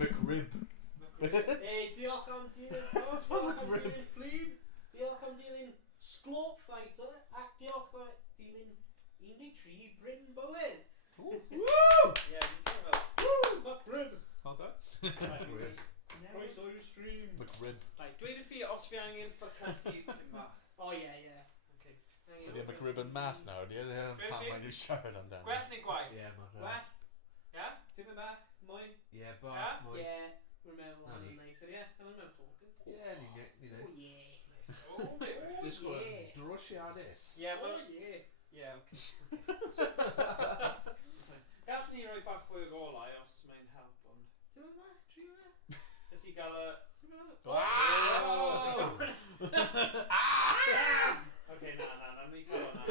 McRib. Diolch am dilyn Posh, diolch am dilyn Fleeb, diolch am dilyn Sglop Fighter, ac diolch am dilyn 13 Bryn Bywyd. Woo! Yeah, McRib. Hold on. Croeso i'r stream. McRib. Right, dweud y ffi os fi angen ffocysu ti'n bach. Oh yeah. Okay. Ydy McRib yn mas nawr, ydy? Pan mae'n yw siarad amdano. Gwell neu gwaith? Yeah, man. Gwell? Ia? Tipyn bach? Mwy? Yeah, Yeah? bach, mwy. Yeah, remember one nicer, yeah? And I'm focus. Yeah, ni Oh neis. yeah. Nice. Oh, mate. Just go yeah. drwsiadus. Yeah, Oh but... yeah. Yeah, okay. Gall ni roi bach fwy o golau os mae'n help, ond... Tipyn bach, trio fe. Ys i gael y... Wow! Okay, na, mi cael hwnna.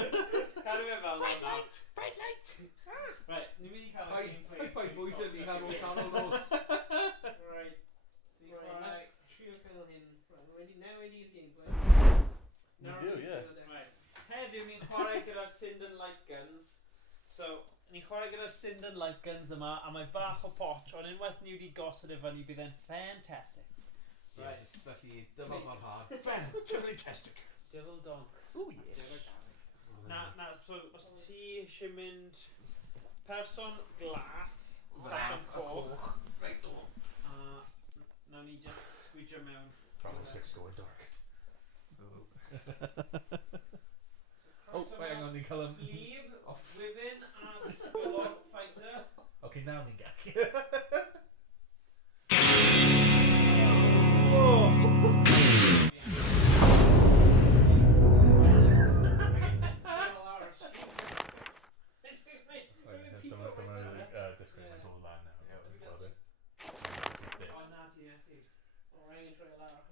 Cadw e fel hwnna. Bright light. Right, ni mynd i cael y gameplay. Bai bwyd ydi ar ôl canol nos. Right. So i chwarae... Trio cael hyn. Now wedi'r gameplay. You do, yeah. Right. Heddiw ni'n chwarae gyda'r Sinden Light Guns. So, ni'n chwarae gyda'r Sinden Light Guns yma, a mae bach o potch, ond unwaith ni wedi gosod efo ni bydd e'n fantastic. Right, especially dyma mor hard. Fantastic. Diddle donk. Ooh, yeah. Na, so, os ti eisiau mynd person glas, person coch, Right, no. a na ni just squidjo mewn. Probably 6 going dark. Oh, hang on, ni'n cael ym... Fleeb, Off. Wyfyn a Squilor Fighter. Okay, now ni'n gac.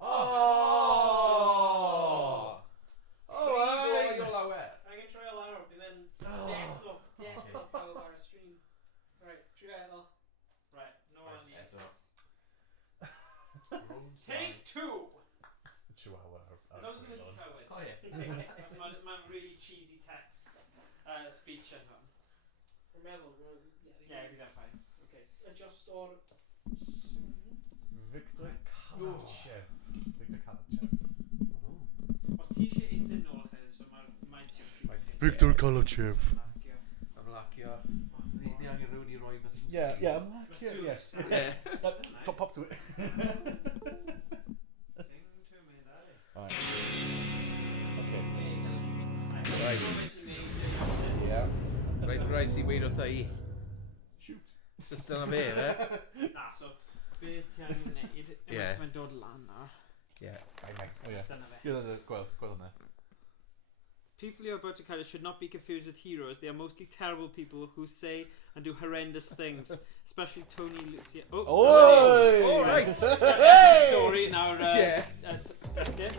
Oh! Oh, right! You're low I'm going to try a ladder up and then death power bar stream. Right, trio eto. Right, no one needs. Take Take 2! Chihuahua. As long as we don't tell it. Oh, yeah. That's my really cheesy text speech yn hwn. Remember, Yeah, bydd e'n fine. Okay. Adjust or... Victor Ooh. Kalachev. Victor Kalachev. Os ti eisiau eistedd nôl chyd, so mae'r mic... Victor Kalachev. I'm lacio. Ni angen rhywun i roi mas... Yeah, I'm like, yes. Yeah. Pop to it. Sing to me, daddy. Alright. Okay. Right. Yeah. Right, si weid wrtha i. Shoot. Just dyna fe, fe? Na, so, be ti angen gwneud? Yeah. Mae'n dod lan na. Yeah. Oh yeah. Dyna fe. Yeah, gweld hwnna. People you're about to catch should not be confused with heroes. They are mostly terrible people who say and do horrendous things, especially Tony Lucia. Oh, right. Story now. Yeah. That's it.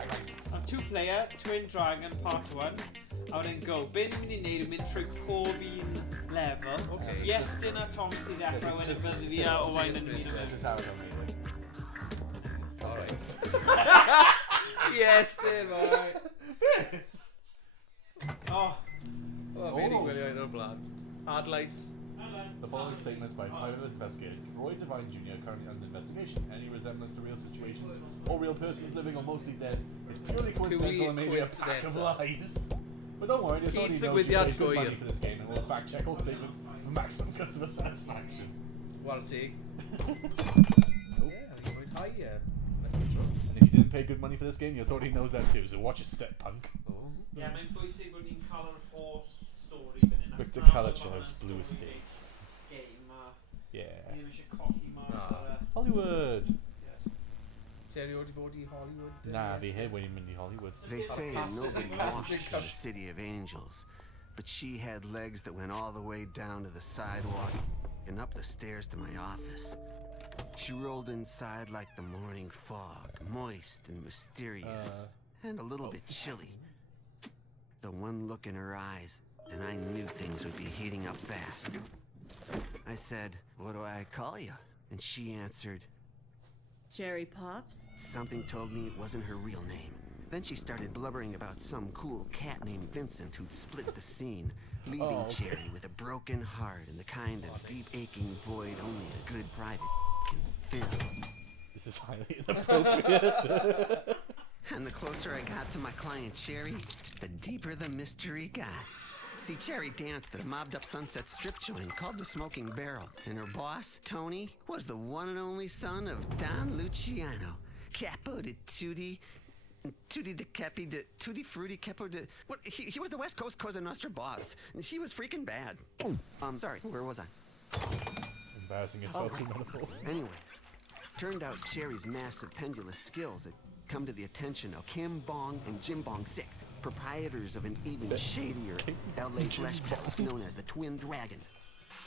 A 2-player Twin Dragon Part 1. A wedyn go. Be ni'n mynd i neud yn mynd trwy pob un level. Okay. Yes, dyna Tom sydd dechrau wedyn bydd fi a Owain yn mynd Just how it goes. Alright. Yes, dim, alright. Oh. Oh, fi wedi gwylio un o'r blaen. Hard lice. The following statements by private investigator Roy Devine Jr. currently under investigation. Any resemblance to real situations or real persons living or mostly dead is purely coincidental and maybe a pack of lies. But don't worry, the authority knows you paid good money for this game and will fact check all statements for maximum customer satisfaction. Wel ti. Yeah, fi'n high, yeah. And if you didn't pay good money for this game, the authority knows that too, so watch your step, punk. Yeah, mae'n bwysig bod ni'n cael yr holl stori fan hyn. Victor Kalachev's Blue Estate. Game a... Yeah. Ni ddim eisiau colli mas ar y... Hollywood! Ti erioed wedi bod i Hollywood? Na, fi heb wedi mynd i Hollywood. They say nobody Fantastic. walks to the City of Angels, but she had legs that went all the way down to the sidewalk and up the stairs to my office. She rolled inside like the morning fog, moist and mysterious, and a little bit chilly. The one look in her eyes, and I knew things would be heating up fast. I said, "What do I call you?" And she answered, Cherry Pops? something told me it wasn't her real name. Then she started blubbering about some cool cat named Vincent who'd split the scene, leaving Cherry with a broken heart and the kind of deep aching void only a good private can thin. This is highly inappropriate. And the closer I got to my client Cherry, the deeper the mystery got. See, Cherry danced at a mobbed-up Sunset Strip joint called the Smoking Barrel, and her boss, Tony, was the one and only son of Don Luciano, capo de tutti de capi de tutti frutti capo de... What? He was the West Coast Cosa Nostra boss, and she was freaking bad. Sorry, where was I? Embarrassing yourself through metaphor. Anyway, turned out Cherry's massive pendulous skills had come to the attention of Kim Bong and Jim Bong Sik, proprietors of an even shadier LA flesh boss known as the Twin Dragon.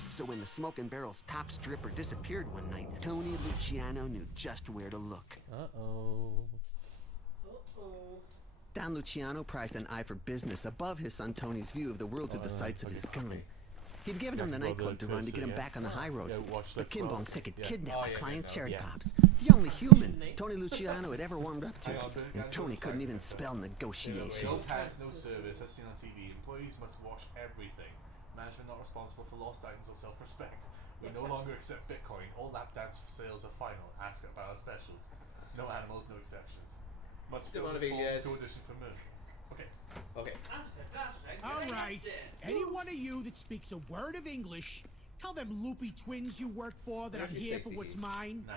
So when the Smoking Barrel's top stripper disappeared one night, Tony Luciano knew just where to look. Uh-oh. Don Luciano prized an eye for business above his son Tony's view of the world through the sights of his gun. He'd given him the nightclub to run to get him back on the high road. But Kim Bong Sik had kidnapped my client Cherry Pops, the only human Tony Luciano had ever warmed up to. And Tony couldn't even spell negotiation. No tax, no service, as seen on TV. Employees must wash everything. Management not responsible for lost items or self-respect. We no longer accept Bitcoin. All lap dance sales are final. Ask about our specials. No animals, no exceptions. Must fill this form to audition for Moon. Okay. All right. Any one of you that speaks a word of English, tell them loopy twins you work for that I'm here for what's mine. Nah.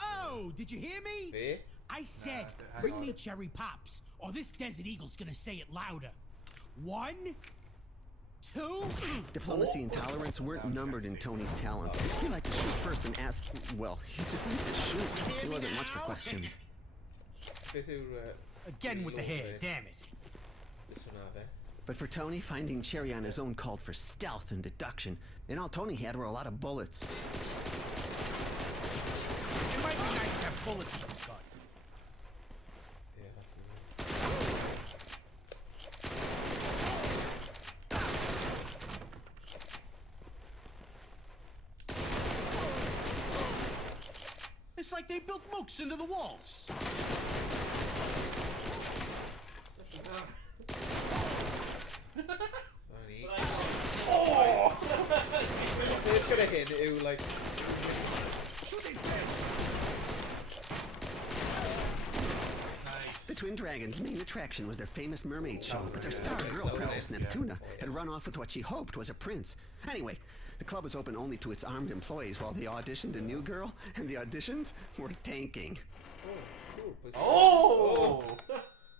Oh, did you hear me? I said, bring me Cherry Pops, or this Desert Eagle's gonna say it louder. 1, 2. Diplomacy and tolerance weren't numbered in Tony's talents. He liked to shoot first and ask, well, he just liked to shoot. He wasn't much for questions. Again with the hair, damn it. But for Tony, finding Cherry on his own called for stealth and deduction, and all Tony had were a lot of bullets. It might be nice to have bullets in his gun. It's like they built mooks into the walls. Could have hit it, like. The Twin Dragons' main attraction was their famous mermaid show, but their star girl, Princess Neptuna, had run off with what she hoped was a prince. Anyway, the club was open only to its armed employees while they auditioned a new girl, and the auditions were tanking. Oh!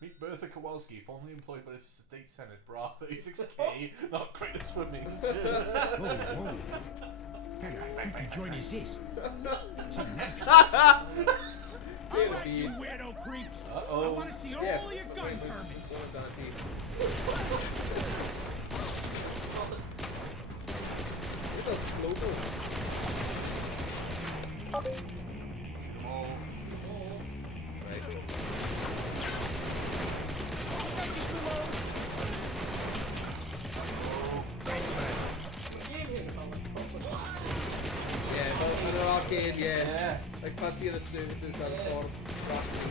Meet Bertha Kowalski, formerly employed by the State Senate, bra 36K, not great at swimming. Whoa. What kind of joint is this? It's unnatural. Alright, you weirdo creeps. I want to see all your gun permits. Look at slow Shoot them all. Just reload. Yeah, an arcade, yeah. Like fancy other services that are for wrestling,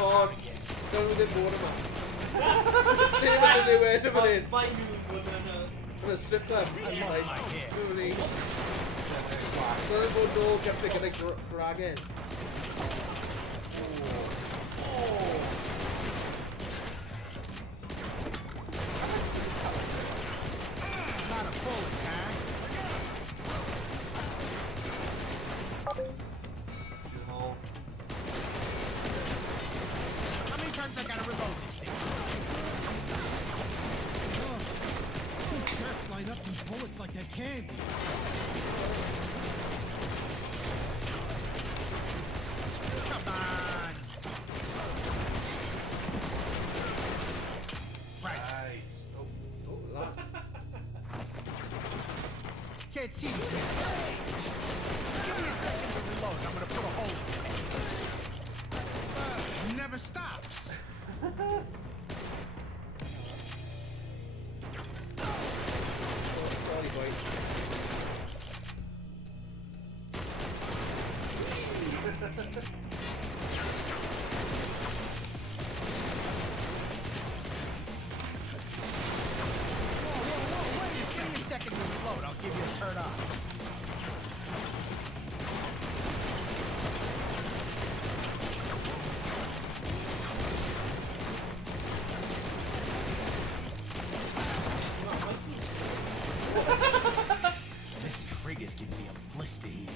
Oh, done with it more man. Same as the new end of it. By noon, women I'm a strip club. I like my hair. Really. No, kept thinking like dragon. Not a bullets, huh? Shoot them all. How many times I gotta reload this thing? Oh, two jerks line up these bullets like they're candy. Come on! Price. Nice. Can't see these guys. Give me a second to reload. I'm gonna put a hole in it. Never stops. Sorry, boy. Wait a second to reload. I'll give you a turn on. This trigger's giving me a blister here.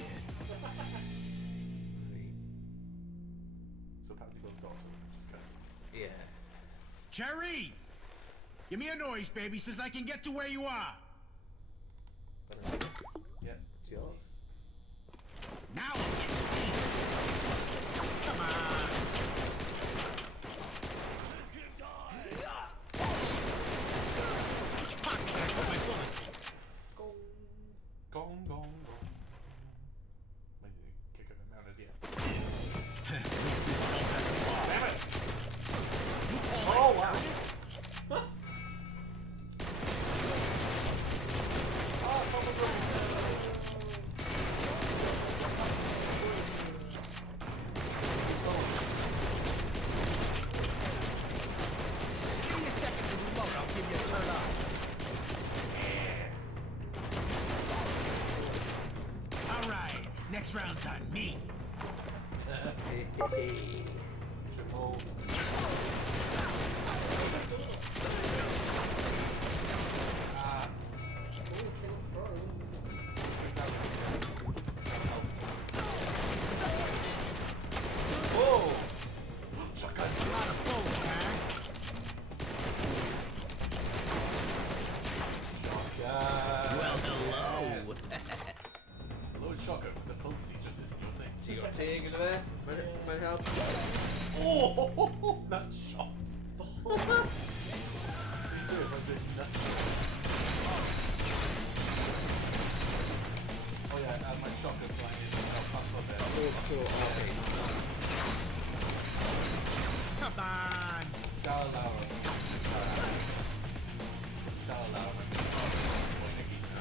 So Patsy goes Dawson, just cuts. Yeah. Jerry! Give me a noise, baby, says I can get to where you are. Yeah. It's yours. Now I'm getting seen. Come on. Which pocket can I put my bullets in? Gong, gong, gong. Maybe kick him out of the At least this help has a bar. Damn it! You call Oh, that wow. service? Give me a second to reload. I'll give you a turn on. All right, next round's on me. Triple. Oh! Shotgun. A lot of bullets, huh? Shotgun. Well, hello. Load shotgun with the potency just isn't your thing. So you got taken there? Might help. Oh! That shot. Are you serious? I'm doing nothing. Oh yeah, and my shotgun flying in. I'll pass on there. Come on. Galileo.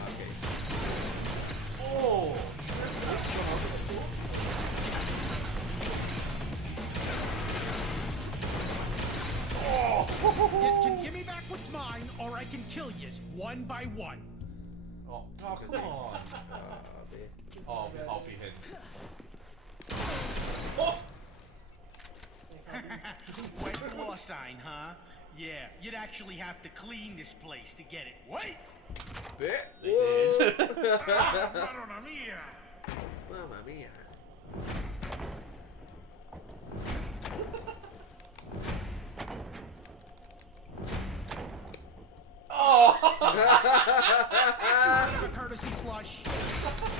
Okay. Oh! Yous can give me back what's mine, or I can kill yous one by one. Oh, come on. Oh, I'll be hit. Oh! Wet floor sign, huh? Yeah, you'd actually have to clean this place to get it. Wait! Bit. Mamma mia! Mamma mia. A courtesy flush.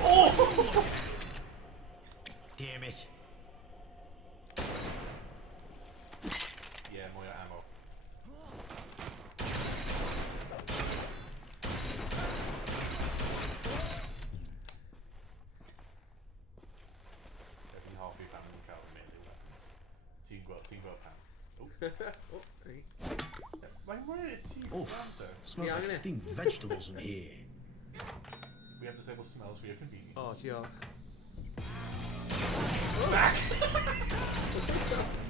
Oh! Damn it. Yeah, more ammo. Every half you found look out amazing weapons. Team Grub Pan. Oh. Oh, hey. Why are you team Oof. sir? Smells Yeah, I'm like gonna- steamed vegetables in here. We have disabled smells for your convenience. Oh, it's your. Back!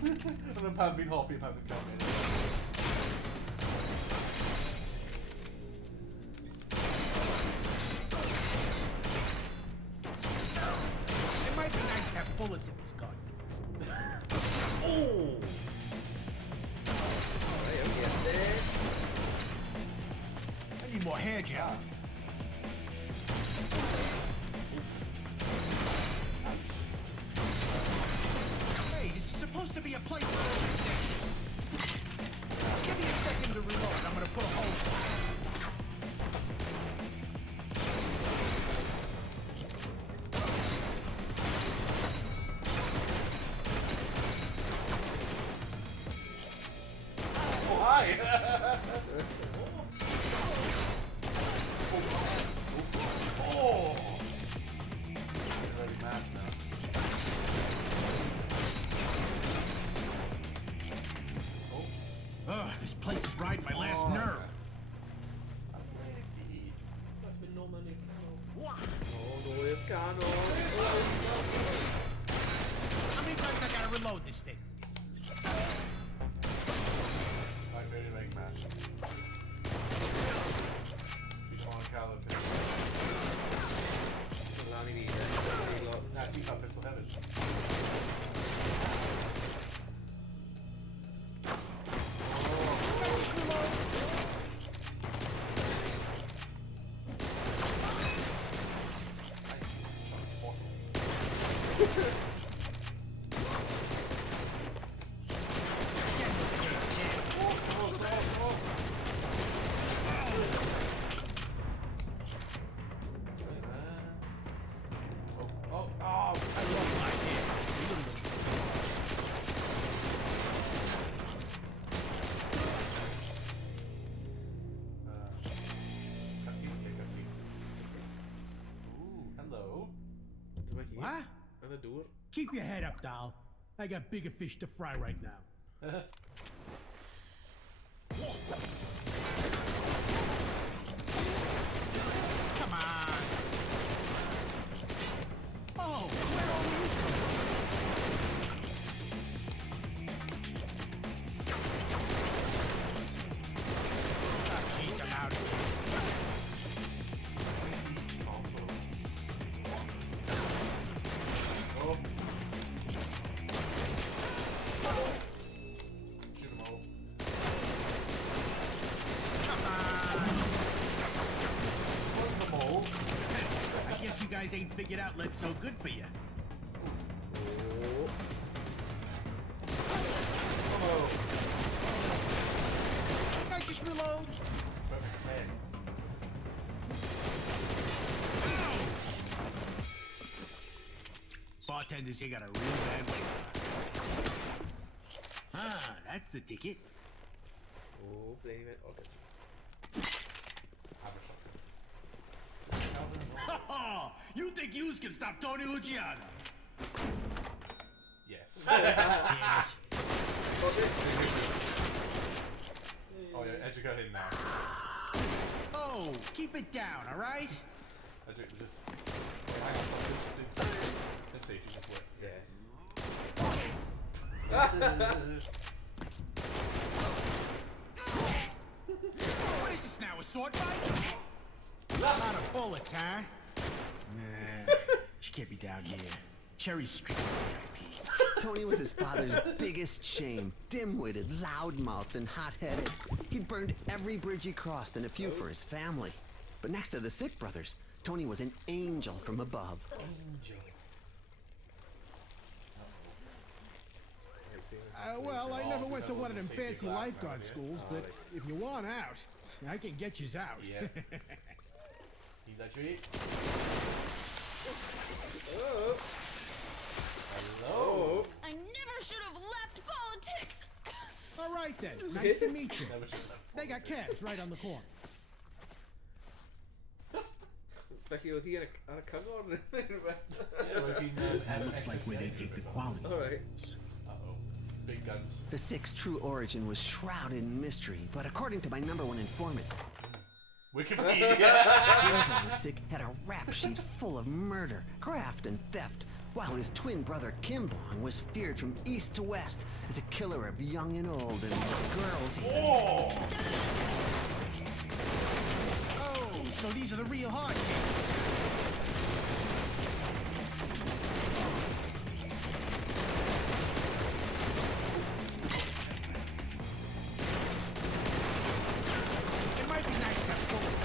And then Pan being half you Pan would come in. It might be nice to have bullets in this gun. Oh! Right, okay, there. I need more hair gel. Hey, this is supposed to be a place of relaxation. Give me a second to reload. I'm gonna put a hole in it. Oh, hi! Oh! You're really mad now. Ugh, this place is riding my last Oh, nerve. That's been no money. Oh, no, you can't. Oh. this thing. I'm ready to make mash. Which one Carlo can Lani di That's he's got pistol headed. What? Aan de deur. Keep your head up, doll. I got bigger fish to fry right now. Come on. Oh, where are these coming from? Oh, jeez, I'm out of here. Ain't figured out let's no good for you. Can I just reload? Bartenders here got a real bad way. Ah, that's the ticket. Oh, blame it. Okay. Oh, you think you can stop Tony Luciano? Yes. Damn it. Oh yeah, Edge got in now. Oh, keep it down, all right? Edge just. Wait, hang on. Let's see if you just work. Yeah. What is this now, a sword fight? A lot of bullets, huh? Nah, she can't be down here. Cherry's strictly VIP. Tony was his father's biggest shame. Dim-witted, loudmouthed, and hot-headed. He'd burned every bridge he crossed and a few for his family. But next to the Sick brothers, Tony was an angel from above. Angel. Well, I never went to one of them fancy lifeguard schools, but if you want out, I can get yous out. Yeah. Need that treat? Oh. Hello. I never should have left politics. All right then, nice to meet you. Never should have. They got cabs right on the corner. Dacht je wat hier aan de kant worden? That looks like where they take the quality. Alright. Uh-oh. Big guns. The Sick's true origin was shrouded in mystery, but according to my #1 informant, Wikipedia. Jim Von Sick had a rap sheet full of murder, graft, and theft, while his twin brother Kim Bong was feared from east to west as a killer of young and old and girls even. Oh, so these are the real hard cases. It might be nice to have bullets.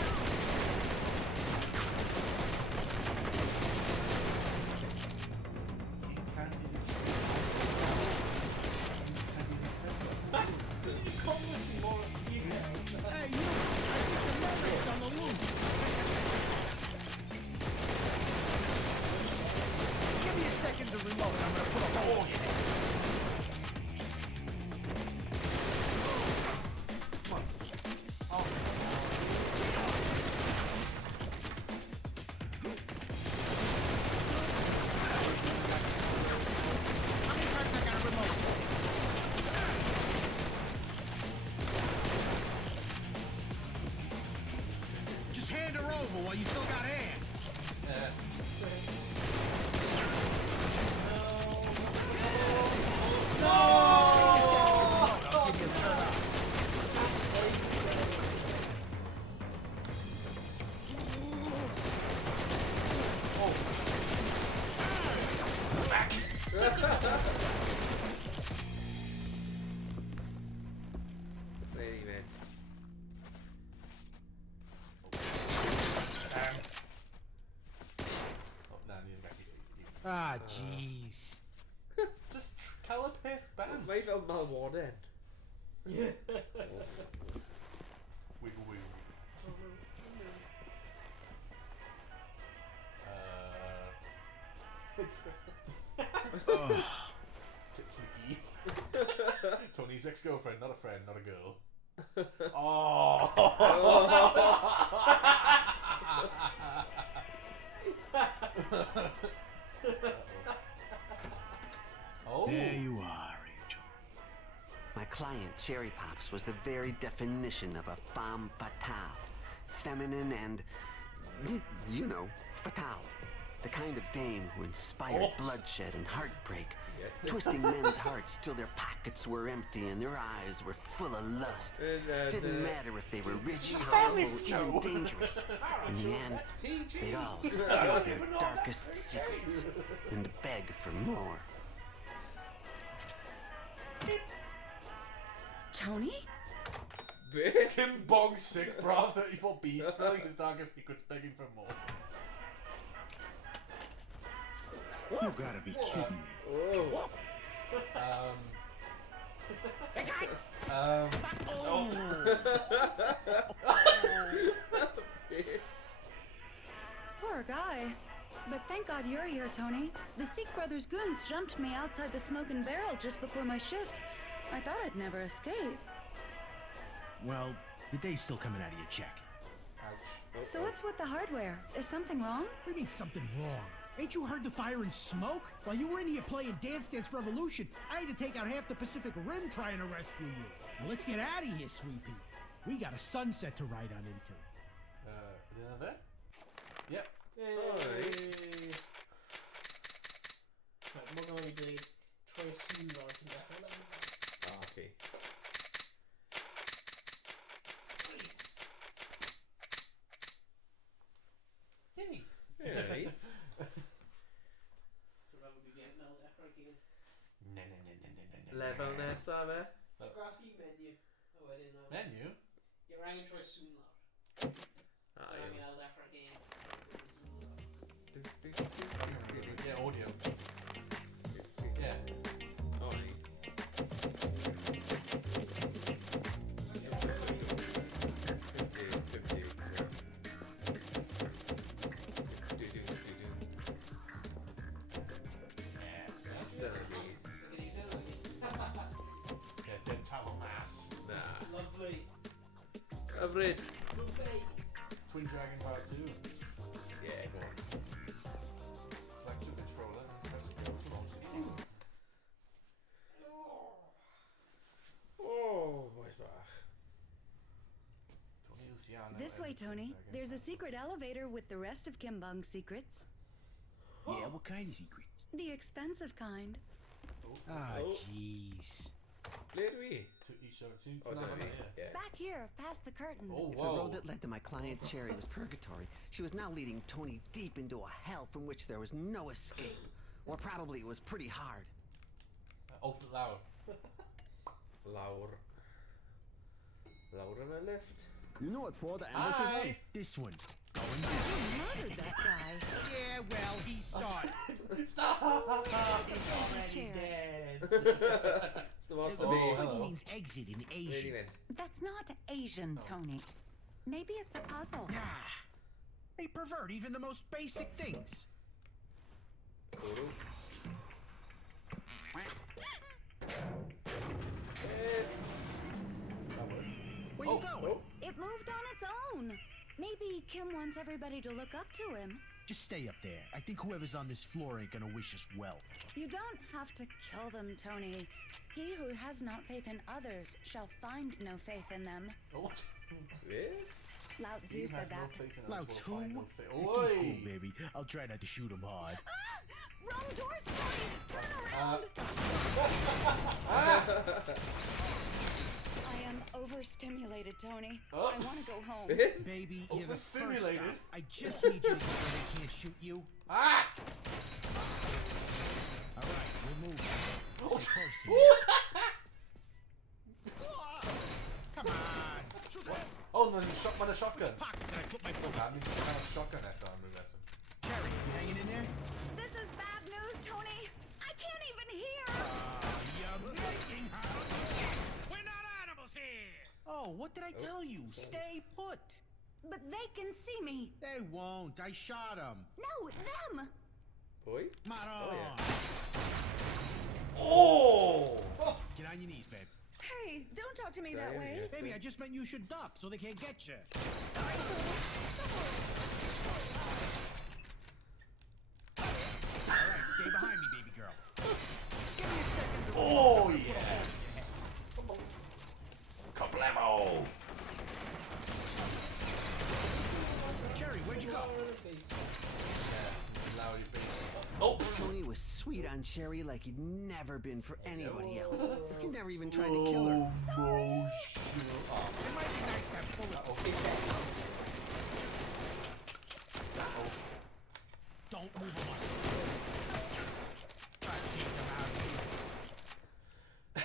Hey, you! I think the mermaid's on the loose. Very bad. Oh, no, I need a Becky seat. Ah, jeez. Just Calipith bands. Mae fel malwoden. Yeah. Wiggle, wiggle. Tits McGee. Tony's ex-girlfriend, not a friend, not a girl. Oh! Oh! There you are, Angel. My client, Cherry Pops, was the very definition of a femme fatale. Feminine and, you know, fatale. The kind of dame who inspired bloodshed and heartbreak, Yes. twisting men's hearts till their pockets were empty and their eyes were full of lust. Didn't matter if they were rich, powerful, even dangerous. In the end, they'd all spill their darkest secrets and beg for more. Tony? Kim Bong sick, bra 34B, spelling his darkest secrets, begging for more. You gotta be kidding me. Oh. Poor guy. But thank God you're here, Tony. The Sikh Brothers goons jumped me outside the Smoking Barrel just before my shift. I thought I'd never escape. Well, the day's still coming out of your check. Ouch. So what's with the hardware? Is something wrong? What do you mean something wrong? Ain't you heard the fire and smoke? While you were in here playing Dance Dance Revolution, I had to take out half the Pacific Rim trying to rescue you. Now let's get out of here, Sweet Pea. We got a sunset to ride on into. Dinner there? Yep. Right, we're going to do try soon on Okay. Nice. Yay. Yeah, right. Remember we get Mel Decker again. No. Level nesa fe. Grassy menu. Oh, I didn't know. Menu? Yeah, we're going to try soon now. Ah, I'm yeah. Mel Decker again. Yeah, audio. Yeah. Oh, right. Yeah, dead towel mass. Nah. Lovely. Hyfryd. Lovely. Twin Dragon Part 2. Yeah, go on. Select your controller and press go to launch the game. Oh, boys back. Tony Luciano. This way, Tony. There's a secret elevator with the rest of Kim Bong's secrets. Yeah, what kind of secrets? The expensive kind. Ah, Oh. jeez. Ble dwi? To each other. Oh, To sorry. yeah. Yeah. Back here, past the curtain. Oh, If the whoa. road that led to my client Cherry was purgatory, she was now leading Tony deep into a hell from which there was no escape. Or probably it was pretty hard. Oh, loud. Lawr. Lawr yn y lift. You know what for? The Hi. This one. You murdered that guy. Yeah, well, he started. Stop! He's already dead. So what's the The big? squiggy means exit in Really Asian. went. That's not Asian, Tony. Maybe it's a puzzle. Ah, they pervert even the most basic things. Cool. Where you going? It moved on its own. Maybe Kim wants everybody to look up to him. Just stay up there. I think whoever's on this floor ain't gonna wish us well. You don't have to kill them, Tony. He who has not faith in others shall find no faith in them. Oh, Really? Lao Tzu said that. Lao Tzu? Keep cool, Oi! baby. I'll try not to shoot him hard. Ah! Wrong doors, Tony! Turn around! I am overstimulated, Tony. I want to go home. Baby, you're the first Overstimulated? stop. I just need you to get where they can't shoot you. Ah! All right, we'll Get close to me. Come on. Oh no, you shot with a shotgun. Pocket that I put my I bullets in. mean, you have a shotgun next time we wrestle. Cherry, you hanging in there? This is bad news, Tony. I can't even hear. You're making her upset. We're not animals here. Oh, what did I tell you? Stay put. But they can see me. They won't. I shot them. No, them. Boy? Maron. Oh! Get on your knees, babe. Hey, don't talk to me that Damn, way. yes. Baby, I just meant you should duck so they can't get you. Sorry, All right, stay behind me, baby girl. Give me a second to Oh yes! Kablamo! Cherry, where'd you go? Oh! Tony was sweet on Cherry like he'd never been for anybody else. He never even tried to kill her. Oh, It might be nice to have bullets. Don't move a muscle. Ah, jeez, I'm out of here.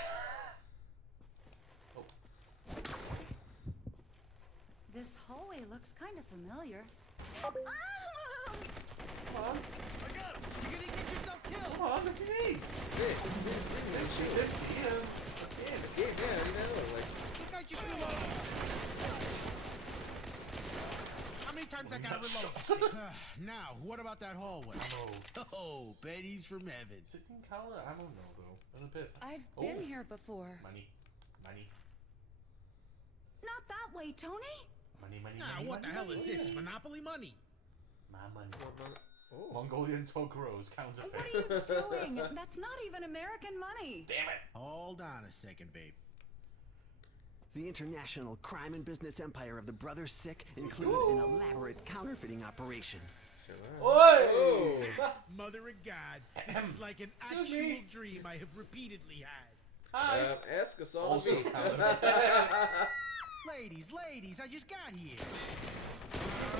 This hallway looks kind of familiar. Come on, You're gonna get yourself killed. come on, what's he need? Look, I just reloaded. How many times I gotta reload? Now, what about that hallway? Oh, Betty's from heaven. Sitting color? I don't know though. In a bit. I've been Oh. here before. Money. Money. Not that way, Tony. Money, money, Ah, money. what the money, hell is money. this? Monopoly money? My money. Oh. Mongolian Tog Rose What counterfeit. are you doing? That's not even American money. Damn it! Hold on a second, babe. The international crime and business empire of the Brothers Sick included an elaborate counterfeiting operation. Oi! Mother of God, this is like an Excuse actual me. dream I have repeatedly had. Hi! Ask us all Also to be. counterfeit. Ladies, I just got here.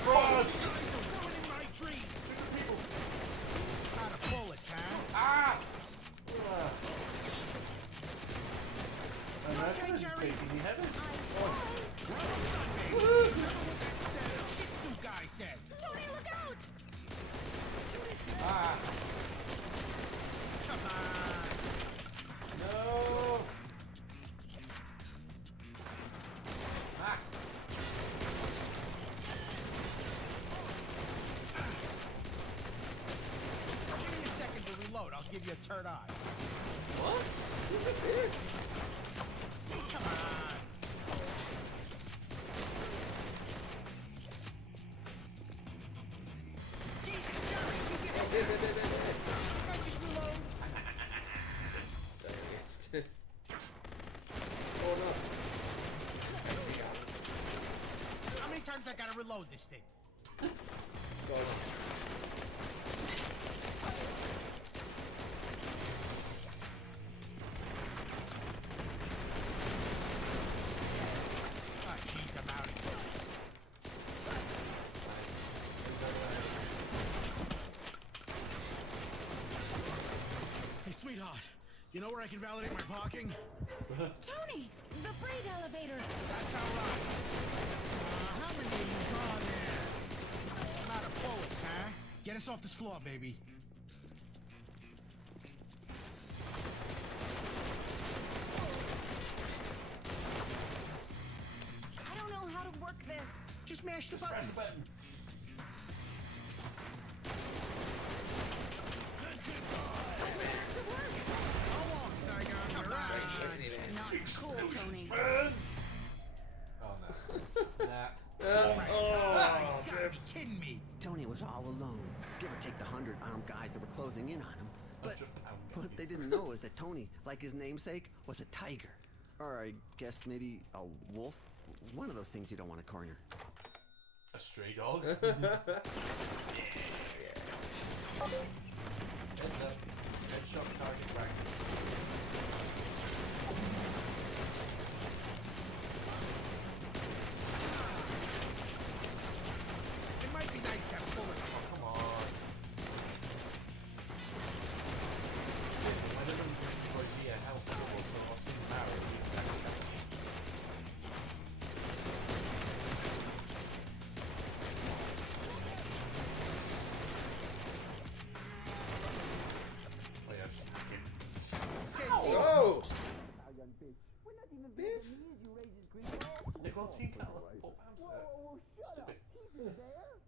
Run! You guys are ruining my dream. Out of bullets, huh? Ah! Okay, Imagine Jerry. taking me heaven. We're almost done, baby. Remember what that Shih Tzu guy said. Tony, look out! Ah! Come on. No! Ah! Give me a second to reload. I'll give you a third eye. What? Come on. Jesus, Jerry, you get up there. Can I just reload? Oh no. How many times I gotta reload this thing? Go on. Ah, jeez, I'm out of here. Hey, sweetheart, you know where I can validate my parking? Tony, the freight elevator. That's all right. How many of you are there? I'm out of bullets, huh? Get us off this floor, baby. I don't know how to work this. Just mash the Press buttons. the button. So long, Saigon. Come on. Not cool, Tony. Oh no. Nah. Oh, you gotta be kidding me. Tony was all alone, give or take the 100 armed guys that were closing in on him. But 100 pound what they guys. didn't know is that Tony, like his namesake, was a tiger. Or I guess maybe a wolf. One of those things you don't want to corner. A stray dog? Headshot target practice. It might be nice to have bullets. Come on. I don't know if you destroyed the Oh! Nick, well, team kettle. Pob amser. Stupid.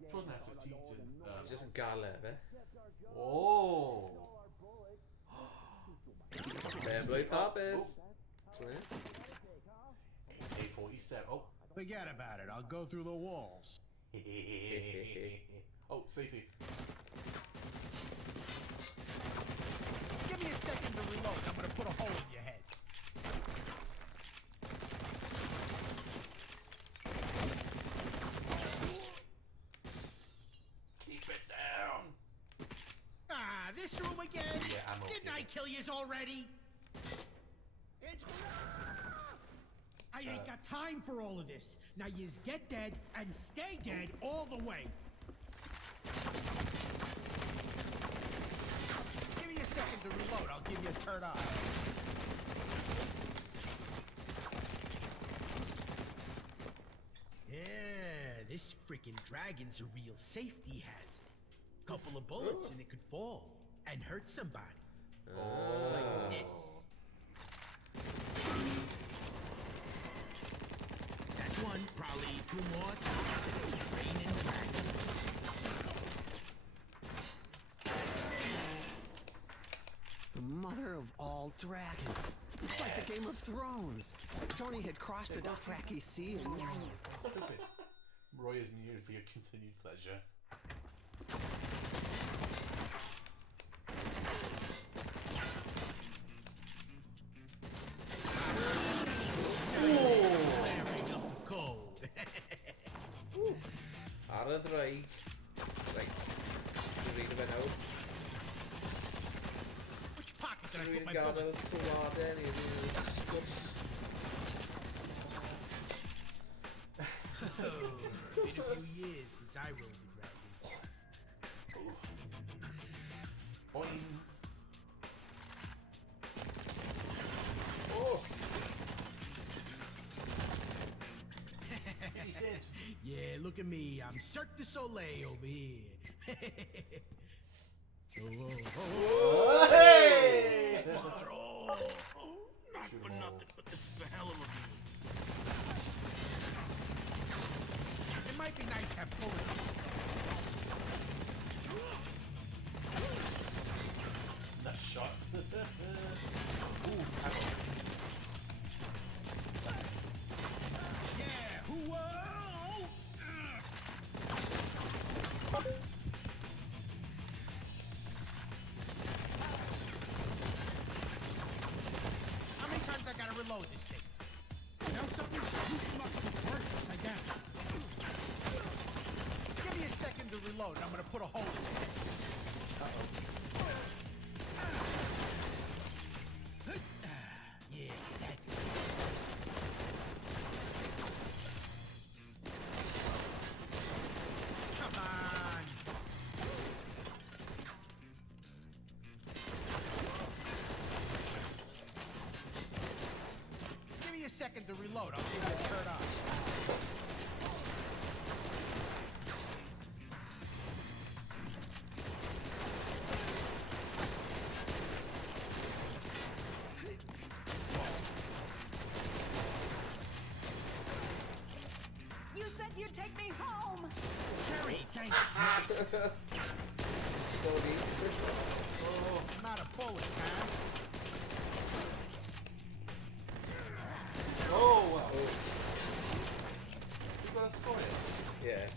Tro nesaf ti Just yn galef, eh? Oh! Blwydd hapus. AK-47. Oh. Forget about it. I'll go through the walls. Oh, safety. Give me a second to reload. I'm gonna put a hole in your head. Keep it down. Ah, this room again? Yeah, I'm okay. Didn't I kill yous already? It's... I ain't got time for all of this. Now yous get dead and stay dead all the way. Give me a second to reload. I'll give you a third eye. Yeah, this freaking dragon's a real safety hazard. Couple of bullets and it could fall and hurt somebody. Like this. That's one, probably two more times. It's raining dragon. The mother of all dragons. It's like the Game of Thrones. Tony had crossed the Dothraki Sea and... Stupid. Roy is muted for your continued pleasure. Flaring up the cold. Ar y ddraig. Right. Dwi'n rhaid i fe nawr. Which pocket did I Dwi'n put my gadael bullets? sylwadau ni. Dwi'n sgwrs. Oh, been a few years since I rode the dragon. Boing. Oh! 50 Cent. Yeah, look at me. I'm Cirque du Soleil over here. Oh, Hey! but oh, not for nothing, but this is a hell of a view. It might be nice to have bullets in this thing. That shot. Ooh, ammo. Yeah, whoa! How many times I gotta reload this thing? You know something? You schmucks look worse upside down. Give me a second to reload and I'm gonna put a hole in it. Yeah, that's it. Come on! Give me a second to reload. I'll give you a third eye. You said you'd take me home. Cherry, thank Christ. Sorry. Oh, I'm out of bullets, huh? Oh, well. You got a score here. Yeah.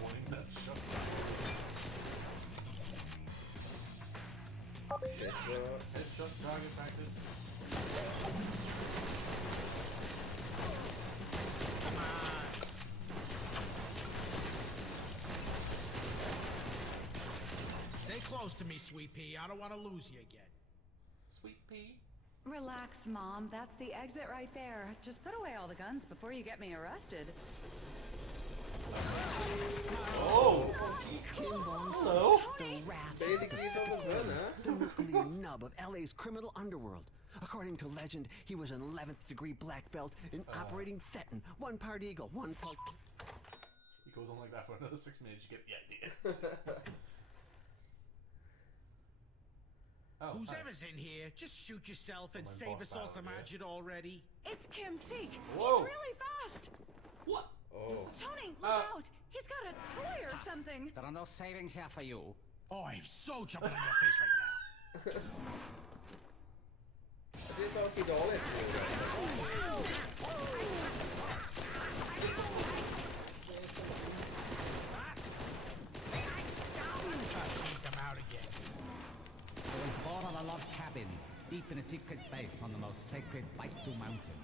Boing, that shot. Headshot, target practice. Come on. Stay close to me, Sweet Pea. I don't want to lose you again. Sweet pea. Relax, Mom. That's the exit right there. Just put away all the guns before you get me arrested. Oh! Kim Bong Japanese criminal underworld. According to legend, he was an 11th degree black belt in operating Thetan. One part eagle, one part... He goes on like that for another 6 minutes, you get the idea. Oh, Whoever's in here, just shoot yourself and my save boss us all battle, some yeah. agit already. It's Kim Seek. Whoa. He's really fast. What? Oh. Tony, look out. He's got a toy or something. There are no savings here for you. Oh, I'm so jumping on your face right now. Ydy Donkey Doll is Jeez, I'm out again. I was born on a log cabin, deep in a secret base on the most sacred Baitu Mountain.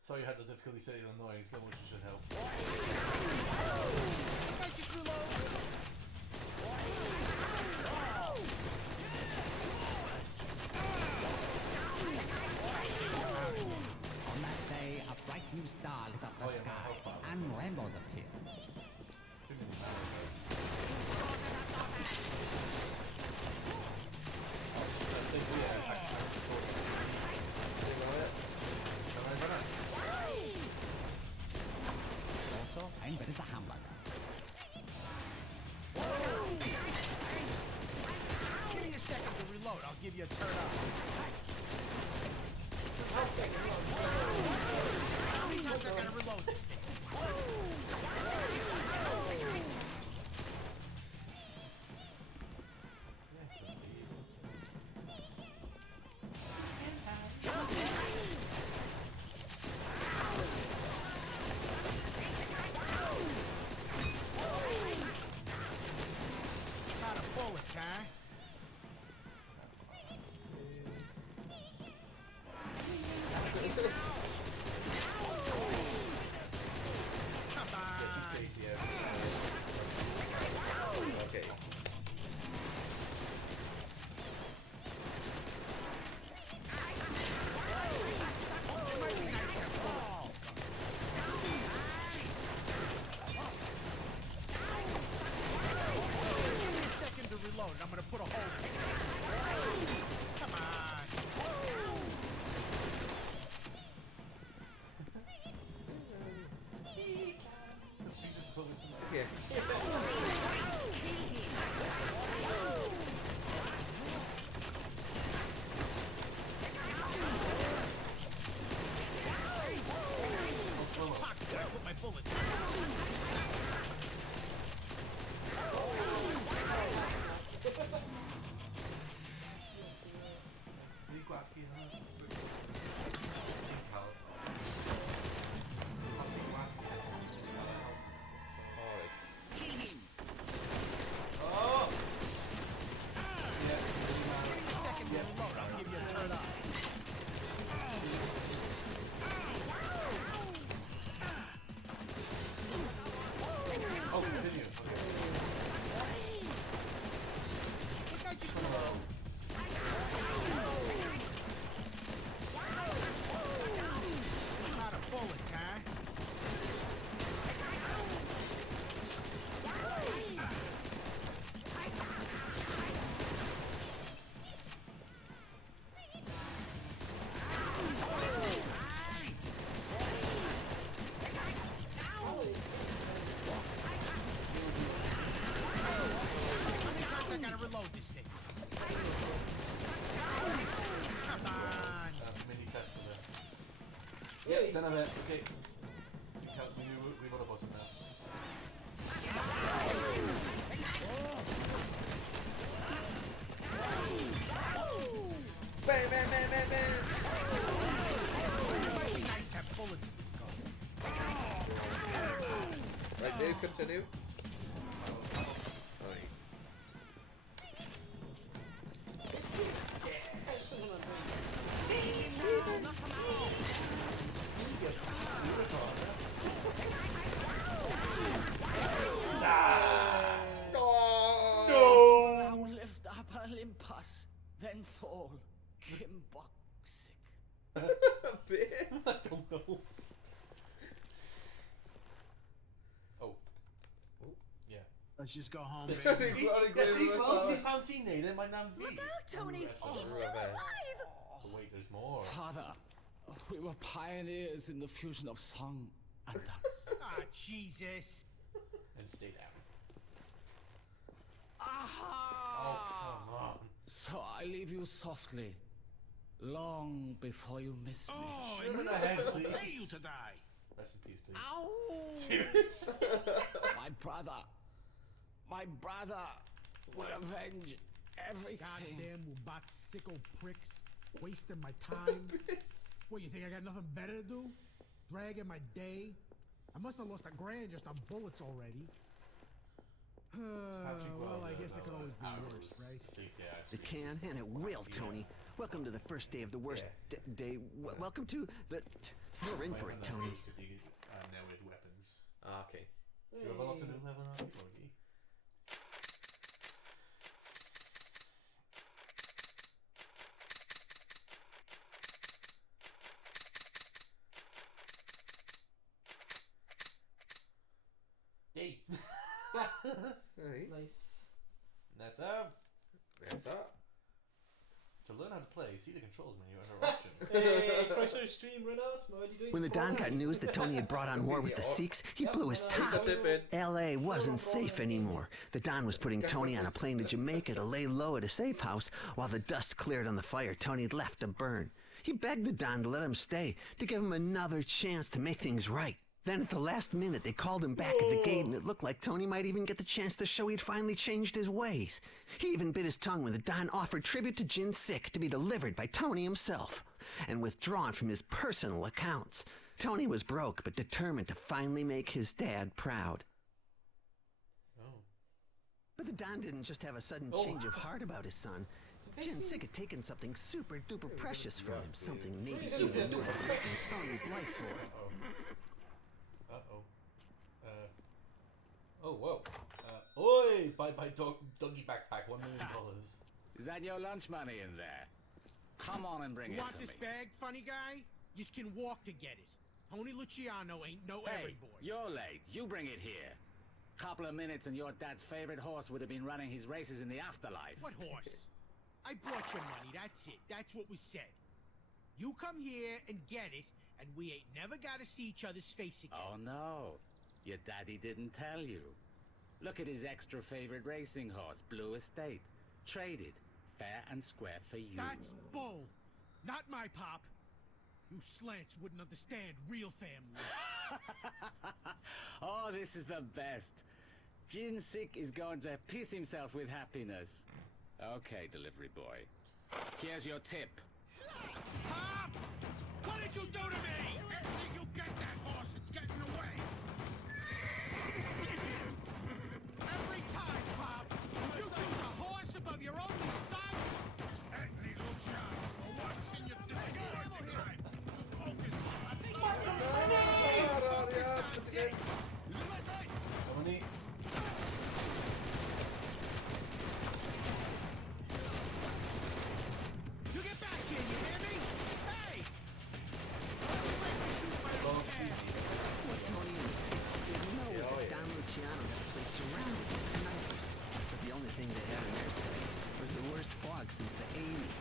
So you had the difficulty setting on noise, slow motion should help. I just reload. On that day, a bright new star lit up the sky, and rainbows appeared. Also, I'm better as a hamburger. Give me a second to reload. I'll give you a turn up. How many times I gotta reload this thing? Out of bullets, huh? Come on. Okay. It might be nice to have bullets in this gun. Give me a second to reload. I'm gonna put a hole in it. Come on. Yeah. Pocket that I put my bullets in. Leave Glasky in there. Give me a second to reload. I'll give you a turn up. Oh, continue. Okay. Didn't I just reload? Out of bullets, huh? How many times I gotta reload this thing? Come on. Mini test of it. Yep, done of it. Okay. We got a button now. Bam, bam, bam, bam, bam. It might be nice to have bullets in this gun. Right, do continue. Right. Now lift up Olympus, then fall. Kimboxic. Bit. I don't know. Oh. Let's just go home, He's baby. running Yeah, see, with well, the see, fancy Nathan, my name V. Look out, Tony! He's still Revenge. alive! Oh, wait, there's more. Father, we were pioneers in the fusion of song and dance. Ah, Jesus. And stay down. Aha! Oh, come on. So I leave you softly, long before you miss me. Oh, Shoot and in the no head, one will please. pay you to die. Rest in peace, please. Ow! Serious? My brother would avenge everything. Goddamn Wubat sicko pricks. Wasting my time. What, you think I got nothing better to do? Dragging my day? I must have lost $1,000 just on bullets already. Well, I guess it could always be worse, right? It can, and it will, Tony. Welcome to the first day of the worst day. Welcome to the... You're in for it, Tony. Now with weapons. Okay. You have a lot to do level 9, Tony. Yay! Hey. Nice. That's up. That's up. To learn how to play, see the controls menu under options. Hey, Chrysler Stream Renard, what are you doing? When the Don got news that Tony had brought on war with the Sikhs, he blew his top. Tip in. L.A. wasn't safe anymore. The Don was putting Tony on a plane to Jamaica to lay low at a safe house while the dust cleared on the fire Tony had left to burn. He begged the Don to let him stay, to give him another chance to make things right. Then at the last minute, they called him back at the gate, and it looked like Tony might even get the chance to show he'd finally changed his ways. He even bit his tongue when the Don offered tribute to Jin Sik to be delivered by Tony himself, and withdrawn from his personal accounts. Tony was broke, but determined to finally make his dad proud. Oh. But the Don didn't just have a sudden change of heart about his son. Jin Sik had taken something super duper precious from him, something maybe even more than risking Tony's life for. Uh-oh. Oh, whoa. Oi! Bye doggy backpack, $1 million. Is that your lunch money in there? Come on and bring You it want to this me. bag, funny guy? You can walk to get it. Tony Luciano ain't no Hey, errand boy. you're late. You bring it here. Couple of minutes and your dad's favorite horse would have been running his races in the afterlife. What horse? I brought your money, that's it. That's what was said. You come here and get it, and we ain't never gotta see each other's face again. Oh no, your daddy didn't tell you. Look at his extra favorite racing horse, Blue Estate. Traded, fair and square for you. That's bull. Not my pop. You slants wouldn't understand real family. Oh, this is the best. Jin Sik is going to piss himself with happiness. Okay, delivery boy. Here's your tip. Pop! What did you do to me? You get that horse, it's getting away. Every time, Pop, you choose a horse above your only son. Anthony Luciano, for once in your disappointing life, focus on something. Focus on this. How many? You get back here, you hear me? Hey! Let's break the shoot by the cat. What Tony and the Sikhs didn't know was that Don Luciano had the place surrounded with snipers. But the only thing they had on their side was the worst fog since the 80s.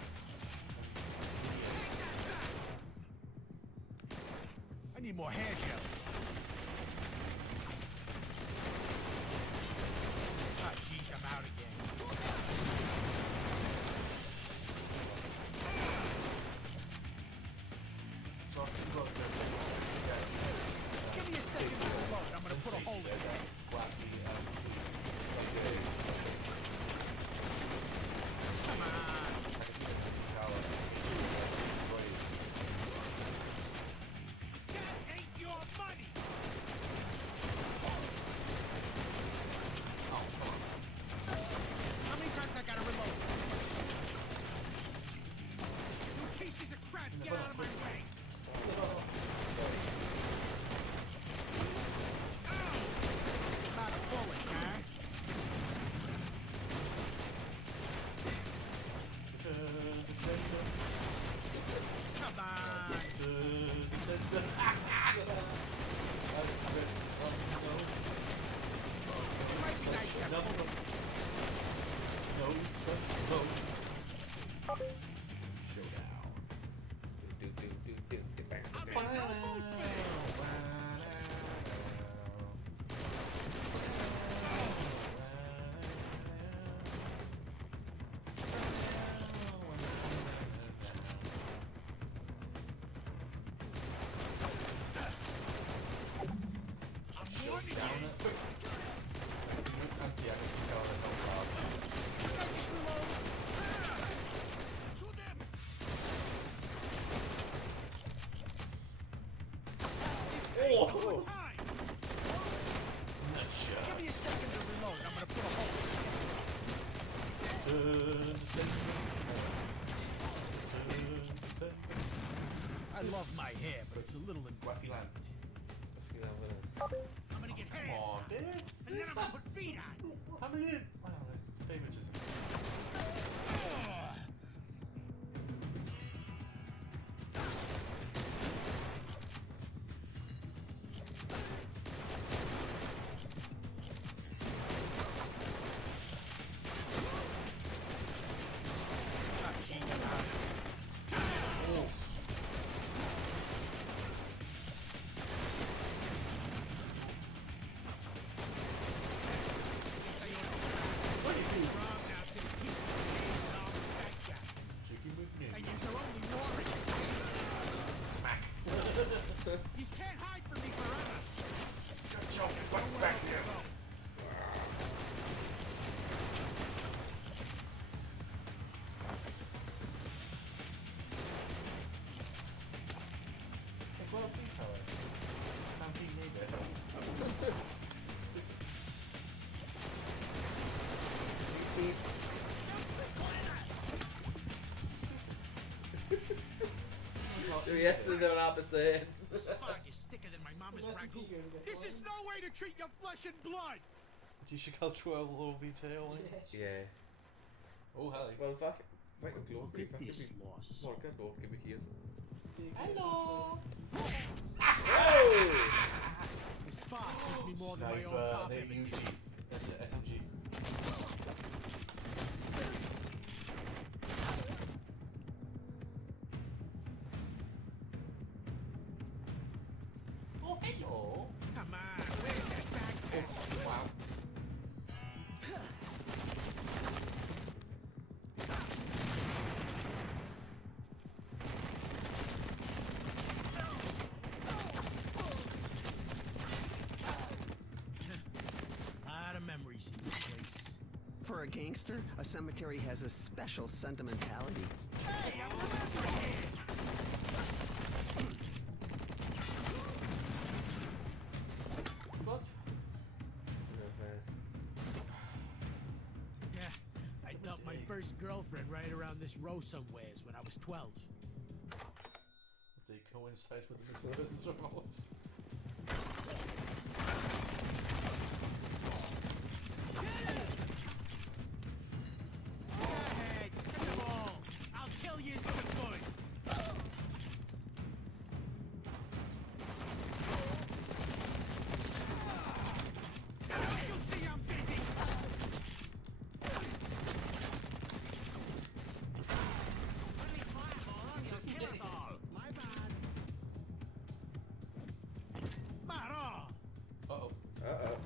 I need more hair gel. Ah, jeez, I'm out again. So I've got Give me a second to reload. I'm gonna put a hole in it. Glassy, Come on. That ain't your money. How many times I gotta down it. Anti-air can go on a no bar. Oh! Give me a second to reload. I'm gonna put a hole I love my hair, but it's a little Whiskey Land. I'm gonna get hands Come on, on. bitch. And then I'm gonna put feet on. How many? Well, favoritism. You can't hide from me forever. Back here. It's well team power. Can't team neighbor. Team. Yesterday they were opposite. This fog is thicker than my mama's ragu. This is no way to treat your flesh and blood. Dice cael trwel fi te o un? Yeah. O, heli. Wel, falle glwch Look at this loss. Morgan glwch gyda hi. Hello. This fog gives me more than my own Sniper, pop they ever use did. SMG. Oh, hello. Come on, where's that backpack? Oh, wow. Lot of memories in this place. For a gangster, a cemetery has a special sentimentality. Hey, I'm remembering it. What? Yeah, I dumped my first girlfriend right around this row somewheres when I was 12. They coincide with the missing persons report. Go ahead, send them all. I'll kill you so it's good. Don't you see I'm busy? Maro! Uh-oh. Uh-oh.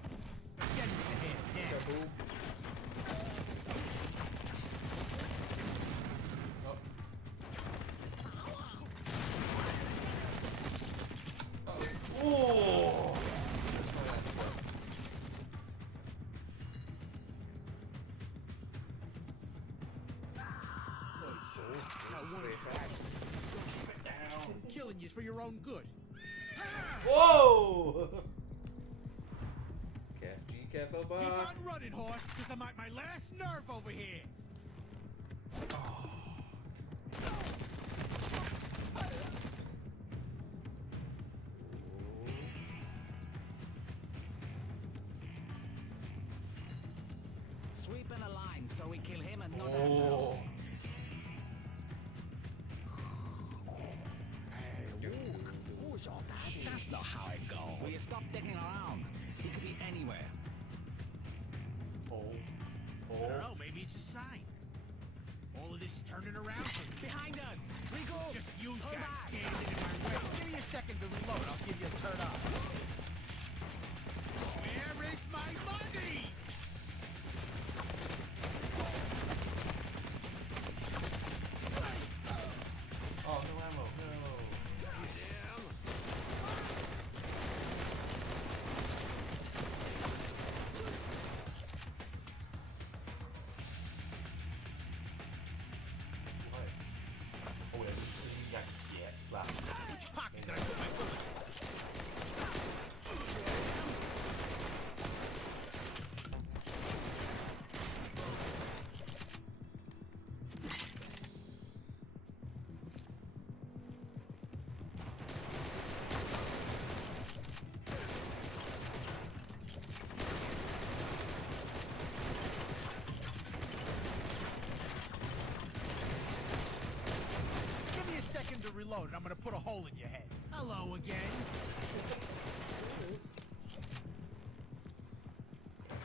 Get him in the head, damn. Kaboom. Oh. Uh-oh. Oh! That's my answer. I'm killing you for your own good. Whoa! Careful, Keep Bob. on running, horse, because I'm at my last nerve over here. Sweep in a line so we kill him and not Oh. ourselves. Who's all that? That's not how it goes. Will you stop digging around? He could be anywhere. Oh. I don't know, maybe it's a sign. All of this turning around for me. Behind us! Regroup! Just use Hold guys back. standing in my way. Give me a second to reload. I'll give you a turn up. Where is my money? Oh, no ammo. No. reload and I'm gonna put a hole in your head. Hello again.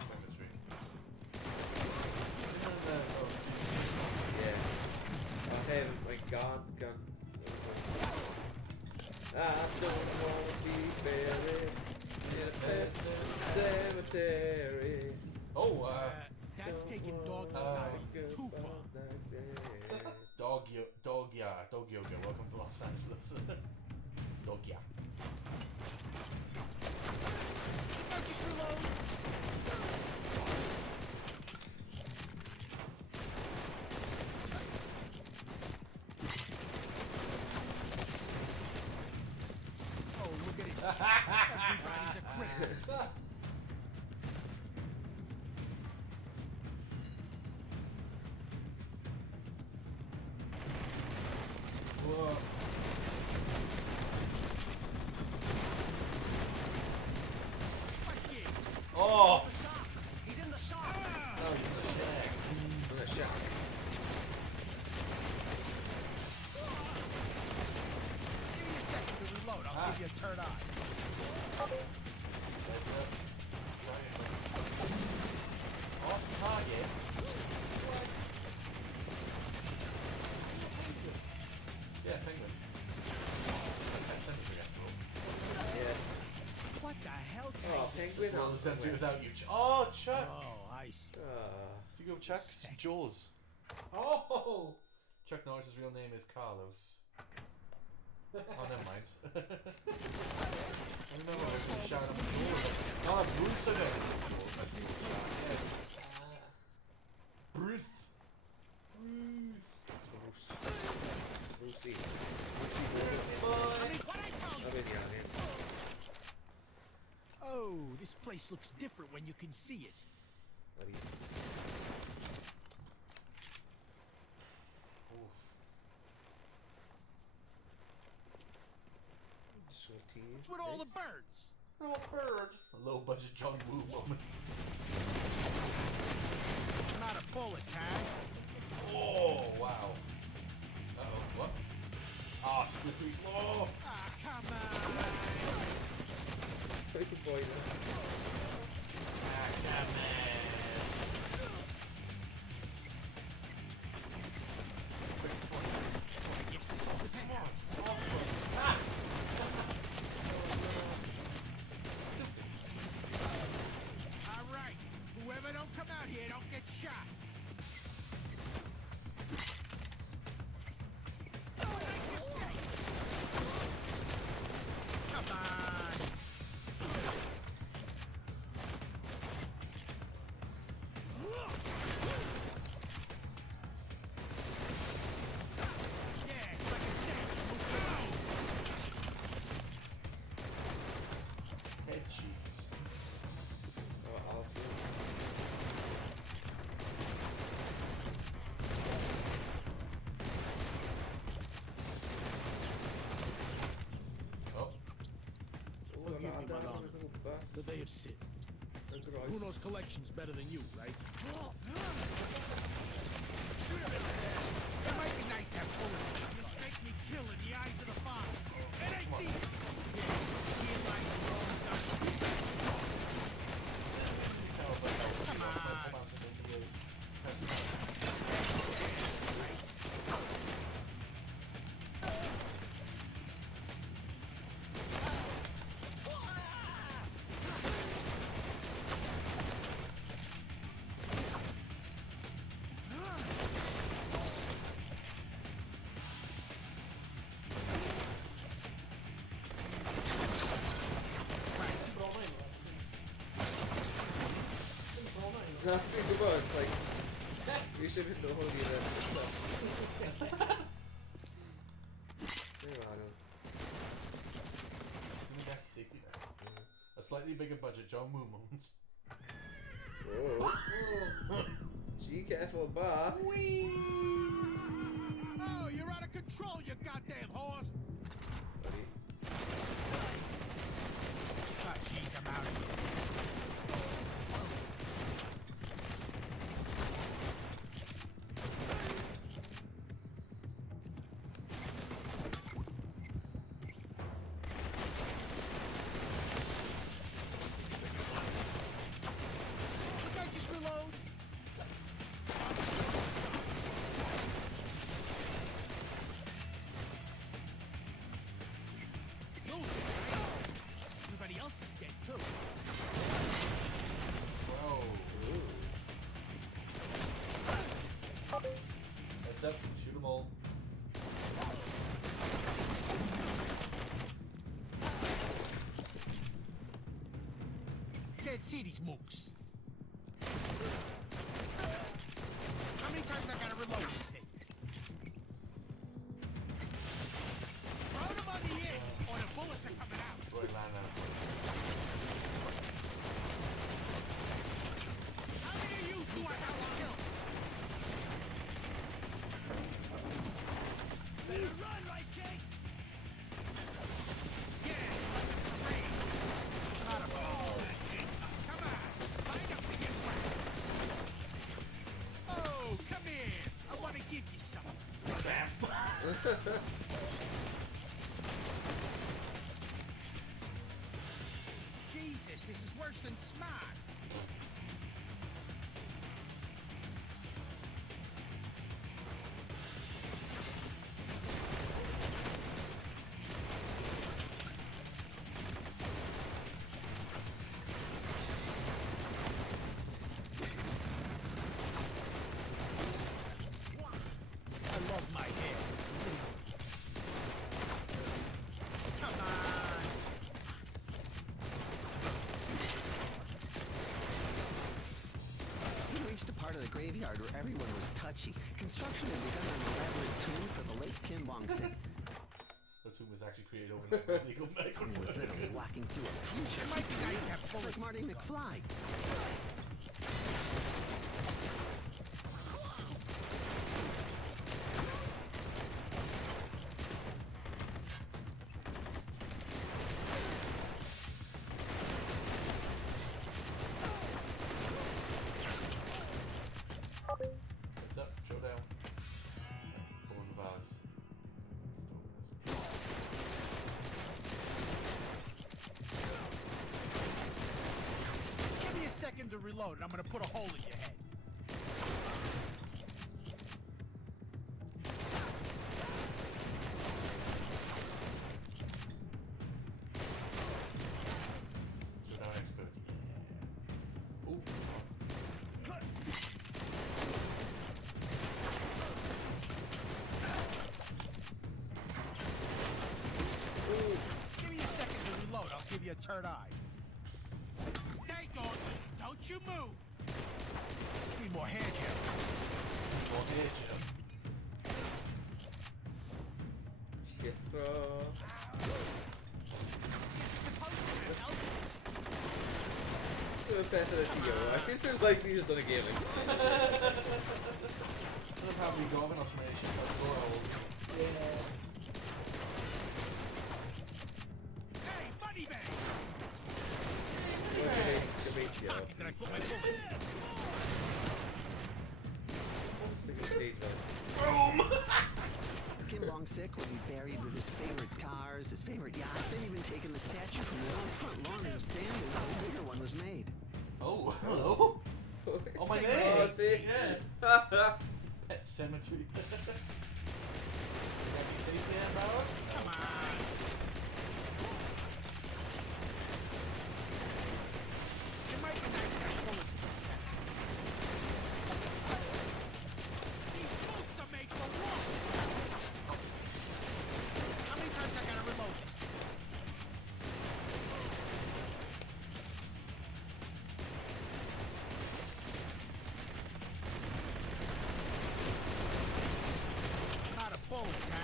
Cemetery. Yeah. Oh, hey, my gun. I don't want to be buried in a pet cemetery. Oh, That's taking doggy style too far. Dog Yoga. Welcome to Los Angeles. Dog ya. Just reload. Oh, look at it. Everybody's a critter. Whoa. Oh! He's in the shop. Oh, he's in the shack. In the shack. Give me a second to reload. I'll give you a third eye. On target. Yeah, penguin. Yeah. What the hell? Oh, penguin Well, on the sense the without you. Oh, Chuck! Oh, I see. Do you go Chuck? It's Jaws. Oh! Chuck Norris's real name is Carlos. Oh, never mind. I don't know, I was going to shout out Jaws. Ah, Bruce again. Bruce. Brucey. Oh, this place looks different when you can see it. Buddy. What's with all the birds? Oh, bird. A low budget John Woo moment. Not a bullet tag. Oh, wow. Uh-oh, what? Ah, slippery floor. Ah, come on. Good boy, Ah, come on. Yes, this is the penthouse. All right, whoever don't come out here don't get shot. What did I just say? Come on. Yeah, it's like I said. Head cheese. Oh, Alison. Oh. Forgive me, Madonna. The day of sin. Bruno's collection's better than you, right? It might be nice to have bullets. Just make me kill in the eyes of the Father. It ain't decent. Yeah, he and lies are all done. Come on. Nothing about it's like we should have been holding this stuff. A slightly bigger budget John Woo moment. Whoa. Gee, careful, bar. Oh, you're out of control, you goddamn horse! Buddy. Ah, jeez, I'm out of here. can't see these mooks. How many times I gotta reload this thing? Throw them on the end, or the bullets are coming out. Roy Lana. How many of you do I have to kill? Better run, Rice Cake! Yeah, it's like a parade. Not a ball, that's it. Come on, line up to get whacked. Oh, come here. I want to give you something. Jesus, this is worse than smart. I love my hair. Come on. We reached a part of the graveyard where everyone was touchy. Construction had begun on an elaborate tomb for the late Kim Bong-sik. That's who was actually created overnight. They go back He was literally walking through a future. It might be nice to have Like bullets in Marty this gun. McFly. Heads up, showdown. Go in the vase. Give me a second to reload, and I'm gonna put a hole in your head. Showdown expert. Ooh. Give me a second to reload. I'll give you a third eye. Stay going. Don't you move. Need more hair gel. More hair gel. Shit, bro. This is supposed to help us. So better than you. I feel like we just done a game. I don't have any government automation. That's all. Hey, money bag. Okay, debate you. Pocket that I put my bullets in. Kim Bong-sik would be buried with his favorite cars, his favorite yacht, then even taken the statue from their own front lawn to stand and a bigger one was made. Oh, hello. Oh, my name. Yeah. Pet Cemetery. Have you seen that, bro? Come on. It might be nice to have bullets in this tank. These boots are made for war. How many times I gotta reload this thing? Out of bullets, huh?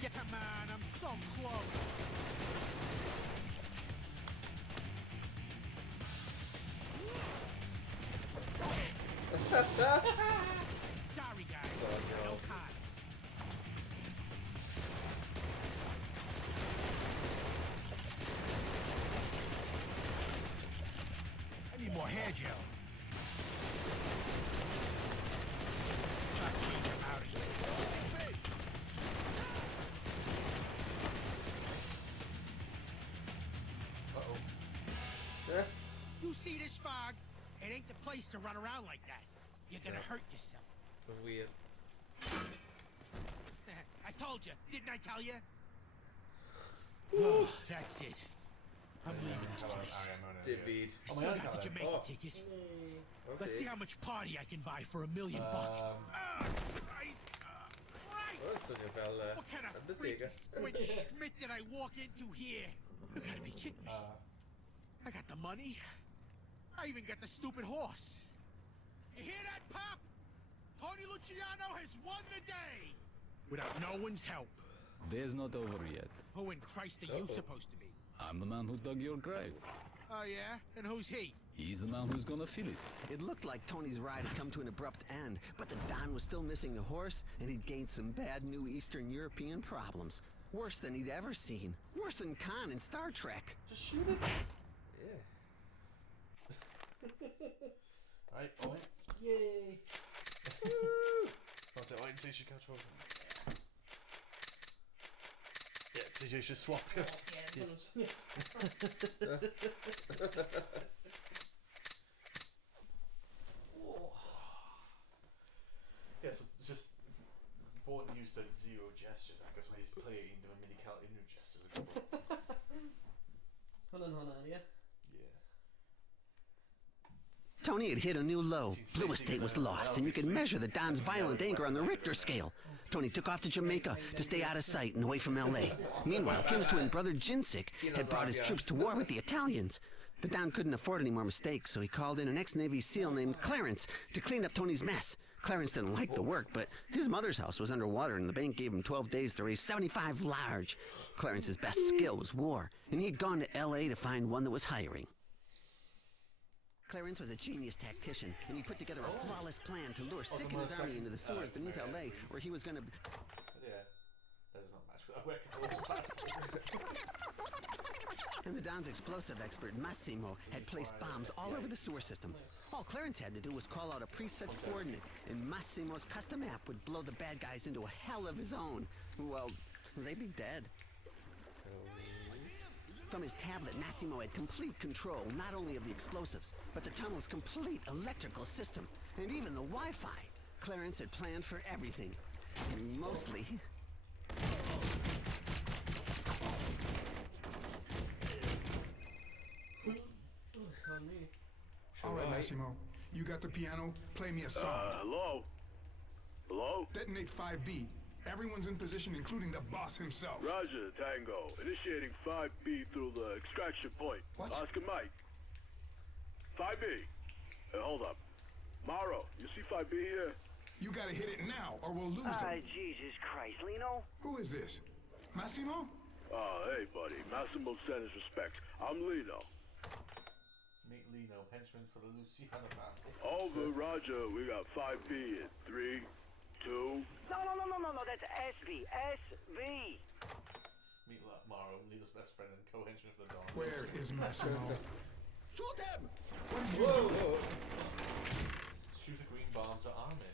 Come on, I'm so close. Sorry, guys. No time. I need more hair gel. Ah, jeez, I'm out of here. Uh-oh. You see this fog? It ain't the place to run around like that. You're gonna hurt yourself. Weird. I told you, didn't I tell you? Oh, that's it. I'm leaving this place. Debate. Oh, Still my got the God. Jamaica Oh. ticket. Okay. Let's see how much party I can buy for $1 million bucks. Oh, Christ! Christ! this? Swnio fel What kind of freaky Undertaker. squid Schmidt did I walk into here? You gotta be kidding me. I got the money. I even got the stupid horse. You hear that, Pop? Tony Luciano has won the day! Without no one's help. Day's not over yet. Who in Christ are you supposed to be? I'm the man who dug your grave. Oh, yeah? And who's he? He's the man who's gonna fill it. It looked like Tony's ride had come to an abrupt end, but the Don was still missing a horse, and he'd gained some bad new Eastern European problems. Worse than he'd ever seen. Worse than Khan in Star Trek. Just shoot it. Yeah. Right, Owen. Yay. That's it, Owen, TJ catch over. Yeah, TJ should swap us. Yeah, Yeah, so it's just Bolton used to zero gestures, I guess when he's playing doing mini cal inner gestures a couple. Hold on, yeah. Yeah. Tony had hit a new low. Blue Estate was lost, and you could measure the Don's violent anger on the Richter scale. Tony took off to Jamaica to stay out of sight and away from L.A. Meanwhile, Kim's twin brother Jinsik had brought his troops to war with the Italians. The Don couldn't afford any more mistakes, so he called in an ex-Navy SEAL named Clarence to clean up Tony's mess. Clarence didn't like the work, but his mother's house was underwater and the bank gave him 12 days to raise 75 large. Clarence's best skill was war, and he had gone to L.A. to find one that was hiring. Clarence was a genius tactician, and he put together a flawless plan to lure Sick and his army into the sewers beneath L.A., where he was going to... Yeah. That does not match with that work. It's a little bad. And the Don's explosive expert, Massimo, had placed bombs all over the sewer system. All Clarence had to do was call out a preset coordinate, and Massimo's custom app would blow the bad guys into a hell of his own. Well, they'd be dead. From his tablet, Massimo had complete control not only of the explosives, but the tunnel's complete electrical system, and even the Wi-Fi. Clarence had planned for everything. Mostly... All right, Massimo. You got the piano? Play me a song. Hello? Hello? Detonate 5B. Everyone's in position, including the boss himself. Roger, Tango. Initiating 5B through the extraction point. What? Oscar Mike. 5B. Hey, hold up. Morrow, you see 5B here? You gotta hit it now, or we'll lose them. Jesus Christ, Lino? Who is this? Massimo? Hey, buddy. Massimo sends his respects. I'm Lino. Meet Lino, henchman for the Luciano family. Over, Roger. We got 5B in 3, 2... No, that's SV. SV. Meet Maro, Lino's best friend and co-henchman for the Don. Where is Massimo? Shoot him! What did you do? Shoot a green bomb to arm it.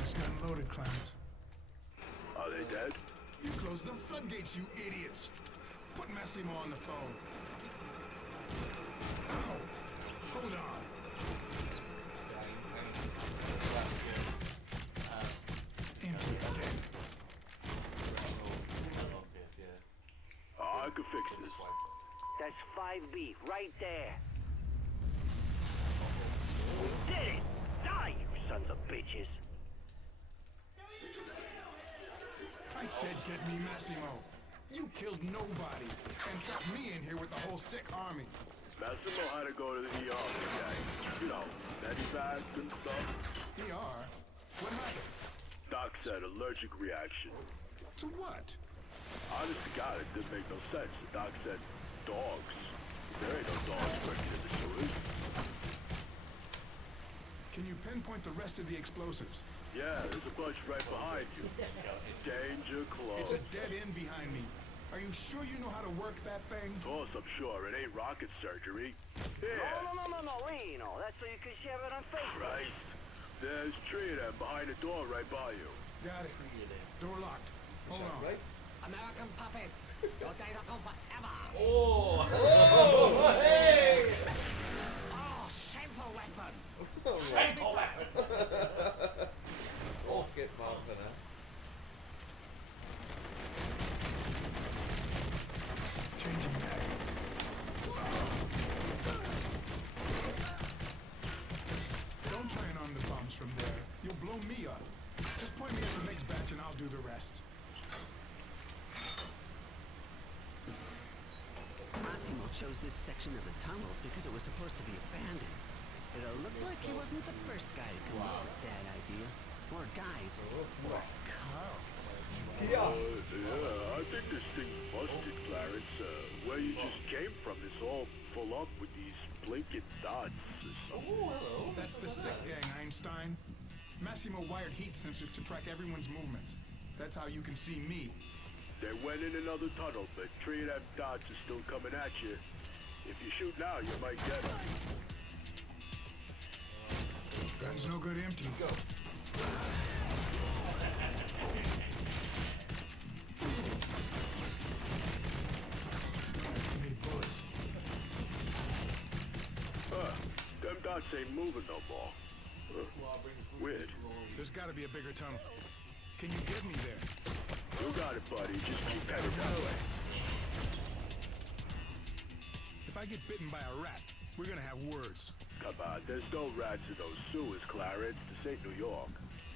This gun loaded, Clarence. Are they dead? You closed the floodgates, you idiots. Put Massimo on the phone. Ow. Hold on. Empty again. I could fix this. That's 5B, right there. We did it! Die, you sons of bitches! I said get me Massimo. You killed nobody and trapped me in here with the whole sick army. Massimo had to go to the ER today. You know, medevac and stuff. ER? What happened? Doc said allergic reaction. To what? Honest to God, it didn't make no sense. The doc said dogs. There ain't no dogs working in the sewers. Can you pinpoint the rest of the explosives? Yeah, there's a bunch right behind you. Danger close. It's a dead end behind me. Are you sure you know how to work that thing? Of course, I'm sure. It ain't rocket surgery. Yes. No, Lino. That's so you can share it on Facebook. Christ. There's three of them behind the door right by you. Got it. Door locked. Hold on. Right? American puppet, your days are gone forever. Oh, hey! Oh, shameful weapon. Shameful weapon. Oh, get Marvin, huh? Changing mag. Join me at the next batch and I'll do the rest. Massimo chose this section of the tunnels because it was supposed to be abandoned. But it looked like he wasn't the first guy to come up with that idea. Or guys, or cult. Yeah, I think this thing busted, Clarence. Where you just came from is all full up with these blinking dots. Oh, hello. That's the sick gang, Einstein. Massimo wired heat sensors to track everyone's movements. That's how you can see me. They went in another tunnel, but 3 of them dots are still coming at you. If you shoot now, you might get them. Gun's no good empty. Go. Them dots ain't moving no more. Weird. There's gotta be a bigger tunnel. Can you get me there? You got it, buddy. Just keep headed that way. If I get bitten by a rat, we're gonna have words. Come on, there's no rats in those sewers, Clarence. This ain't New York.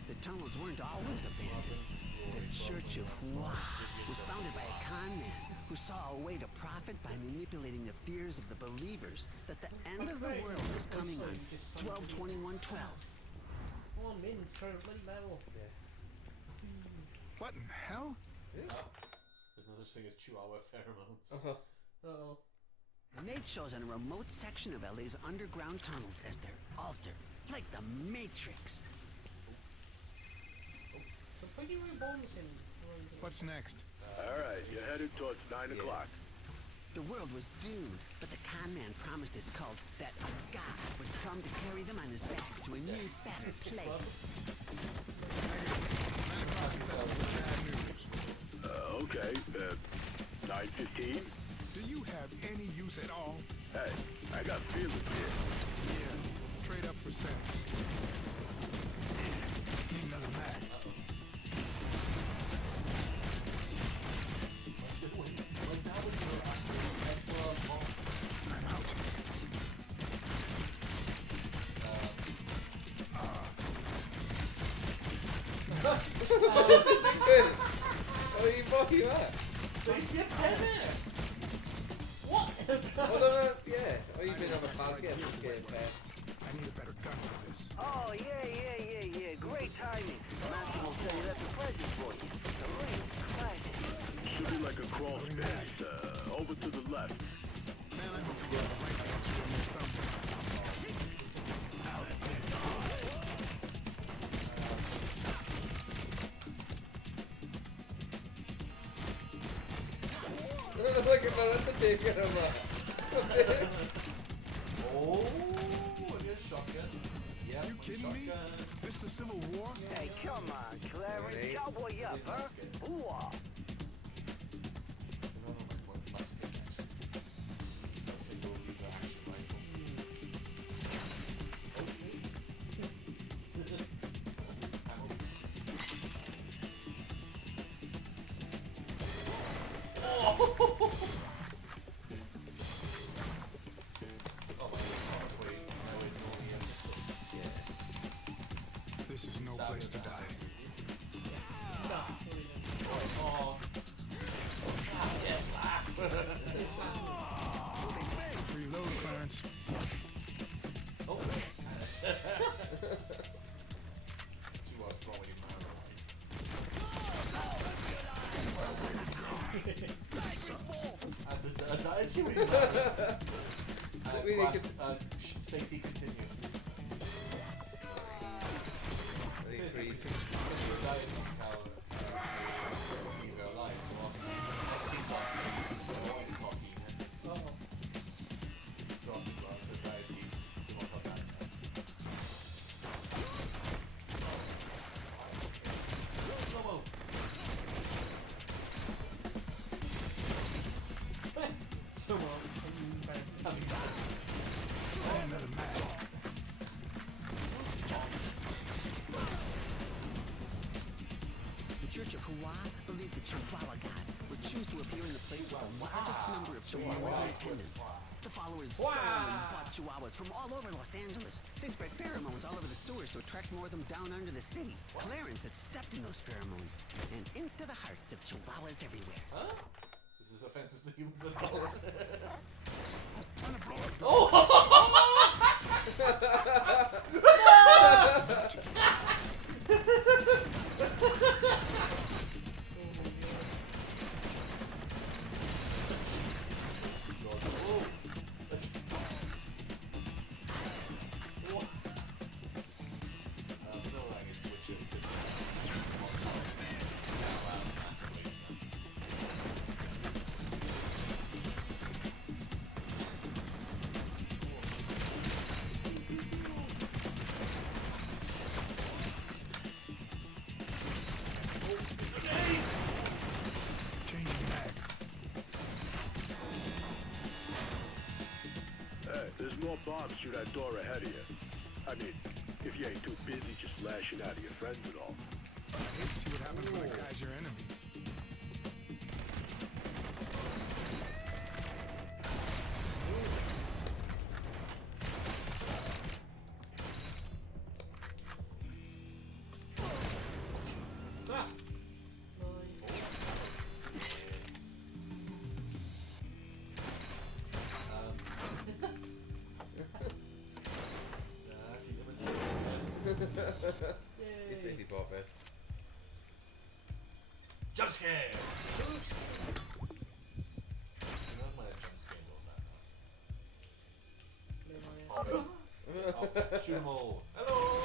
The tunnels weren't always abandoned. The Church of Hua was founded by a con man who saw a way to profit by manipulating the fears of the believers that the end of the world was coming on 12/21/12. Come on, Min's trying to bloody level. What in hell? There's no such thing as Chihuahua pheromones. Uh-oh. And they chose a remote section of LA's underground tunnels as their altar, like the Matrix. So put your bones in. What's next? Alright, you're headed towards 9 o'clock. The world was doomed, but the con man promised his cult that a god would come to carry them on his back to a new, better place. Okay, 9:15? Do you have any use at all? Hey, I got feelings here. Yeah, trade up for sense. Need another mag. I'm out. What are you fucking at? What? Yeah. Oh, you've been on a pad game. I need a better gun for this. Oh, yeah. Great timing. Massimo will tell you that's a pleasure for you. A real classic. Should be like a crawl space, over to the left. Man, I hope you got the right answer in there somewhere. Look at my taking him Oh, I get a shotgun. Yeah, you kidding me? This the Civil War? Hey, come on, Clarence. Cowboy up, huh? Ooh-ah. This is no place to die. Reload, Clarence. Safety continue. Very crazy. Another mag. The Church of Hua believed the Chihuahua god would choose to appear in the place with the largest number of Chihuahuas in attendance. The followers stole and bought Chihuahuas from all over Los Angeles. They They spread pheromones all over the sewers to attract more of them down under the city. Clarence had stepped in those pheromones and into the hearts of chihuahuas everywhere. Huh? This is offensive to humans and dogs. There's more bombs through that door ahead of you. I mean, if you ain't too busy just lashing out at your friends and all. I hate to see what happens when a guy's your enemy. It's Indy Bobby. Jump scare! Shoot them all. Hello!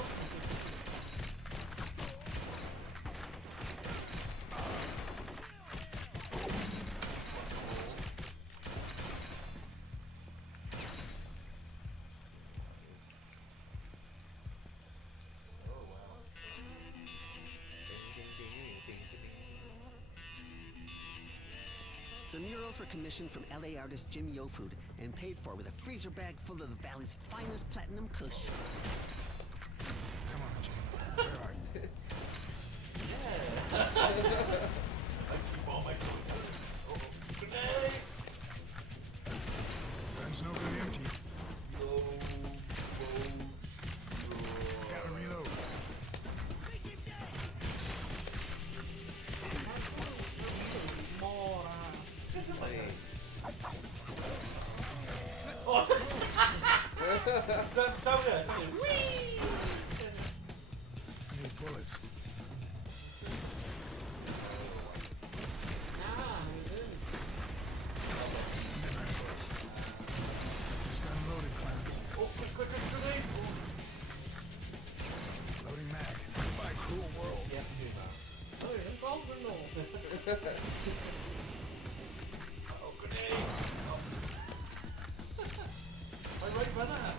The murals were commissioned from LA artist Jim Yofood and paid for with a freezer bag full of the valley's finest platinum kush. Come on, Jim. Where are you? I see all my food. Oh, grenade! Gun's no good empty. Slow. Gotta reload. I need bullets. Just got loaded, Clarence. Oh, quick, grenade! Loading mag. Goodbye, cruel world. Yeah, see you now. Oh, you're involved or no? Oh, grenade! My right runner!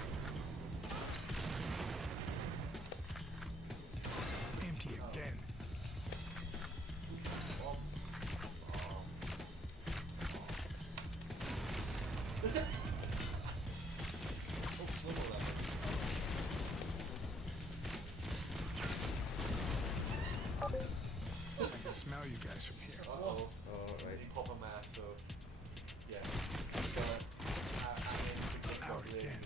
Empty again. I can smell you guys from here. Uh-oh. Oh, right. He pop a mask, so... Yeah. Out again.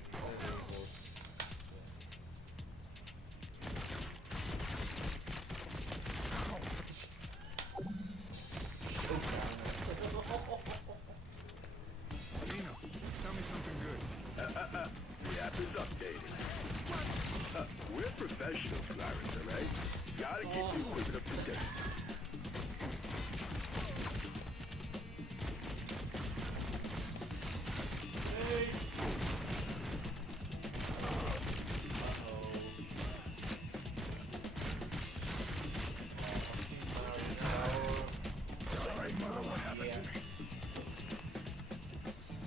Nino, tell me something good. The app is updated. We're professionals, Clarence, alright? Gotta keep the equipment up to date. Sorry, mother, what happened to me?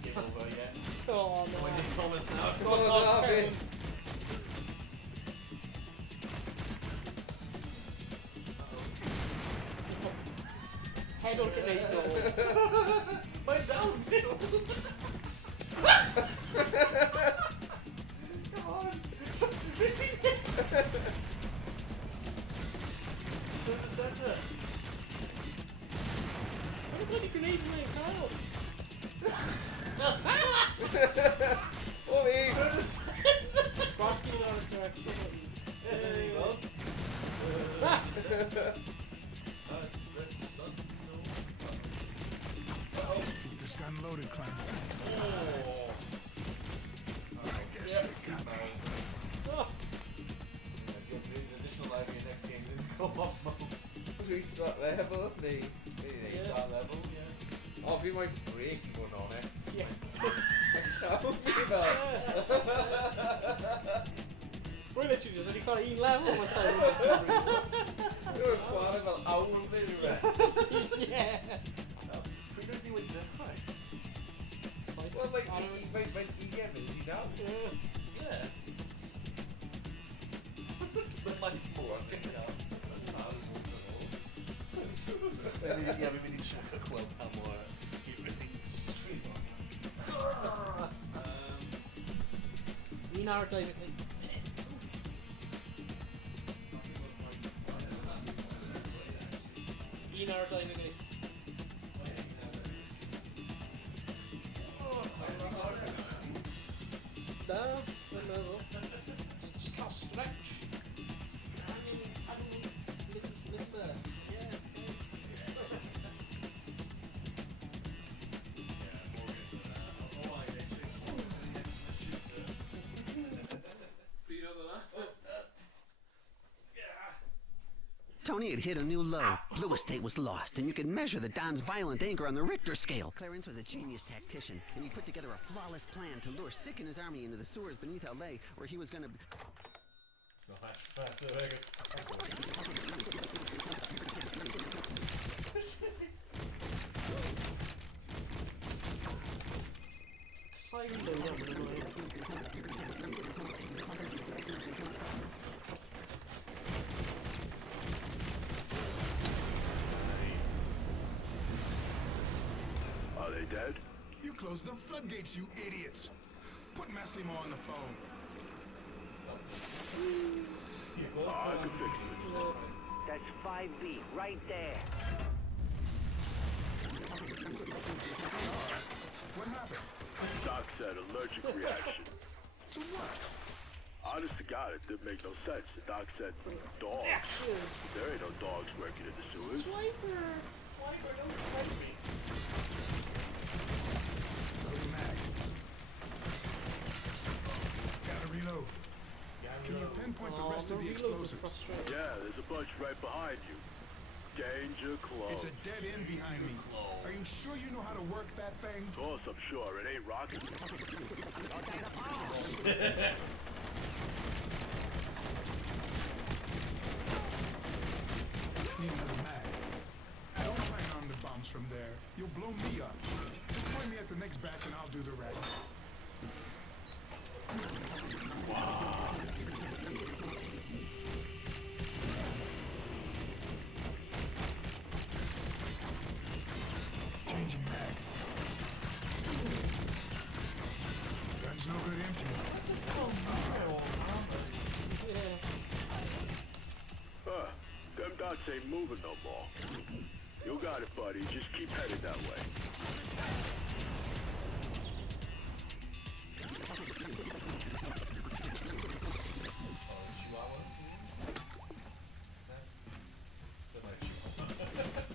Game over yet? Oh, no. I just told us now. Oh, no, man. Head on grenade door. My down, Bill! Come on! Go to the center! What a bloody grenade in my car? Oh, hey. Go to the center! Basking on a Keep this gun loaded, Clown. I guess you got me. Additional life in your next game is co-op mode. Restart level, the Restart level, yeah. I'll be my break one honest. Yeah. How people? We're literally just only got an level with time. You're a fan of an hour maybe, right? Yeah. We're going to do it different. Well, like, he gave it, you know? Yeah. But like, more, you know. That's not as well. Yeah, we need to check a club how more everything's streamlined. Hour David. Hour David. Down the middle. Just can't stretch. Limber. Yeah. Tony had hit a new low. Blue Estate was lost, and you could measure the Don's violent anger on the Richter scale. Clarence was a genius tactician, and he put together a flawless plan to lure Sick and his army into the sewers beneath L.A., where he was gonna... Are they dead? You closed the floodgates, you idiots. Put Massimo on the phone. I can fix it. That's 5B, right there. What happened? Doc said allergic reaction. To what? Honest to God, it didn't make no sense. The doc said dogs. There ain't no dogs working in the sewers. Swiper, don't fight me. Loading mag. Gotta reload. Can you pinpoint the rest of the explosives? Yeah, there's a bunch right behind you. Danger close. It's a dead end behind me. Are you sure you know how to work that thing? Of course, I'm sure. It ain't rocket. Need another mag. Don't try and arm the bombs from there. You'll blow me up. Just point me at the next batch and I'll do the rest. Changing mag. Gun's no good empty. Them dots ain't moving no more. You got it, buddy. Just keep headed that way.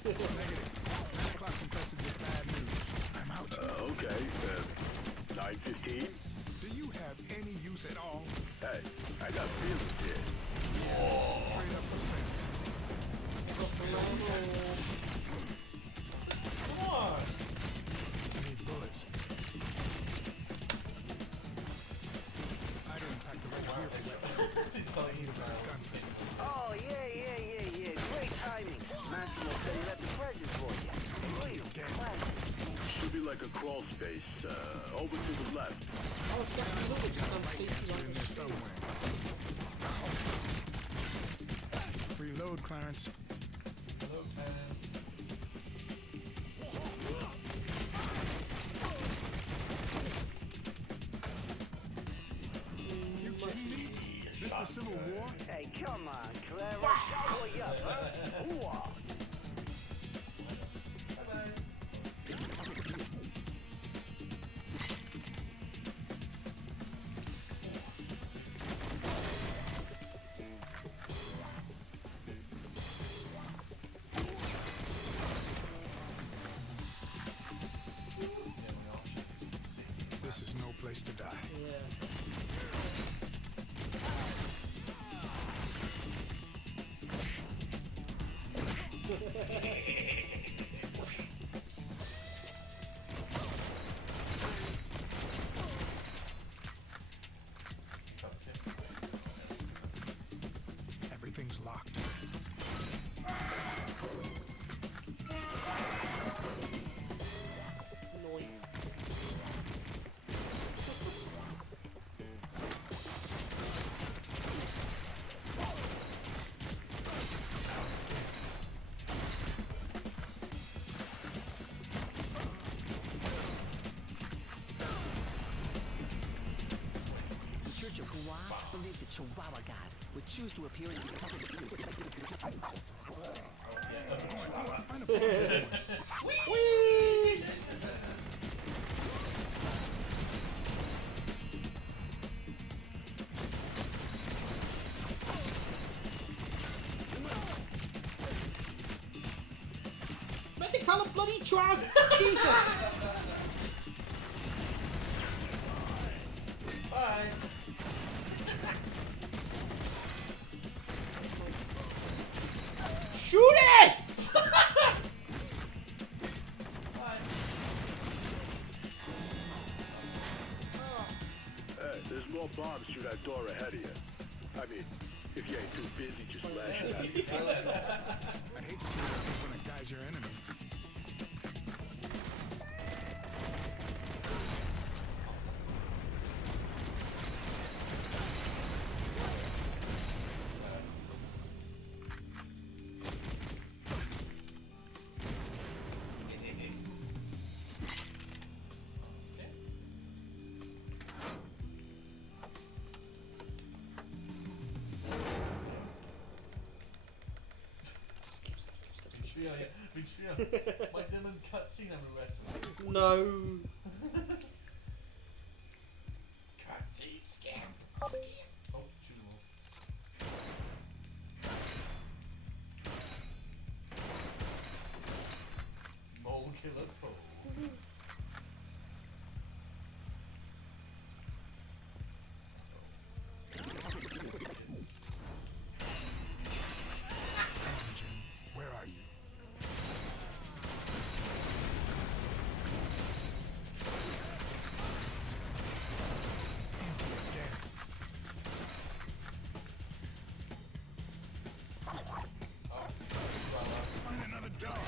Negative. 9 o'clock's infested with bad news. I'm out. Okay. 9:15. Do you have any use at all? Hey, I got feelings here. Trade up for sense. Come on. I need bullets. I didn't pack the right gear for weapons. I need a better gun for this. Oh, yeah. Great timing. Massimo said he left a present for you. Real classic. Should be like a crawl space. Over to the left. Oh, it's definitely lovely. Just on Answer in there somewhere. Reload, Clarence. You kidding me? This the Civil War? Hey, come on, Clara. Double you up, huh? Ooh-ah. Everything's locked. Church of Hua believed the Chihuahua God would choose to appear in But they call him bloody Chaz. Jesus. Bye. Shoot it! There's more bombs through that door ahead of you. I mean, if you ain't too busy just lashing out. I hate to see what happens when a guy's your enemy. Like them in cutscene I'm wrestling. No. Cutscene scam. Scam. Oh, shoot him off. Mole killer pole. Where are you? Find another dog.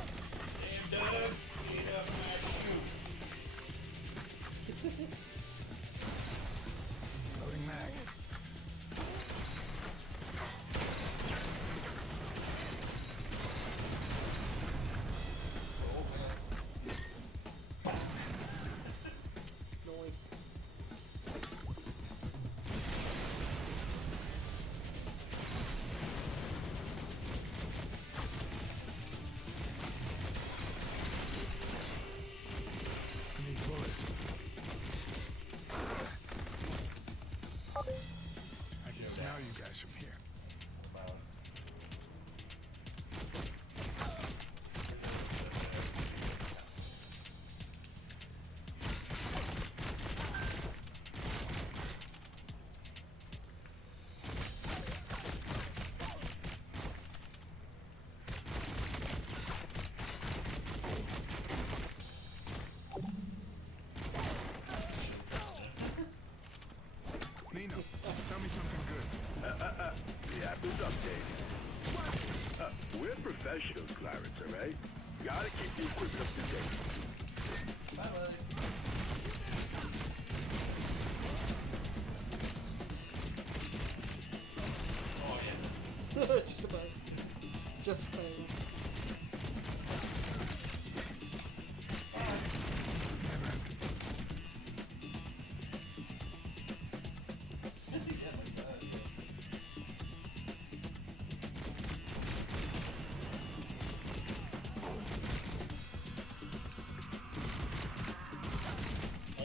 Damn dog. Loading mag. I need bullets. I can smell you guys from here. Nino, tell me something good. The app is updated. We're professionals, Clarence, alright? Gotta keep the equipment up to date. Bye, buddy. Oh, yeah. Just about. Just about.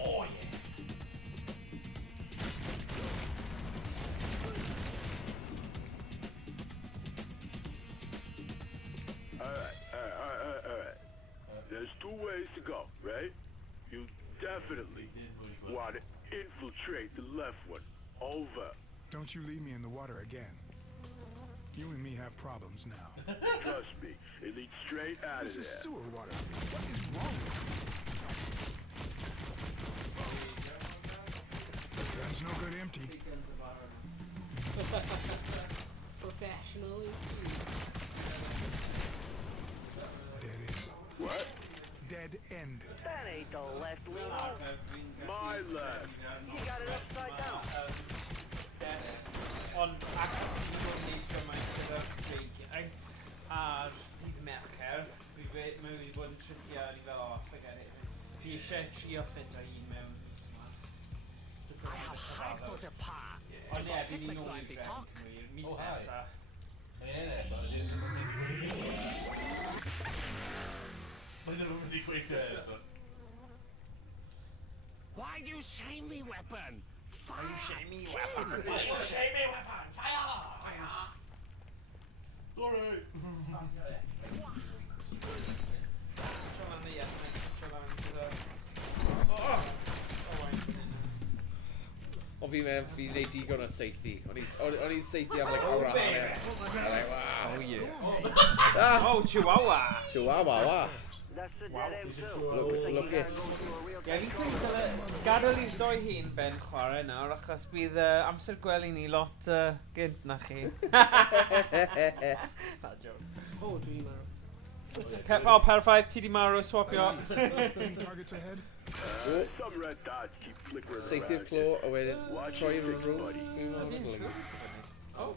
Oh, yeah. Alright. There's two ways to go, right? You definitely want to infiltrate the left one. Over. Don't you leave me in the water again. You and me have problems now. Trust me, it leads straight out This of is there. sewer water. What is wrong with you? Gun's no good empty. Professionally. Dead end. What? Dead end. That ain't the left, Lino. My left. You got it upside down. Ond ac os ydyn nhw'n neud gymaint gyda'r dreigiau a'r dydd Mercher, mewn wedi bod yn tricky a ni fel, forget it. Fi eisiau trio ffit o un mewn mis yma. I have high explosive power. Ond ie, fi ni Like nôl i Landy drefn Cock. mis Oh, hi. nesa. Mae'n ddim yn mynd i gweithio eto. Why do you shame me, weapon? Fire! You shame me, weapon! Why you shame me, weapon? Fire! Fire! Sorry! Tro lan ni, yes, mate. Tro lan gyda... Ond fi mewn, fi'n neud digon o seithi. O'n i'n seithi am like awr a hanner. I'm like, wow. Oh, yeah. Ah! Oh, Chihuahua! Chihuahua, wow. That's the dead end too. Look it. Ie, fi'n credu dyle gadael i'r doi hun Ben chwarae nawr, achos bydd amser gwely ni lot gynt na chi. That joke. Oh, dwi'n marw. Oh, perffaith, ti di marw, swapio. Targets ahead. Some red dots keep flickering Seithi'r around. clo, a wedyn Watch troi your rhwng six, rhwng. buddy. Dwi'n meddwl. Oh.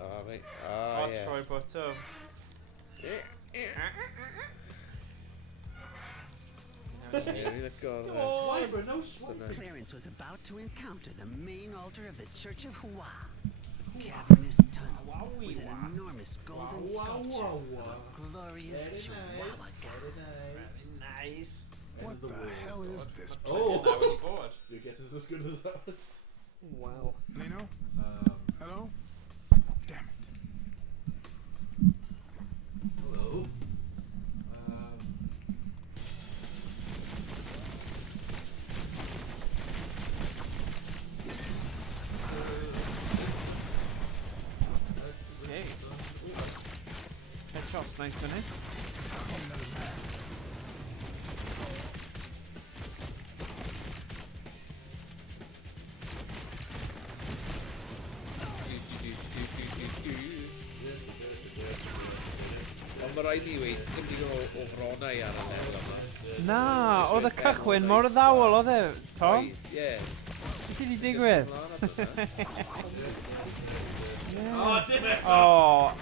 Ah, right. Oh, Ah, yeah. troi bottom. Yeah, we look good. Clarence was about to encounter the main altar of the Church of Hua. Cavernous tunnel with an enormous golden sculpture of a glorious Chihuahua god. Very nice. What the hell is this place? Oh! Now we're bored. Your guess is as good as ours. Wow. Lino? Hello? Damn it. Hello. Hey. Headshot's nice, isn't it? Ond mae rhaid ni weid, dim digon o fronau ar y lefel yma. Na, oedd y cychwyn mor ddawol oedd e, Tom? Ie. Beth sydd wedi digwydd? Oh, dim it! Oh.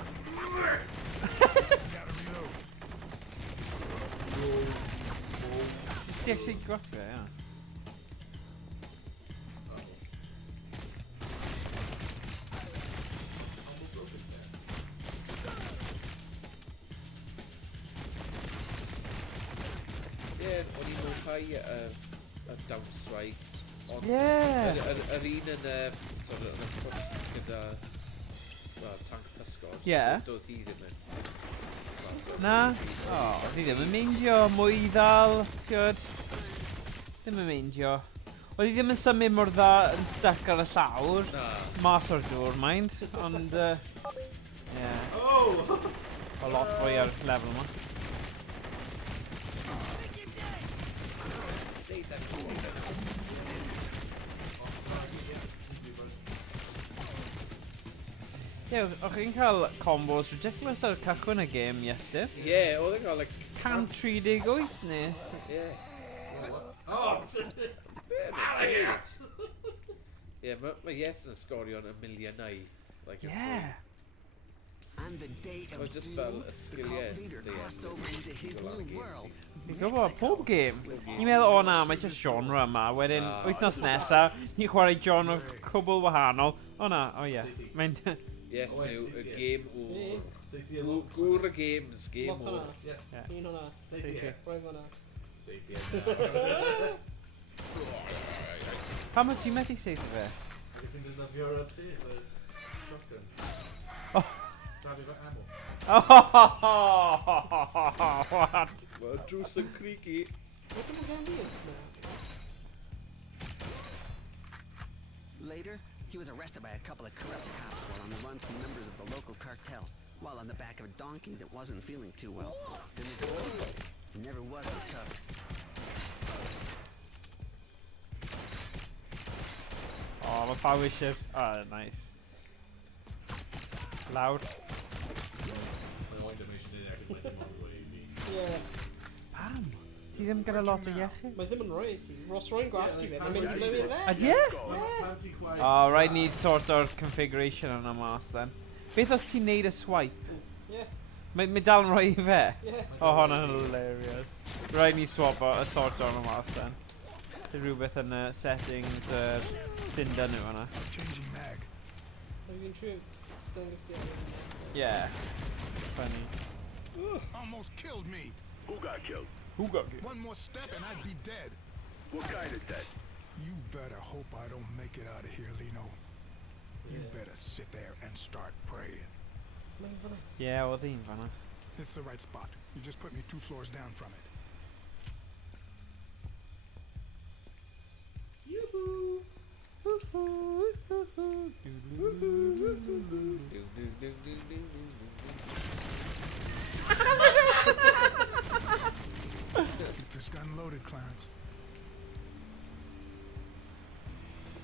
Ti actually grosio, ie. Ie, o'n i'n mwynhau y dawns rai. Ond Ie. yr un yn gyda tank pysgod. Ie. Doedd hi ddim yn. Na? O, fi ddim yn meindio mwy ddal, tiwod? Ddim yn meindio. Oedd hi ddim yn symud mor dda yn stuck ar y llawr. Na. Mas o'r dŵr, mind. Ond, ie. Oh! O lot fwy ar y lefel yma. Ie, o'ch chi'n cael combos ridiculous ar cychwyn y game, Iestyn? Ie, oedd e'n cael like... 138 neu? Ie. Oh! Ie, mae Yes yn sgorion y miliynau. Like, Yeah. On the day Well, of just doom, fell a the skill, cult yeah, leader the crossed over into his Go on new again, world. Fi'n gwybod, pob game. Ni'n meddwl, o na, mae just genre yma. Wedyn, wythnos nesa, ni'n chwarae genre cwbl wahanol. O na, o ie. Mae'n... Yes, new, a game over. Gwr y games, game over. Un hwnna. Rhaid hwnna. Pam o ti'n methu seithio fe? Dwi'n defnyddio'r peth, y shotgun. Oh. Sabi fo ammo. Oh, what? Mae drws yn creaky. Later, He was arrested by a couple of corrupt cops while on the run from members of the local cartel, while on the back of a donkey that wasn't feeling too well. And it never was recovered. Oh, my power ship. Oh, nice. Loud. Yeah. Pam, ti ddim gyda lot o iechyd? Mae ddim yn rhoi ti. Ross Roy'n gwasgu fe. Mae'n mynd i mewn i'r fe. Ydy e? Oh, right, need sort o'r configuration yna mas then. Beth os ti'n neud y swipe? Yeah. Mae dal yn rhoi i fe? Yeah. Oh, hwnna'n hilarious. Right, ni swap o y sort o'r mas then. Dy rhywbeth yn settings Cinder nhw yna. Changing mag. Have you been true? Yeah. Funny. Almost killed me. Who got killed? Who got killed? One more step and I'd be dead. What kind of dead? You better hope I don't make it out of here, Lino. You better sit there and start praying. Yeah, oedd un fanna. It's the right spot. You just put me 2 floors down from it. Yoo-hoo! Keep this gun loaded, Clarence.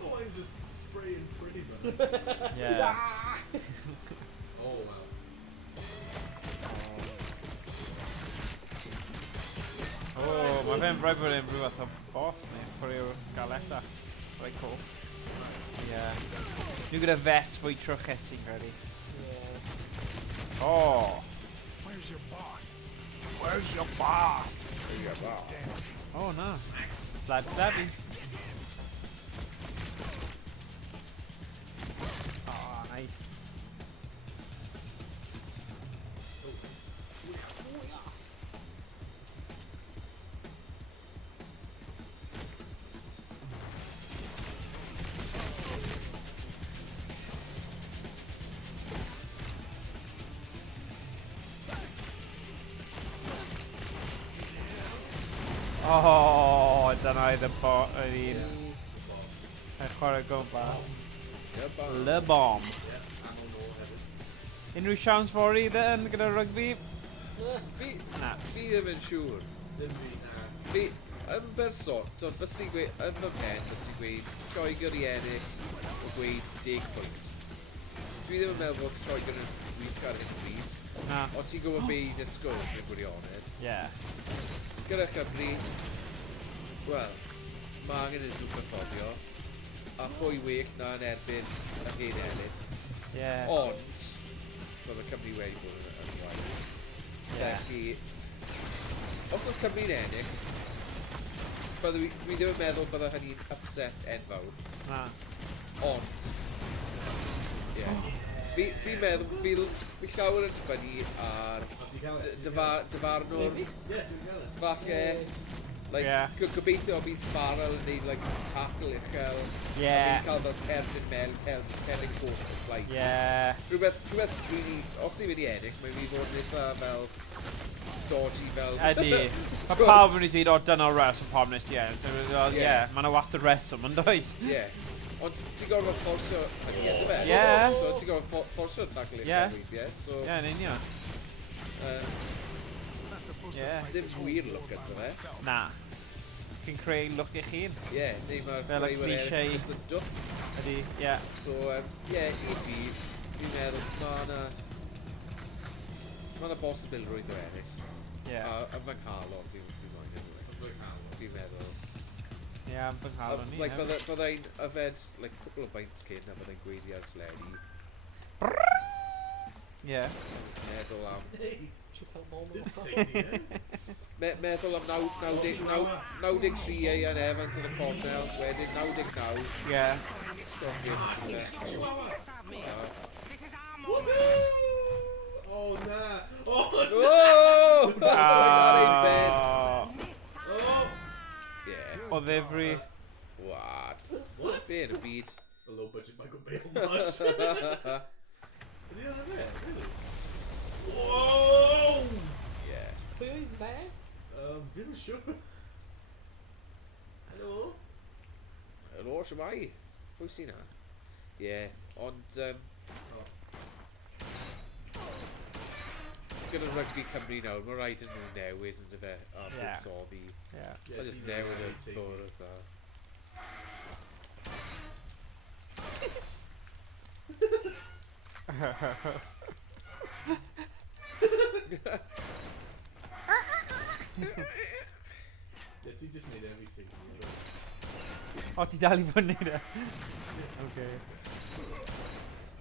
Oh, I'm just spraying pretty, bro. Yeah. Oh, wow. Oh, mae fe'n rhaid bod e'n rhywbeth o boss neu pwy yw'r galeta. Very cool. Yeah. Nhw gyda vest fwy trwchus sy'n credu. Oh. Where's your boss? Where's your boss? Oh no. Slab stabby. Oh, nice. Oh, dyna oedd y yr un. Y chwarae gwmpas. Le Bomb. Unrhyw siawns fori yn gyda rygbi? Na. Fi ddim yn siŵr. Fi, yn berson, fys i'n gweud, yn fy pen, fys i'n gweud, Lloegr i ennill o gweud 10 pwynt. Dwi ddim yn meddwl bod Lloegr yn wych ar hyn o bryd. Na. Ond ti'n gwybod be i ddisgwyl yn gwirionedd. Yeah. Gyda Cymru, wel, mae angen yn rhywbeth ffofio, a pwy well na yn erbyn y hen ennill. Yeah. Ond, so mae Cymru wedi bod yn waith. Felly, os oedd Cymru'n ennill, dwi ddim yn meddwl bydde hynny'n upset enfawr. Na. Ond, ie. Fi'n meddwl, fi llawer yn dibynnu ar dyfarnwr. Falle, gobeithio bydd Farrell yn neud tackle uchel. A fi'n cael fel Perlin Perlin Court yn blaen. Rhywbeth really, os ni'n mynd i ennill, mae'n mynd i fod yn eitha fel dodgy fel... Ydy. Mae pawb yn dweud, o dyna reswm pawb nes di ennill. Ie, mae'n wastad reswm yn does. Ie. Ond ti'n gorfod fforsio hynny edrych fe? Ie. So ti'n gorfod fforsio tackle uchel weithiau. Ie, yn union. Dim wir look at fe. Na. Chi'n creu look i chi. Ie, neu mae'r creuwyr eraill just yn dwp. Ydy, ie. So, ie, i fi, fi'n meddwl, ma'na bosibilrwydd o eraill. Ie. A fy nghalon, fi'n meddwl. Ie, fy nghalon ni. Byddai'n yfed, cwbl o baints cyn a byddai'n gweiddi ar sledu. Ie. Meddwl am... Meddwl am 93 Ian Evans yn y cornel, wedyn 99. Ie. Scoggins yn y... Oh, na! Oh! O ddifri. What? Be yn y byd? A low budget Michael Bale much. Is he on there? Really? Whoa! Yeah. Pwy oedd fe? Ddim yn siŵr. Helo? Helo, siwmai? Pwy sy'n na? Yeah, ond gyda Rugby Cymru nawr, mae rhaid yn nhw newid yn dyfe a buddsoddi. Mae'n just newid y bwrdd dda. Yeah, ti just neud every single. O, ti dal I fod yn neud e? Ok.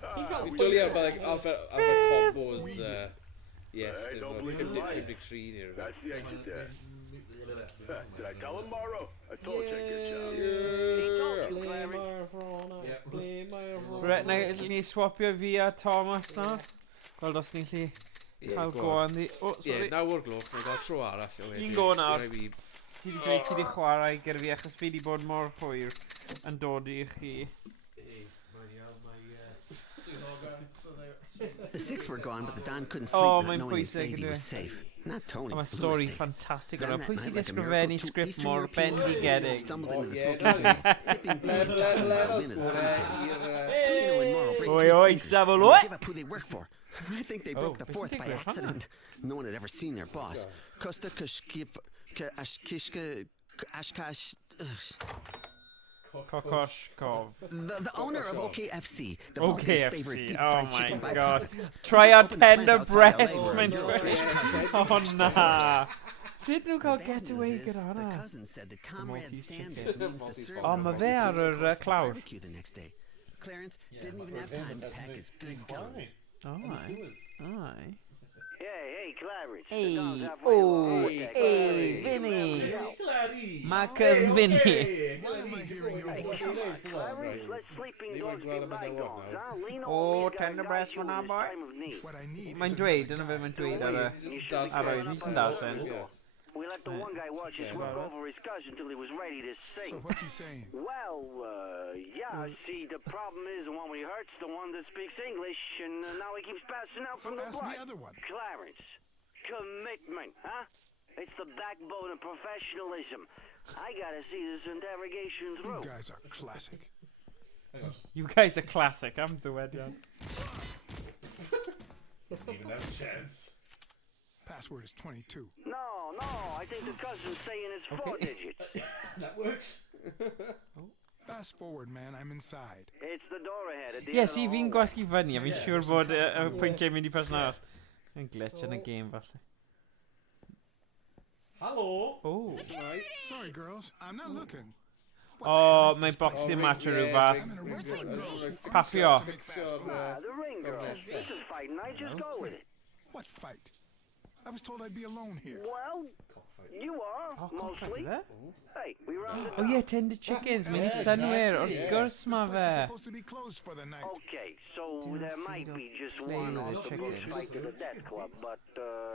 Fi'n dwlu ar combos, yes, dim ond 53 neu rhywbeth. That's the exit there. Did I tell him, Morrow? I told you a good job. Right, ni swapio fi a Thomas na. Gweld os ni'n lli cael go am ddi. O, sorry. Ie, 9 o'r gloch, mae'n gael tro arall. Un go nawr. Ti di dweud ti di chwarae gyda fi achos fi di bod mor hwyr yn dod I chi. The six were gone, but the Don couldn't sleep not knowing his bwysig baby was safe. Not Tony. Mae stori ffantastig o'r pwy sy'n ysgrifennu sgript mor Eastern bendigedig. stumbled into the smoking area, tipping Billy to a violin at the cemetery. Lino and Morrow break Oi, three oi, fingers Savolo. and give up who they work for. I think they broke the fourth by accident. No one had ever seen their boss. Costa Kashkishka Ashkash. Kokoshkov. The owner of OKFC, the Balkan's favorite deep Oh fried my chicken by god. Puppets. Try our Opened a plant tender outside breasts, LA where mae'n Euro dweud. Trash cousins O sing na. stories. Sut nhw'n cael getaway gyda The hwnna? cousin said that Comrade Sanders means to serve O, mae fe ar yr clawr. barbecue the next day. Clarence didn't even have time to pack his good guns. Aye. Hey, Clarence. Hey, oh, hey, Vinny. Marcus Vinny. Clarence, let sleeping dogs be bygones, huh? Lean O, over, tender breast for now, boy. What I need Mae'n dweud, dyna fe mae'n dweud ar y... Ar oedd, ni sy'n darllen. We let the one guy watch us work over his cousin until he was ready to sing. So what's he saying? Well, yeah, see, the problem is the one we hurt's the one that speaks English, and now he keeps passing out So from the ask blood. the other one. Clarence, commitment, huh? It's the backbone of professionalism. I gotta see this interrogation through. You guys are classic. You guys are classic, am dywediad. Didn't even have a chance. Password is 22. No, I think the cousin's saying it's 4 digits. That works. Fast forward, man, I'm inside. It's the door ahead at the Ie, end of si the fi'n hallway. gwasgu fyny a fi'n siŵr bod y pwynciau'n mynd I person arall. Yn glitch yn y game falle. Hello. Oh. Sorry, girls, I'm not looking. O, mae'n boxing match o ryw fath. Paffio. The ring girls. This is fight night, just go with it. What fight? I was told I'd be alone here. Well, you are, mostly. Hey, we round the O ie, tender chickens, mae'n synwyr, wrth gwrs ma fe. Supposed to be closed for the night. Okay, so there might be just one octopus fight to the death club, but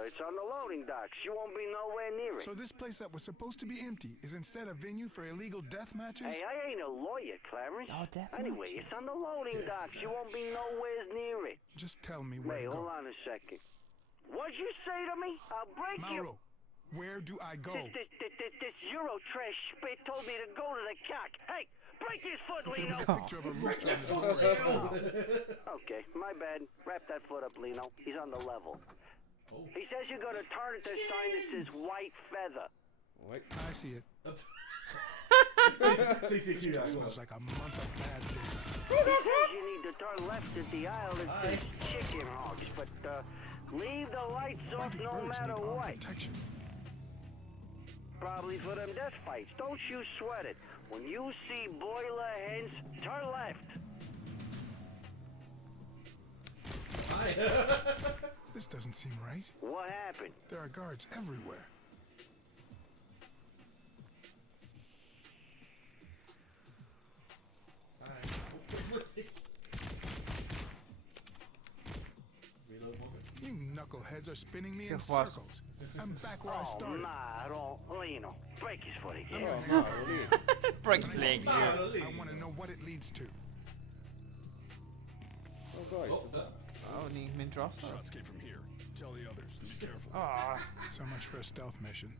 it's on the loading docks. You won't be nowhere near it. So this place that was supposed to be empty is instead a venue for illegal death matches? Hey, I ain't a lawyer, Clarence. Oh, death Anyway, it's on the loading docks. You won't be nowhere near it. Just tell me where Hey, to hold go. on a second. What'd you say to me? I'll break you. Mauro, where do I go? This Euro trash spit told me to go to the cock. Hey, break his foot, Lino. There's a picture of a rooster on his door. Okay, my bad. Wrap that foot up, Lino. He's on the level. He says you're gonna turn it to a sign that says white feather. I see it. CCQ. It smells like a month of bad business. He says you need to turn left at the aisle that says chicken hogs, but leave the lights off no matter what. Probably for them death fights. Don't you sweat it. When you see boiler hens, turn left. This doesn't seem right. What happened? There are guards everywhere. You knuckleheads are spinning me in circles. I'm back where I started. Lino, break his foot again. Break his leg. I want to know what it leads to. Oh, guys. Oh, ni'n mynd dros. Shots came from here. Tell the others. Be careful. Ah. So much for a stealth mission.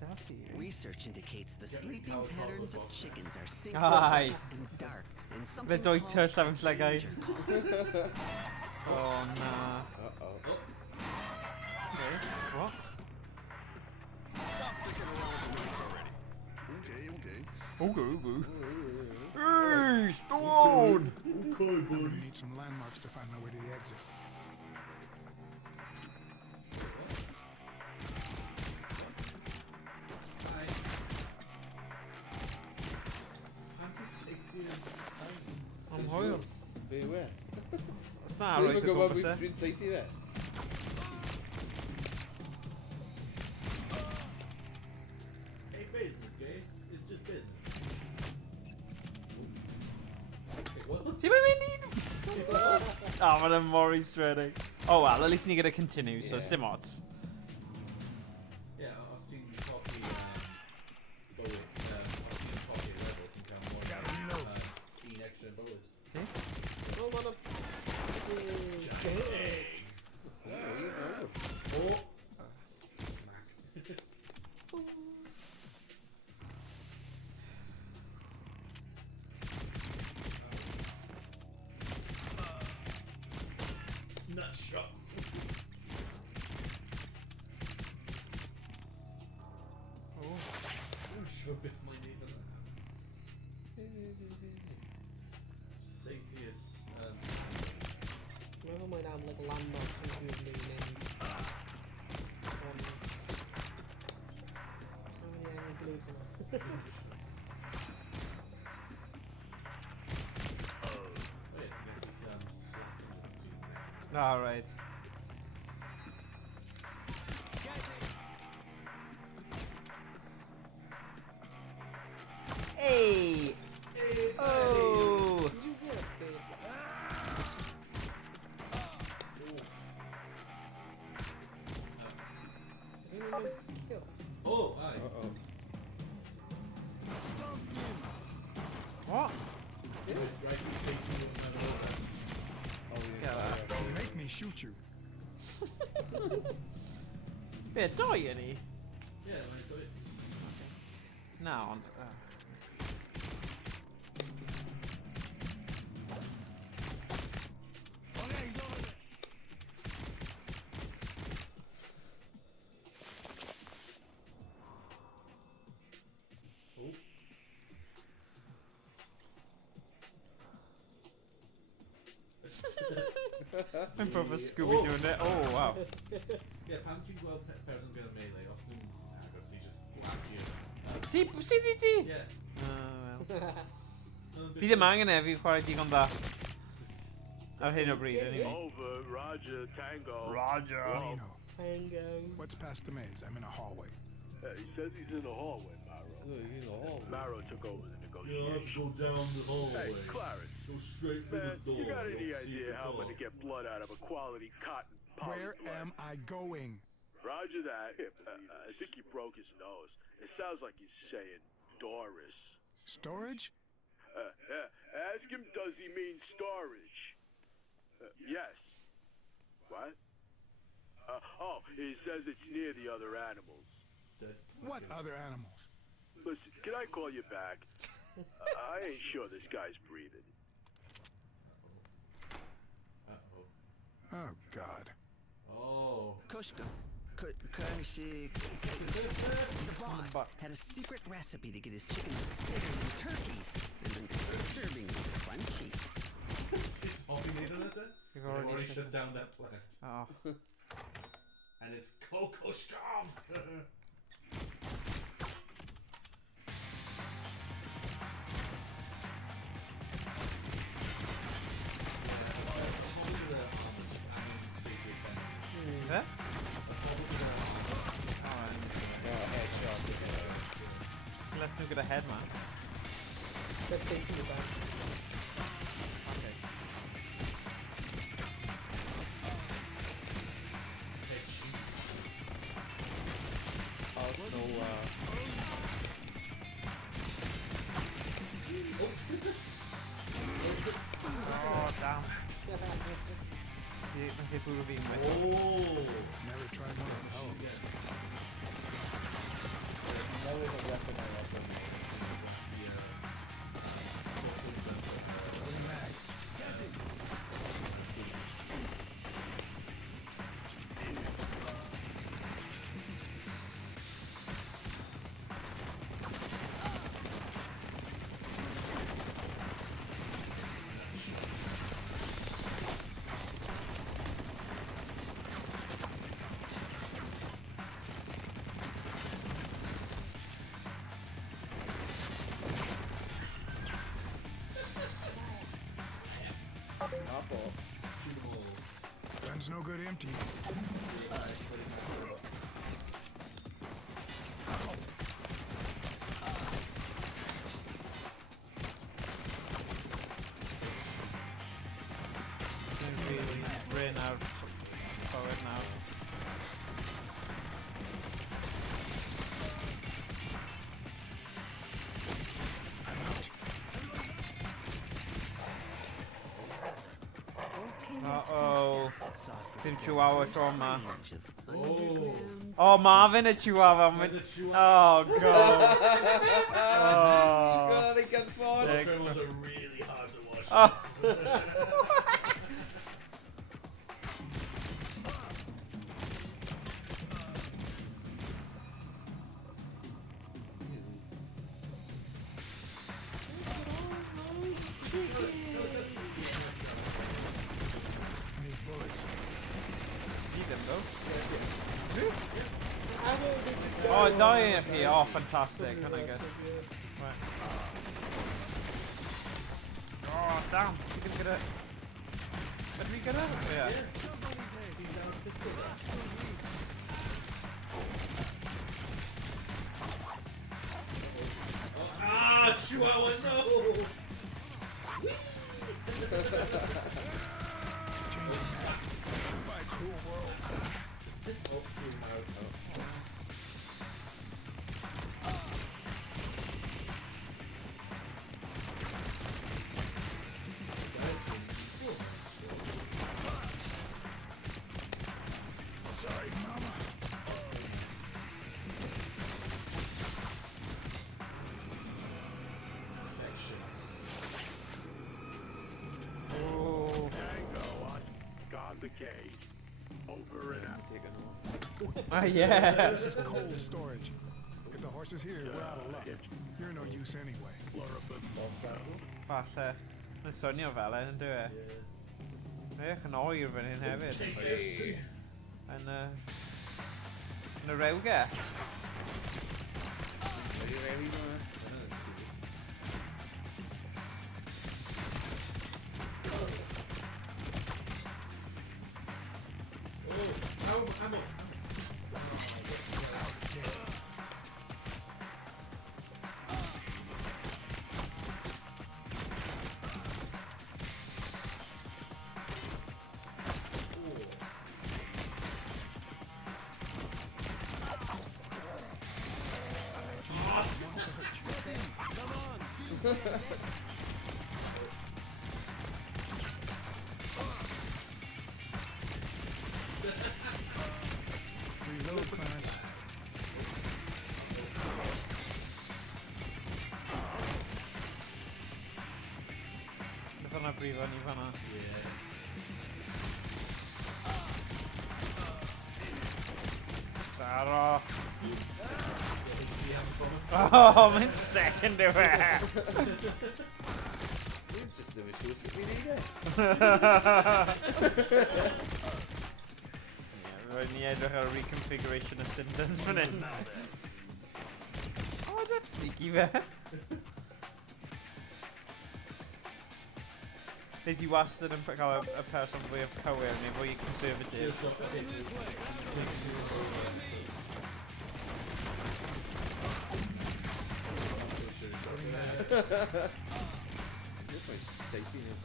stuff here. Research indicates the sleeping patterns of chickens are synced Aye. and dark, and Fe something dwy called tyll am llygau. Uh-oh. Oh, na. Okay, what? Stop dicking around with the rooms already. Okay. Hey, Stone! I'm gonna need some landmarks to find my way to the exit. I'm hwyl. Be we. Na, Swn roed i'n y gwybod gwmpas e. dwi'n seithi fe. Hey, business, gay. It's just business. Okay, what? Ti'n mynd i? Oh, mae'n y mor easter-egg. Oh well, at least ni gyda continue, so Yeah. sdim odds. Yeah, os ti'n colli bywyd, os ti'n colli lefel, ti'n cael mwy un extra yn bywyd. Ti? Wel, mae'n... Oh! Nut shot. Oh. Sure bit my knee than Safety is Never mind, I'm like a landmark including the names. Alright. Hey! Oh! Oh, aye. Uh-oh. What? Right, safety will never over. Oh, Yeah. Don't make me shoot you. Be, doi yn ni? Yeah, I do it. Na, ond... Mae'n proper Scooby-Doo yn it. Oh, wow. Yeah, pan ti'n gweld person gyda melee, os nhw'n agos, ti just gwasgu. Sydd i ti? Yeah. Fi ddim angen e, fi chwarae digon da. Ar hyn o bryd, anyway. Over, Roger, Tango. Roger. Tango. What's past the maze? I'm in a hallway. He says he's in the hallway, Marrow. So, he's in the hallway. Marrow took over the Yeah, let's negotiation. go down the hallway. Hey, Clarence. Go straight for Man, the door. you got any You'll see idea the how I'm door. gonna get blood out of a quality cotton poly Where blade? am I going? Roger that. I think he broke his nose. It sounds like he's saying Doris. Storage? Ask him, does he mean storage? Yes. What? He says it's near the other animals. What other animals? Listen, can I call you back? I ain't sure this guy's breathing. Oh, God. Oh. Kushka. Kushik. The boss had a secret recipe to get his chickens bigger than turkeys and disturbingly crunchy. It's pollinated, is it? We've They've already shut down that plant. Oh. And it's Kokoshkov! Fe? Unless nhw gyda head mas. Let's see in the back. Okay. Arsenal, Oh, damn. See, mae bwrw fi'n Oh! Never tried one of those. Gun's no good empty. He's ran out forward now. Uh-oh. Dim Chihuahua trauma. Oh, Marvin a Chihuahua. Oh, God. Oh. Scrawny gun forward. Those are really hard to watch. Oh. Oh, dying here. Oh, fantastic. Can I guess? Right. Oh, damn. You can get it. Did we get it? Yeah. Ah, Chihuahua, no! My cruel world. Sorry, Mama. Oh. Tango on God the Cage. Over and out. Oh, yeah. This is cold storage. If the horse is here, we're out of luck. You're no use anyway. Falle. Mae'n swnio fel yn dwi e? Ech yn oer fan hyn hefyd. Yn y rewge. Reload, Clarence. Beth yna brifo ni fanna? Daro! Oh, mae'n second yw e! Dwi'n just ddim yn siŵr sut fi'n neud e. Rwy'n ni edrych ar reconfiguration y Syndens fan hyn. Oh, that's sneaky fe. Neu ti wastad yn cael y person fwy o cywir neu fwy conservative? This one's safe, you know.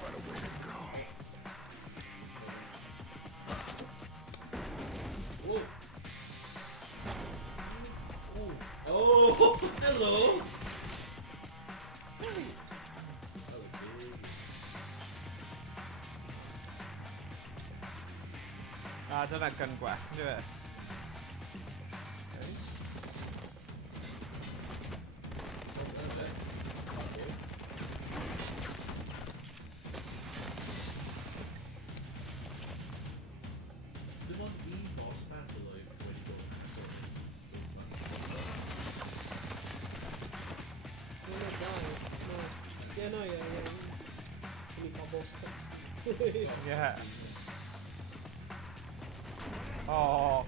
What a way to go. Oh, hello! dyna gun gwell, ynddo fe? Dim ond un boss bat oedd wedi bod yn Yeah. Oh.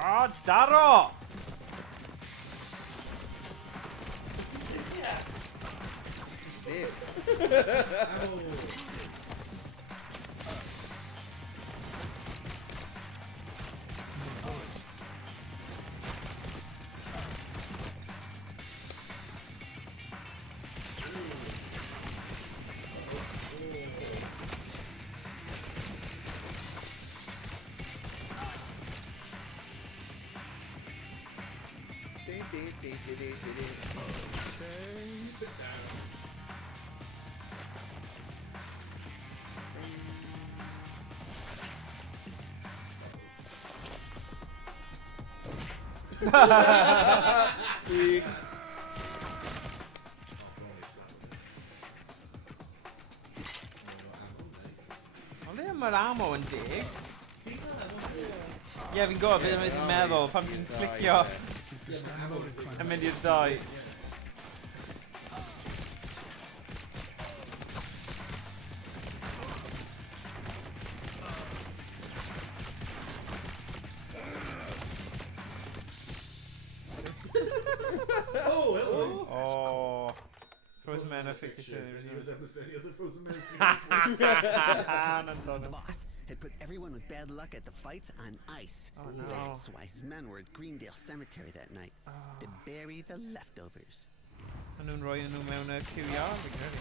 Oh, Daro! Ond ie, mae'r ammo yn dig. Ie, fi'n gwybod beth dwi'n meddwl pan fi'n clicio yn mynd i'r ddoi. Oh, Frozen Men are fictitious. The boss had put everyone with bad luck at the fights on ice. Oh, no. That's why his men were at Greendale Cemetery that night to bury the leftovers. A nhw'n rhoi nhw mewn y QR, fi'n credu.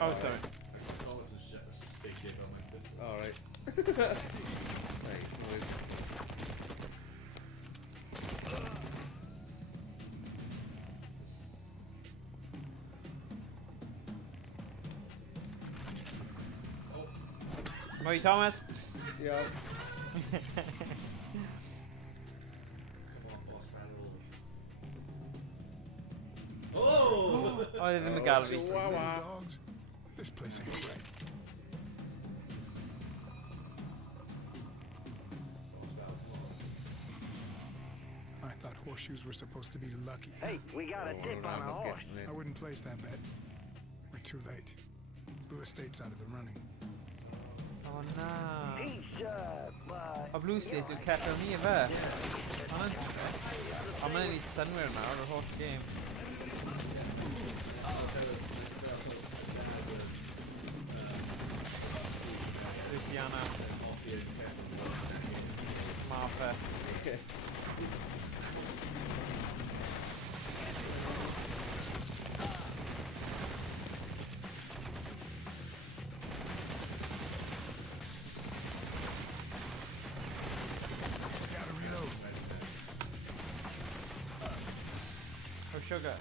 Oh, sorry. Alright. Right, noise. Mwy, Thomas. Yeah. Oh! Oh, ddim yn gael fi. This place ain't right. I thought horseshoes were supposed to be lucky. Hey, we got a dip on a horse. I wouldn't place that bet. We're too late. Blue Estate's out of the running. Oh, na. Pizza, but... O Blue State yw'r ceffel ni, efe? Ond mae'n ei synwyr yma o'r holl game. Luciana. Martha. Oh, sugar.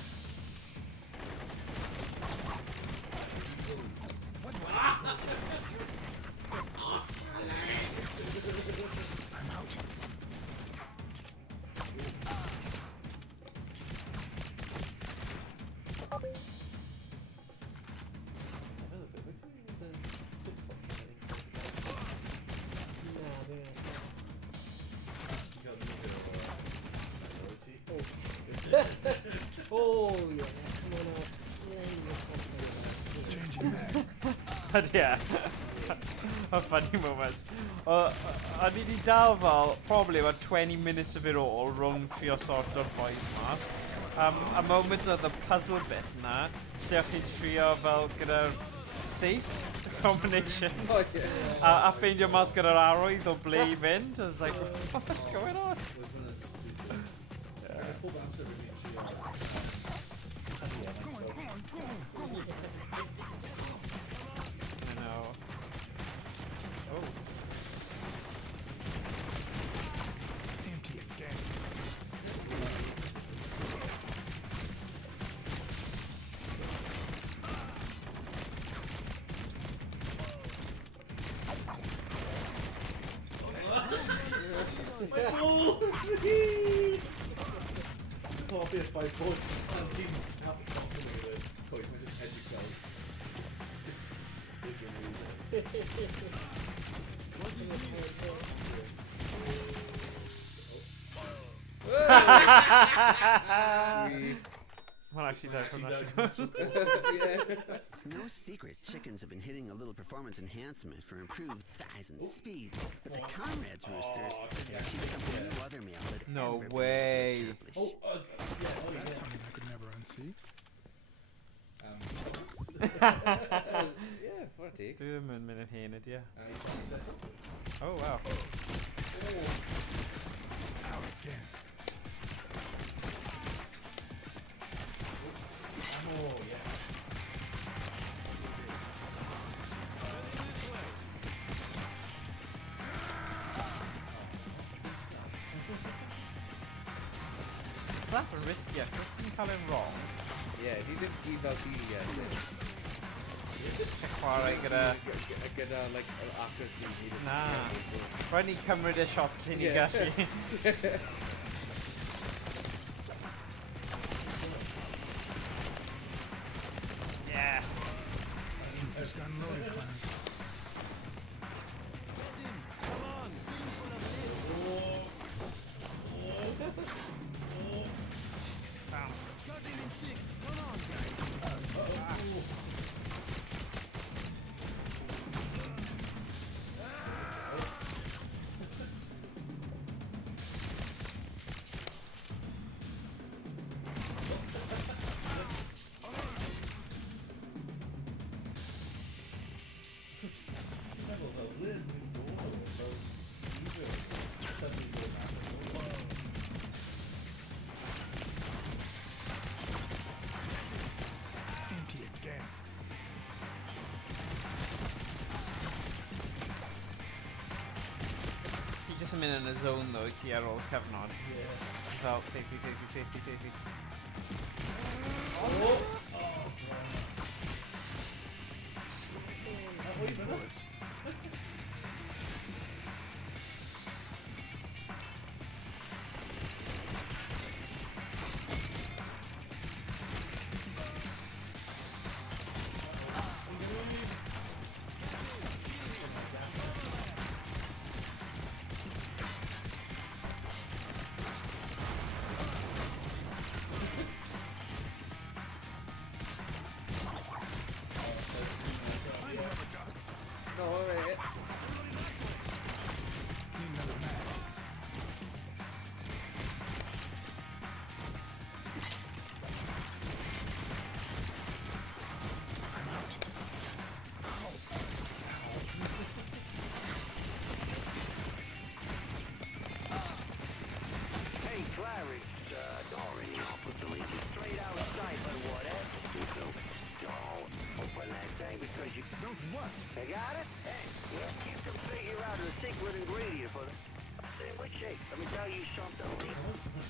I'm out. Oh, yeah. Changing mag. Yeah. A funny moment. O'n i wedi dal fel, probably about 20 minutes of it all, rhwng trio sort o'r boys mas. A moment oedd y puzzle bit na, lle o'ch chi'n trio fel gyda'r safe combination. Oh, yeah. A ffeindio mas gyda'r arwydd o ble I fynd. I was like, what's going on? I know. Oh. Oh. Empty again. Can't be a 5 point. Can't seem to have a possibility of it. Toys, I just edge it Well, actually, died from that. It's no secret chickens have been hitting a little performance enhancement for improved size and speed, but the Comrades roosters have achieved something no other male had No ever way. been able to accomplish. That's something I could never unsee. Yeah, what a take. Do them in a minute here, yeah. Oh wow. Out again. Oh, yeah. Slap a wrist, yes. Just didn't call him wrong. Yeah, he didn't give out the Chwarae gyda... gyda like accuracy he didn't. Na. Rhaid ni cymryd y shots cyn i gallu. Yes! Has gone loaded, Clarence. Empty again. Ti jyst yn mynd yn y zone though, ti ar ôl cyfnod. Fel, safety, safety, safety, safety. Bullets. No, wait. Need another mag. I'm out. Hey, Clarence, Doran, I'll put the Legion straight outside, but whatever you do, don't open that thing because you don't what? You got it? Hey, well, you can figure out the secret ingredient for the... In which shape? Let me tell you something, Lee.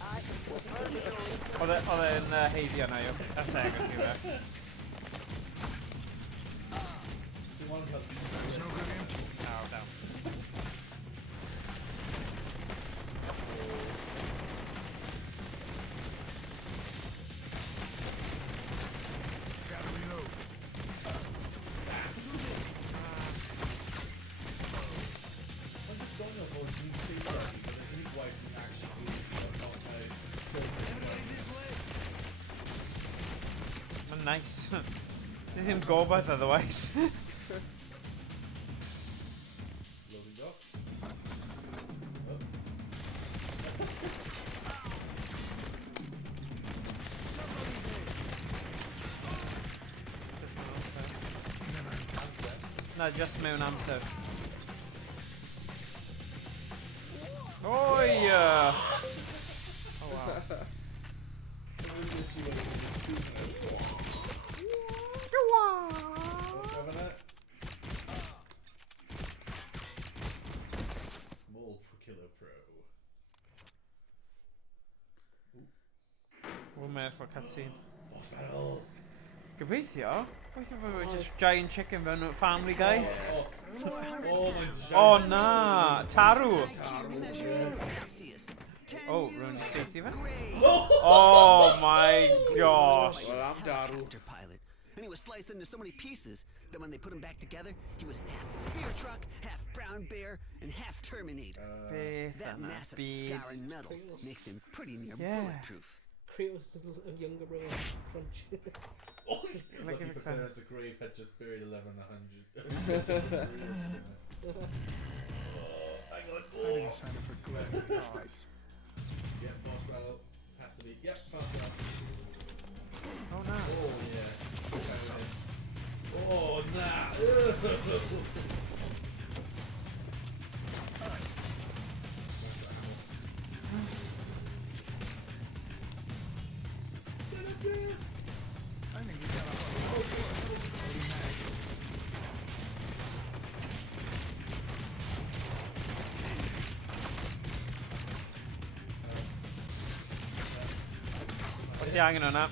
I will personally... Oedd e'n heiddio na yw. A seg yn hwyrach. There's no good empty. Oh, down. Gotta reload. Mae'n nice. Does him gobaith otherwise. Loading docks. Na, just mewn amser. O ia! Oh wow. One minute for cutscene. Boss battle. Gobeithio. Gobeithio fod just giant chicken fewn Family Guy. Oh, na! Taru! Oh, ruined the safety event? Oh my gosh! Well, I'm Daru. Pilot, and he was sliced into so many pieces that when they put him back together, he was half beer truck, half brown bear, and half Terminator. That massive scar and metal makes him pretty near bulletproof. Kratos' a younger brother, Crunch. Lucky for Clarence, a grave had just buried 1100. Hang on. I didn't sign up for Glenn. Alright. Yep, boss battle. Has to be. Yep, fast enough. Oh no. Oh yeah. Oh nah. I think you got a holy mag. What's he hanging on up?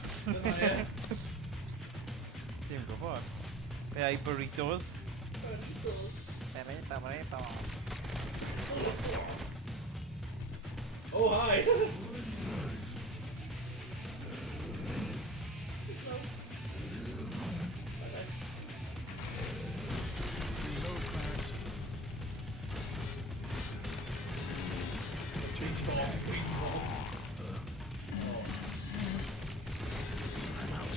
Dim gwybod. Be ai burritos. Oh hi. Reload, Clarence. Change it all. I'm out.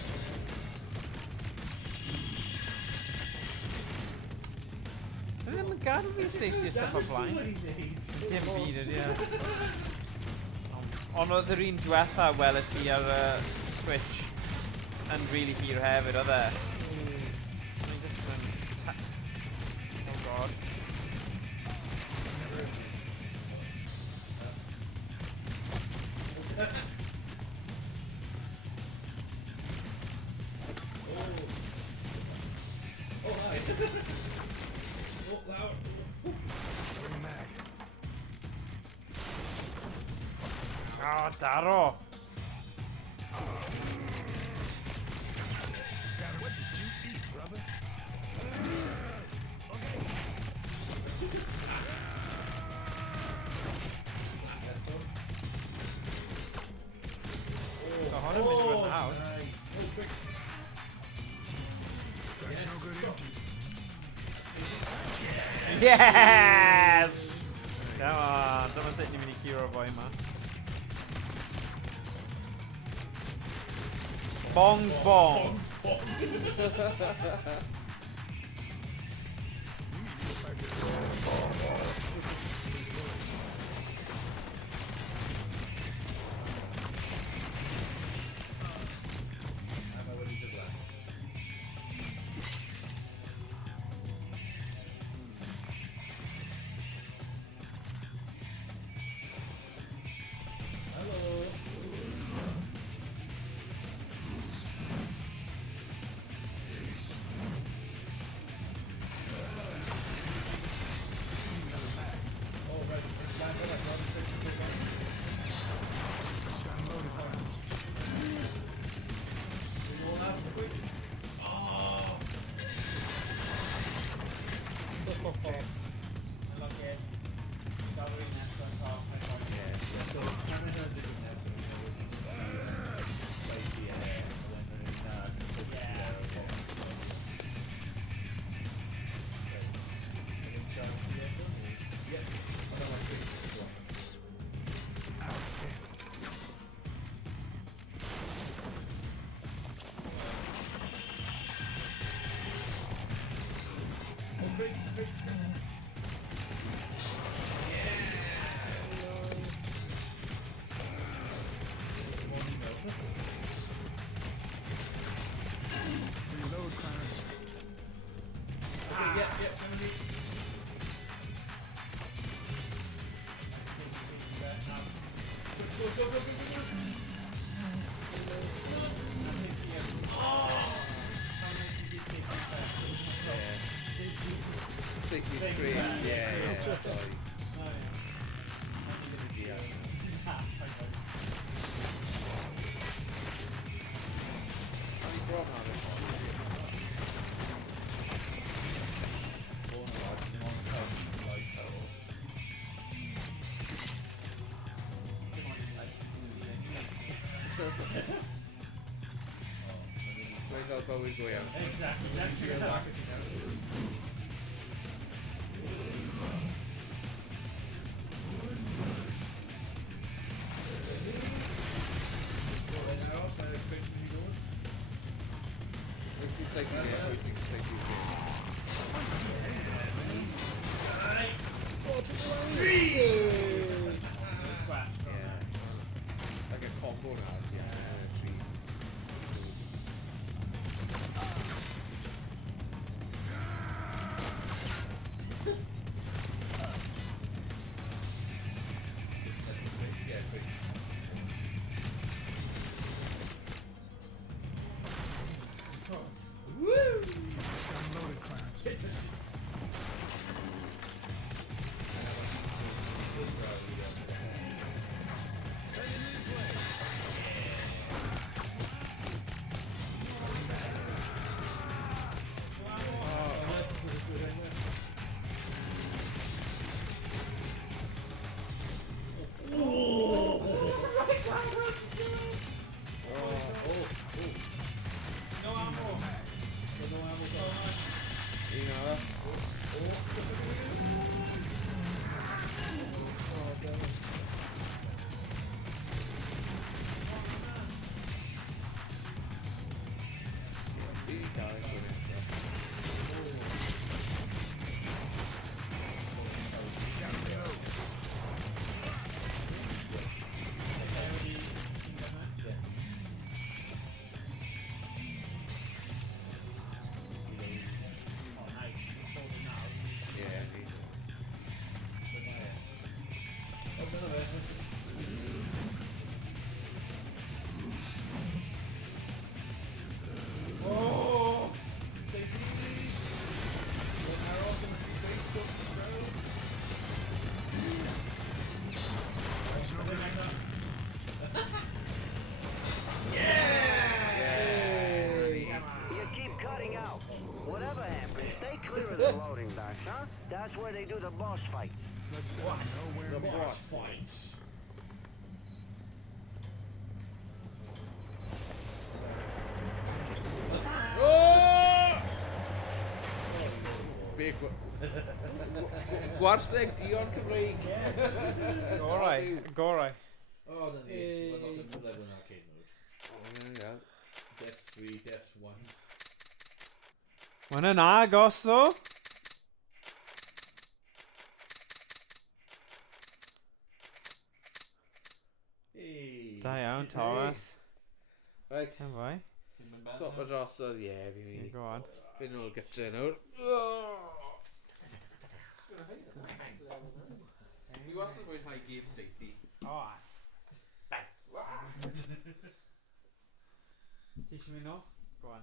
Ddim yn gadw fi safety stuff o blaen. Dim byd ydi, ie. Ond oedd yr un diwetha weles i ar Twitch yn really hir hefyd, oedd e. Mae'n just yn... Oh god. Oh hi. Oh loud. Bring mag. Oh, Daro! What did you eat, brother? Mae hwn yn mynd rhywun nawr. That's no good empty. Yes! Come on, dyma sut ni'n mynd i curo'r boi yma. Bongs bong! Reload, Clarence. Okay, yep, Kennedy. Go, go, go, go, go, go. Safety crate, yeah, sorry. Mae fel bywyd go iawn. Exactly, that's your marketing. Like a combo now, yeah, tree. That's where they do the boss fight. The boss fights. Oh! Big Gwartheg Dion Cymreig. Gorau. Oh, then we're not in the level in arcade mode. Yeah. Deaths 3, Deaths 1. Mae'n yn agos o. Da iawn, Thomas. Right. Yn fwy. Stop y drosodd, ie, fi. Go on. Fi'n ôl gytre nawr. Fi wastad yn mwynhau game safety. O, bang. Ti eisiau mynd o? Go on.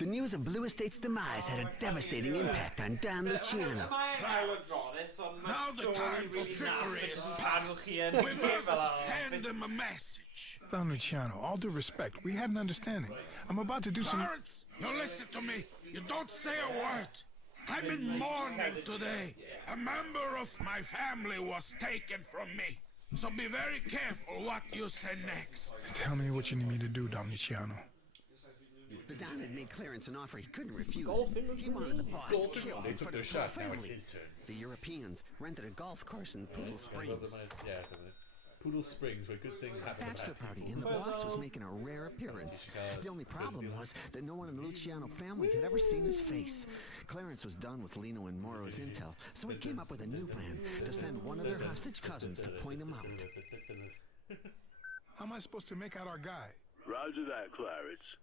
The news of Blue Estate's demise had a devastating impact on Don Luciano. Now the time for trickery is past. We must send them a message. Don Luciano, all due respect, we had an understanding. I'm about to do some... Clarence, you listen to me. You don't say a word. I'm in mourning today. A member of my family was taken from me. So be very careful what you say next. Tell me what you need me to do, Don Luciano. The Don had made Clarence an offer he couldn't refuse. He wanted the boss killed in front of his whole family. The Europeans rented a golf course in Poodle Springs. Poodle Springs, where good things happen. Bachelor party, and the boss was making a rare appearance. The only problem was that no one in the Luciano family had ever seen his face. Clarence was done with Lino and Moro's intel, so he came up with a new plan to send one of their hostage cousins to point him out. How am I supposed to make out our guy? Roger that, Clarence.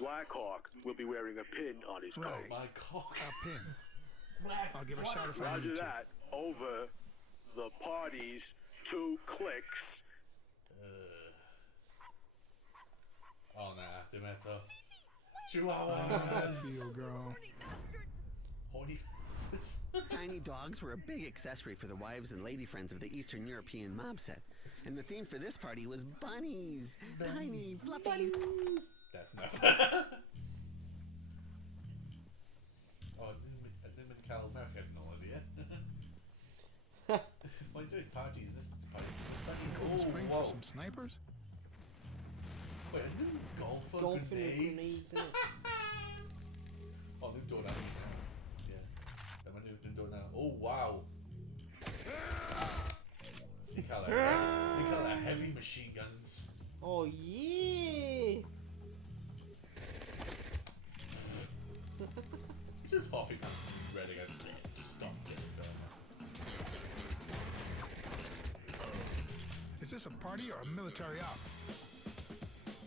Blackhawk will be wearing a pin on his coat. Blackhawk. A pin. I'll give a shout if I need Roger to. that. Over the party's 2 clicks. Oh nah, Demeter. Chihuahuas. Feel, girl. Horny bastards. Tiny dogs were a big accessory for the wives and lady friends of the Eastern European mob set. And the theme for this party was bunnies. Tiny, fluffy. That's enough. Oh, I didn't mean to call America, I have no idea. Why doing parties in this place? Silver Spring for some snipers? Wait, I didn't golf for Golfing with grenades. grenades, innit? Oh, they're doing that now. Yeah. I'm gonna do it now. Oh, wow. They call that heavy machine guns. Oh, yeah! Just hopping up and ready to stop getting done. Is this a party or a military op?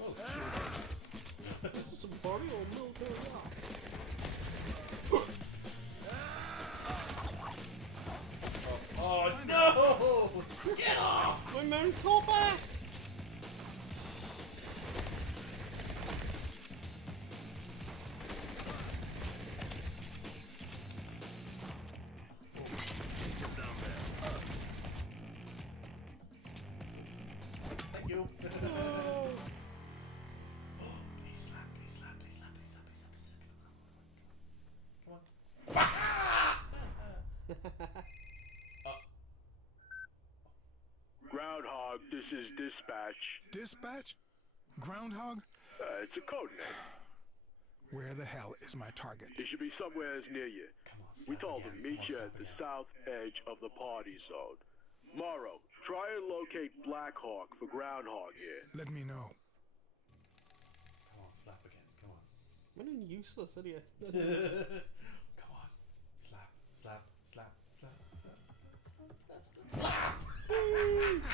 Oh, sure. Is this a party or a military op? Oh no! Get off! My man Topper! Thank you. No. Please slap, please slap, please slap, please slap, please slap, please slap. Come on. Groundhog, this is dispatch. Dispatch? Groundhog? It's a code name. Where the hell is my target? He should be somewhere near you. We told him, meet you at the south edge of the party zone. Morrow, try and locate Blackhawk for Groundhog here. Let me know. Come on, slap again. Come on. Man, useless, idiot. Come on. Slap, slap, slap, slap, slap, slap.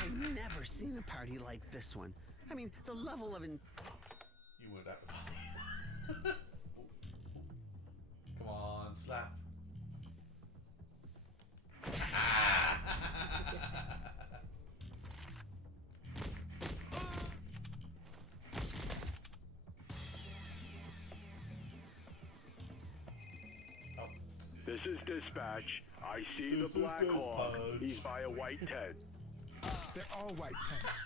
I've never seen a party like this one. I mean, the level of You weren't at the party. Come on, slap. This is dispatch. I see the Blackhawk. He's by a white tent. They're all white tents.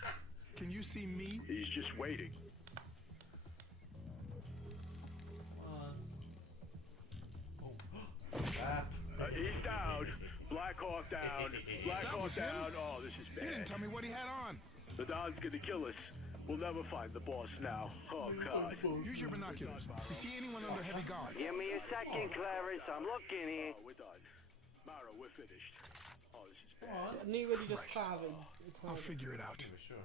Can you see me? He's just waiting. He's down. Blackhawk down. Blackhawk down. Oh, this is He didn't bad. tell me what he had on. The Don's gonna kill us. We'll never find the boss now. Oh, God. Use your binoculars. You see anyone under heavy guard? Give me a second, Clarence. I'm looking here. Oh, we're done. Mara, we're finished. Oh, this is bad. I knew where he just starving. I'll figure it out. Sure.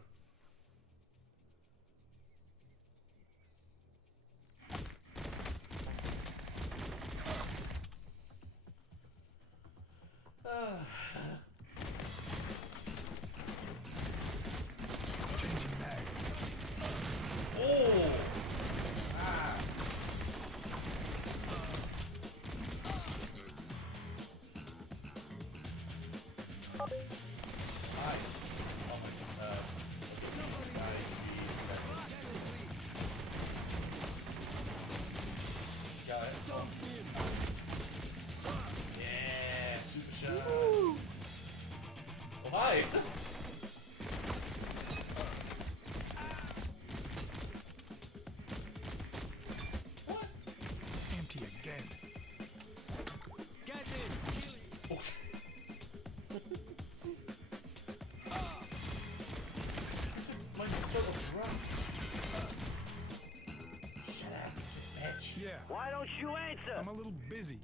Changing mag. Oh! Ah! Hi. Oh my got it. Oh. Yeah, super shot. Oh, hi. Empty again. Get him! Kill him! Oh. Just like sort of rough. Shut up, dispatch. Yeah. Why don't you answer? I'm a little busy.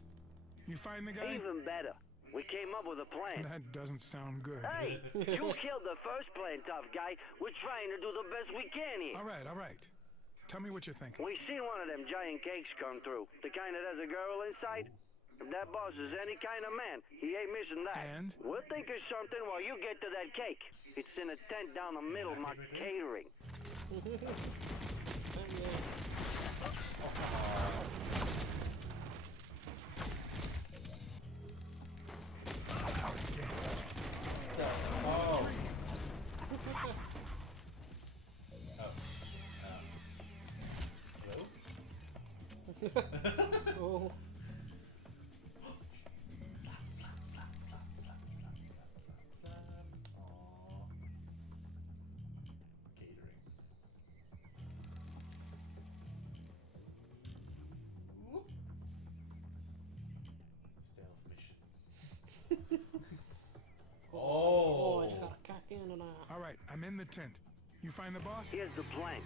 You find the guy? Even better. We came up with a plan. That doesn't sound good. Hey, you killed the first plan, tough guy. We're trying to do the best we can here. All right. Tell me what you're thinking. We seen one of them giant cakes come through. The kind that has a girl inside. If that boss is any kind of man, he ain't missing that. And? We'll think of something while you get to that cake. It's in a tent down the middle of my catering. Oh. Hello? Oh. Slap, slap, slap, slap, slap, slap, slap, slap, slap. Aww. Catering. Whoop. Stealth mission. Oh, I just got a cack in and All right, I'm in the tent. You find the boss? Here's the plan.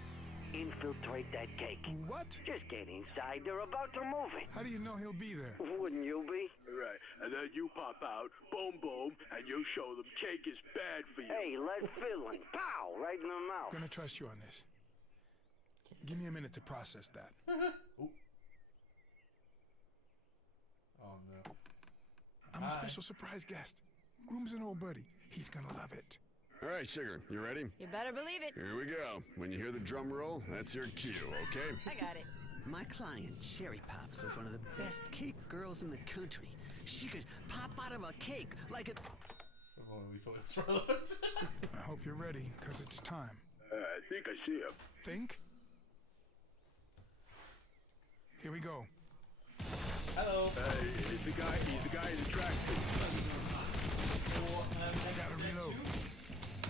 Infiltrate that cake. What? Just get inside. They're about to move it. How do you know he'll be there? Wouldn't you be? Right, and then you pop out, boom, boom, and you show them cake is bad for you. Hey, lead filling. Pow! Right in the mouth. Gonna trust you on this. Give me a minute to process that. Oh no. I'm a special surprise guest. Groom's an old buddy. He's gonna love it. All right, Sugar, you ready? You better believe it. Here we go. When you hear the drum roll, that's your cue, okay? I got it. My client, Sherry Pops, was one of the best cake girls in the country. She could pop out of a cake like a... Oh, we thought it was relevant. I hope you're ready, because it's time. I think I see him. Think? Here we go. Hello. He's the guy in the tracksuit. Gotta reload.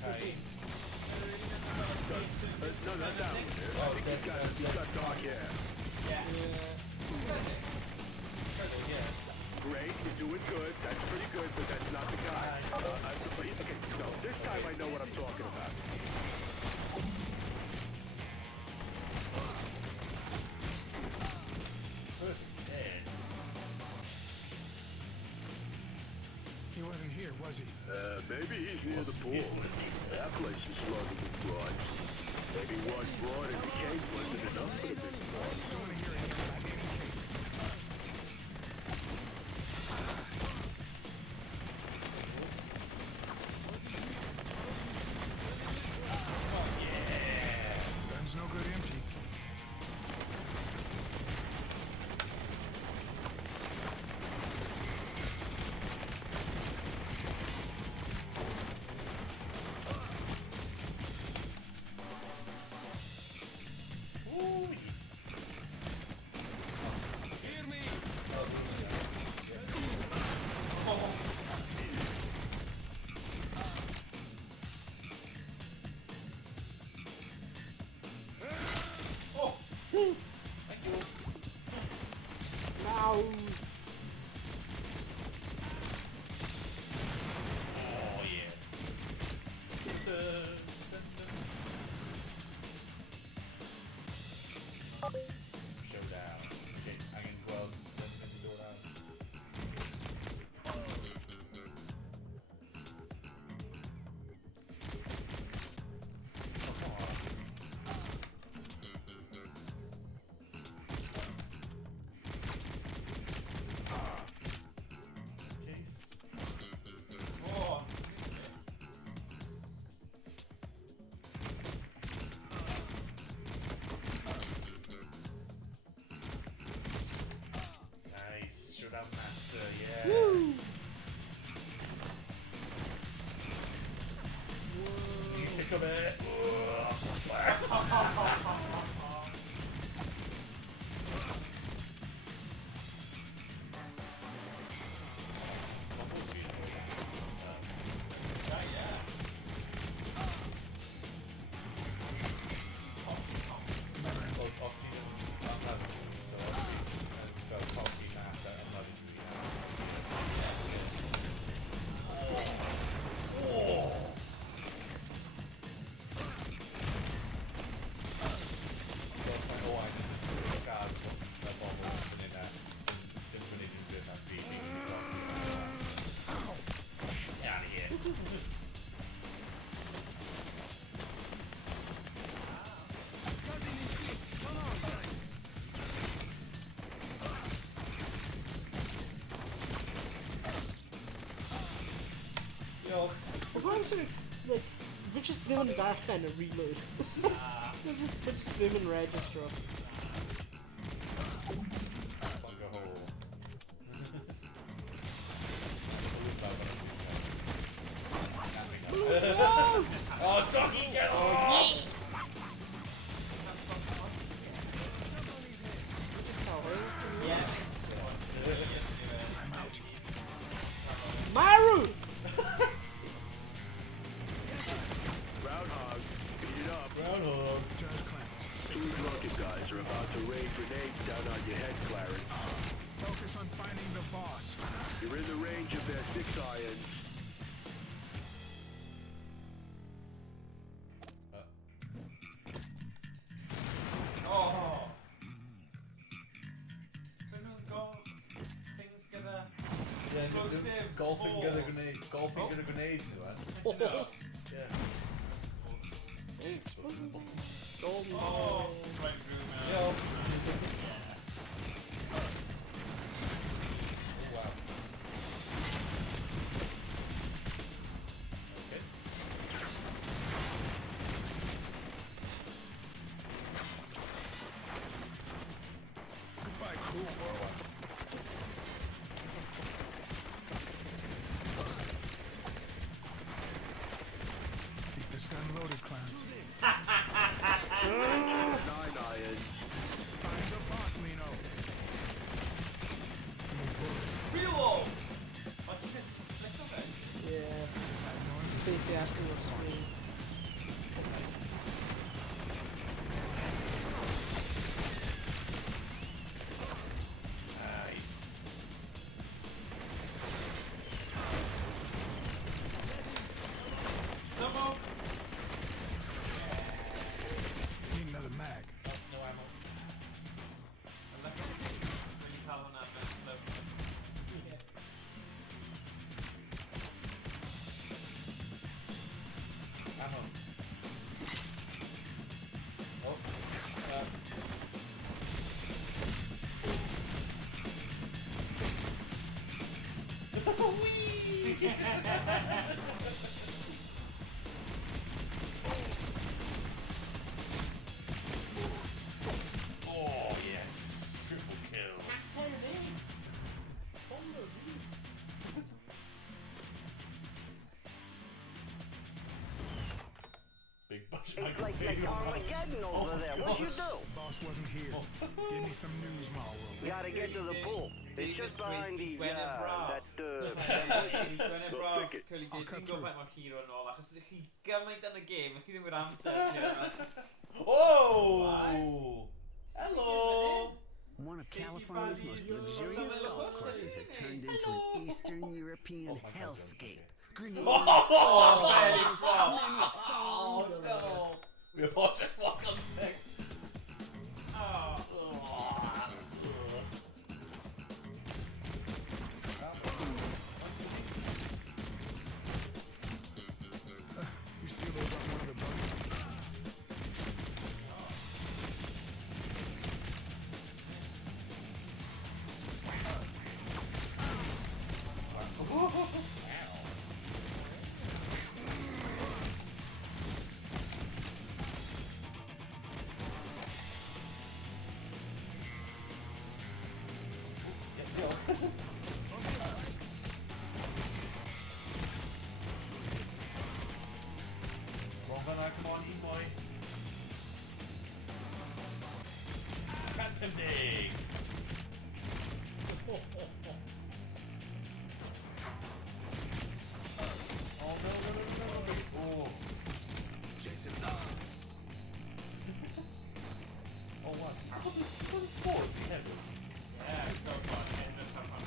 Hey. No, not that one. I think he's got dark hair. Great, you're doing good. That's pretty good, but that's not the guy. Okay, no, this time I know what I'm talking about. He wasn't here, was he? Maybe he's near the pool. That place is flooded with blood. Maybe one broad in the cake wasn't enough for the big broad. You wanna hear anything about any cakes? Gun's no good empty. Showdown. Okay, I can go out and do it out. Case. Oh. Nice. Showdown master, yeah. Woo! You pick up it. Sometimes like we're just doing that kind of reload. We're just filming register. Oh, doggy, get off! Maru! Groundhog, beat it up. Groundhog. Two drunken guys are about to rain grenades down on your head, Clarence. Focus on finding the boss. You're in the range of their 6 irons. Golfing get a grenade. Golfing get a grenade in it, Oh. Yeah. Oh, right through, man. Yo. Wow. Okay. Goodbye, crew. Keep this gun loaded, Clarence. Nine iron. Find the boss, Lino. Reload! What's it? Split of it? Yeah. Safety afterwards. Need another mag. No ammo. Ammo. Oh. Oh yes, triple kill. Big bunch of It's like Armageddon over there. What'd you do? Boss wasn't here. Give me some news, Marlowe. Gotta get to the pool. It's just behind the, that, Gwener braf, Curly Did, fi'n gofio mor hero yn ôl, achos ydych chi gymaint yn y game, ych chi ddim wedi amser. Oh! Hello! One of California's most luxurious golf courses had turned into an Eastern European hellscape. Grenades, Oh, no! We're about to walk on next. You steal those off one of the bunnies? Come on, eat boy. Phantom dig. Oh no. Oh. Jason. Oh what? What the scores? He had it. Yeah, go for it. Let's have fun.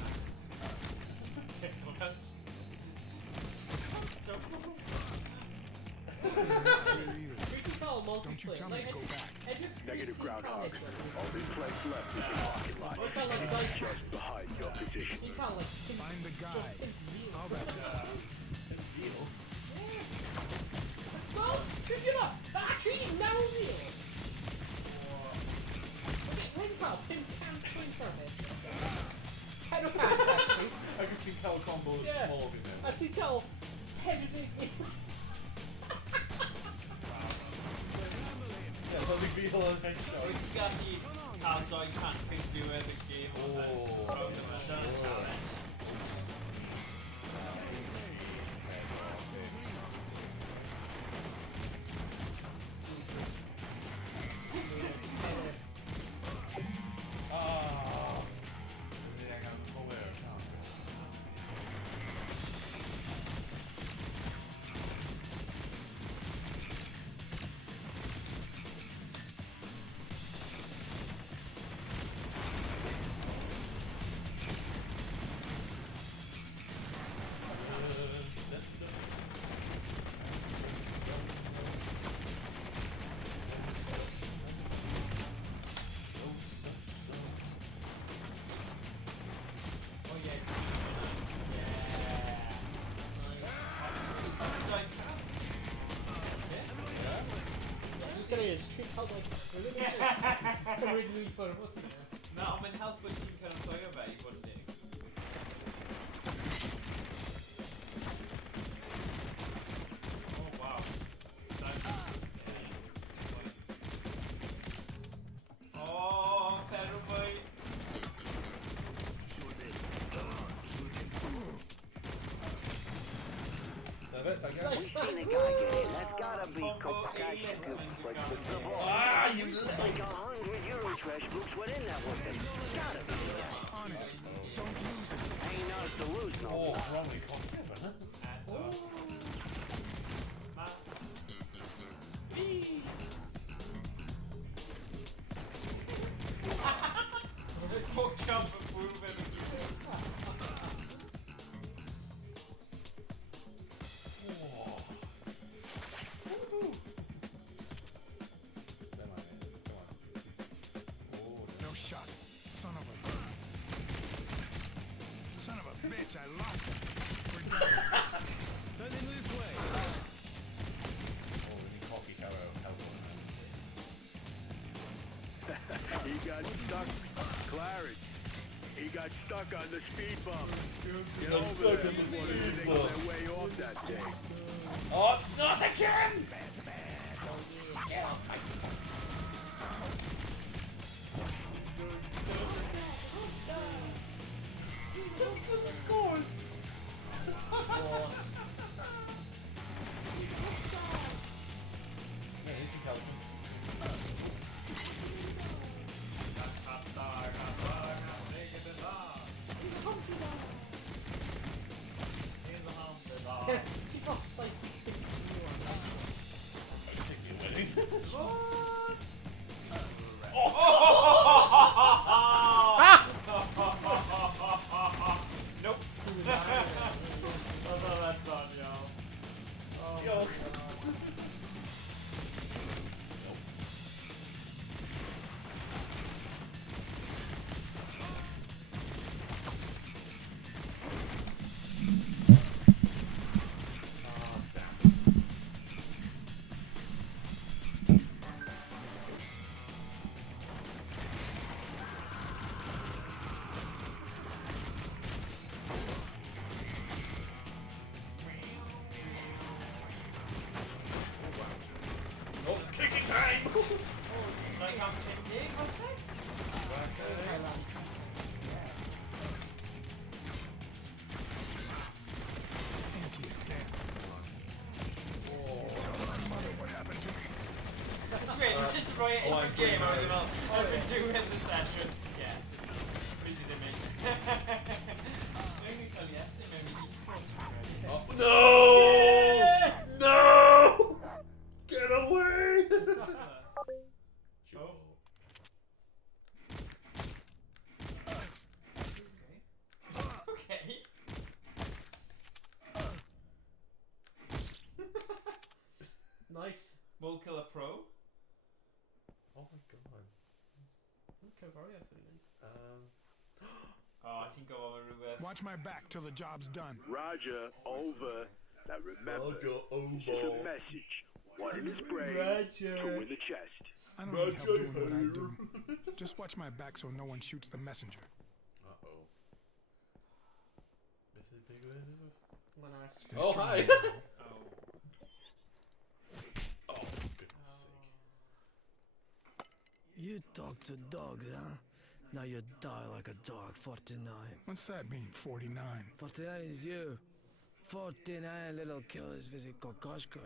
Don't you tell me to go back. Negative, Groundhog. All this place left is the parking lot. It's just behind your position. Find the guy. I'll wrap this up. Well, pick it up. Actually, now real. Okay, wait a minute. Pin can twin turret. Head of hand, actually. I can see Cal combos small in there. I see Cal head of it. Yeah, so the beetle and headshot. Wyt ti gallu aldoi camping diwedd y gêm o street called like originally put him up there. No, men help wyt ti'n cael yn fflio fe I fod yn dig. Oh wow. Oh, perw boy. We've seen a guy get hit. That's gotta be Kokashku. But the trouble is, like 100 Eurotrash groups went in that weapon. It's gotta be that. Don't lose it. I ain't noticed to lose no more. Probably possible, huh? Poor jump and move in. No shot. Son of a bitch, I lost it. Send him this way. He got stuck. Clarence. He got stuck on the speed bump. Get over there before they make their way off that thing. Oh, not again! Let's put the scores! Yeah, easy Calvin. Nope. That's all that's done, y'all. Oh, Yo. Oh, kicking time! Like I'm kicking, okay? It's great, it's just right in the game I've been doing the session. Yes, pretty to me. Maybe tell yes, maybe esports already. No! No! Get away! Sure. Okay. Nice. Bull Killer Pro. Oh my god. Okay, very happy. Oh, I think go on Rubeth. Watch my back till the job's done. Roger, over. Now remember, Roger, this is a message. One in his brain, Roger. two in the chest. I don't need help doing what I do. Just watch my back so no one shoots the messenger. Uh-oh. Is it bigger? Stay Oh, strong, hi! bro. Oh, for goodness sake. You talk to dogs, huh? Now you die like a dog, 49. What's that mean, 49? 49 is you. 49 little killers visit Kokoshka.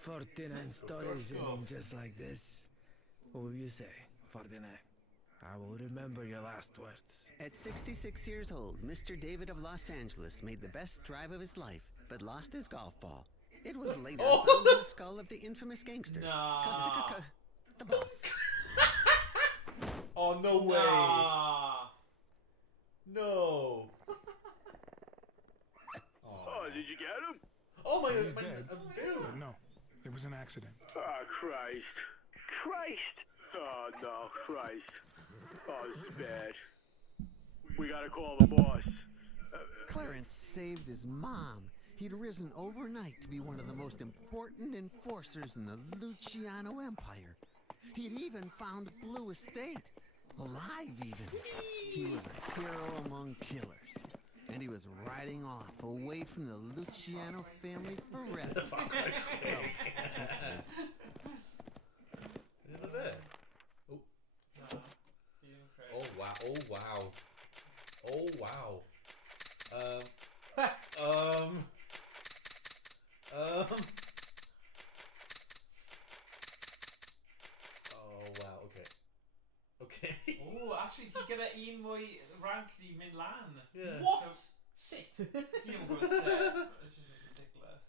49 stories ending just like this. What will you say, 49? I will remember your last words. At 66 years old, Mr. David of Los Angeles made the best drive of his life, but lost his golf ball. It was later found in the skull of the infamous gangster, Nah. the boss. Oh, no way! Nah. No! Oh, did you get him? Oh my He's god, dead. But no, it was an accident. Ah, Christ. Christ! Oh, no, Christ. Oh, this is bad. We gotta call the boss. Clarence saved his mom. He'd risen overnight to be one of the most important enforcers in the Luciano Empire. He'd even found Blue Estate. Alive, even. He was a hero among killers. And he was riding off away from the Luciano family forever. Oh. Oh wow! Oh wow! Oh wow! Oh wow! Okay. Oh, actually, ti gyda un mwy rank di mynd lan. Yeah. What? So, Sit. Di ddim yn gwybod sut. It's just ridiculous.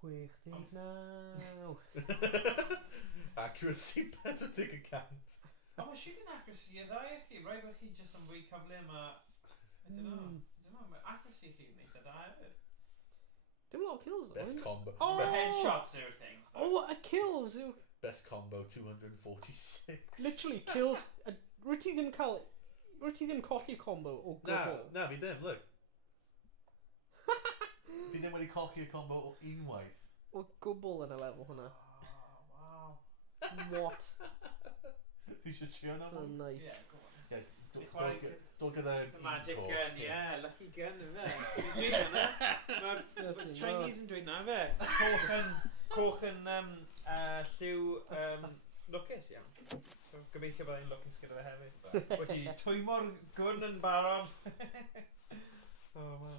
69. Accuracy 40%. O, mae shooting accuracy y ddau chi. Rai bod chi jyst yn fwy cyflym a... I don't know. Mae accuracy chi yn eitha da hefyd. Dim lot of kills though. Best combo. Oh! Headshots yw'r things. Oh, a kills yw... Best combo 246. Literally kills... Rwy ti ddim cael... Rwy ti ddim colli combo o gwbl. Na, fi ddim, look. Fi ddim wedi colli'r combo o unwaith. O gwbl yn y lefel hwnna. Oh, wow. What? Ti eisiau trio na? Oh, nice. Yeah, go on. Yeah, do gyda... The magic gun, yeah. Lucky gun, yfe. Dwi'n dweud hynna. Mae'r Chinese yn dweud hynna, yfe. Coch yn lliw lwcus iawn. So, gobeithio byddai'n lwcus gyda fe hefyd. Wedi twymo'r gwn yn barod. Oh, man.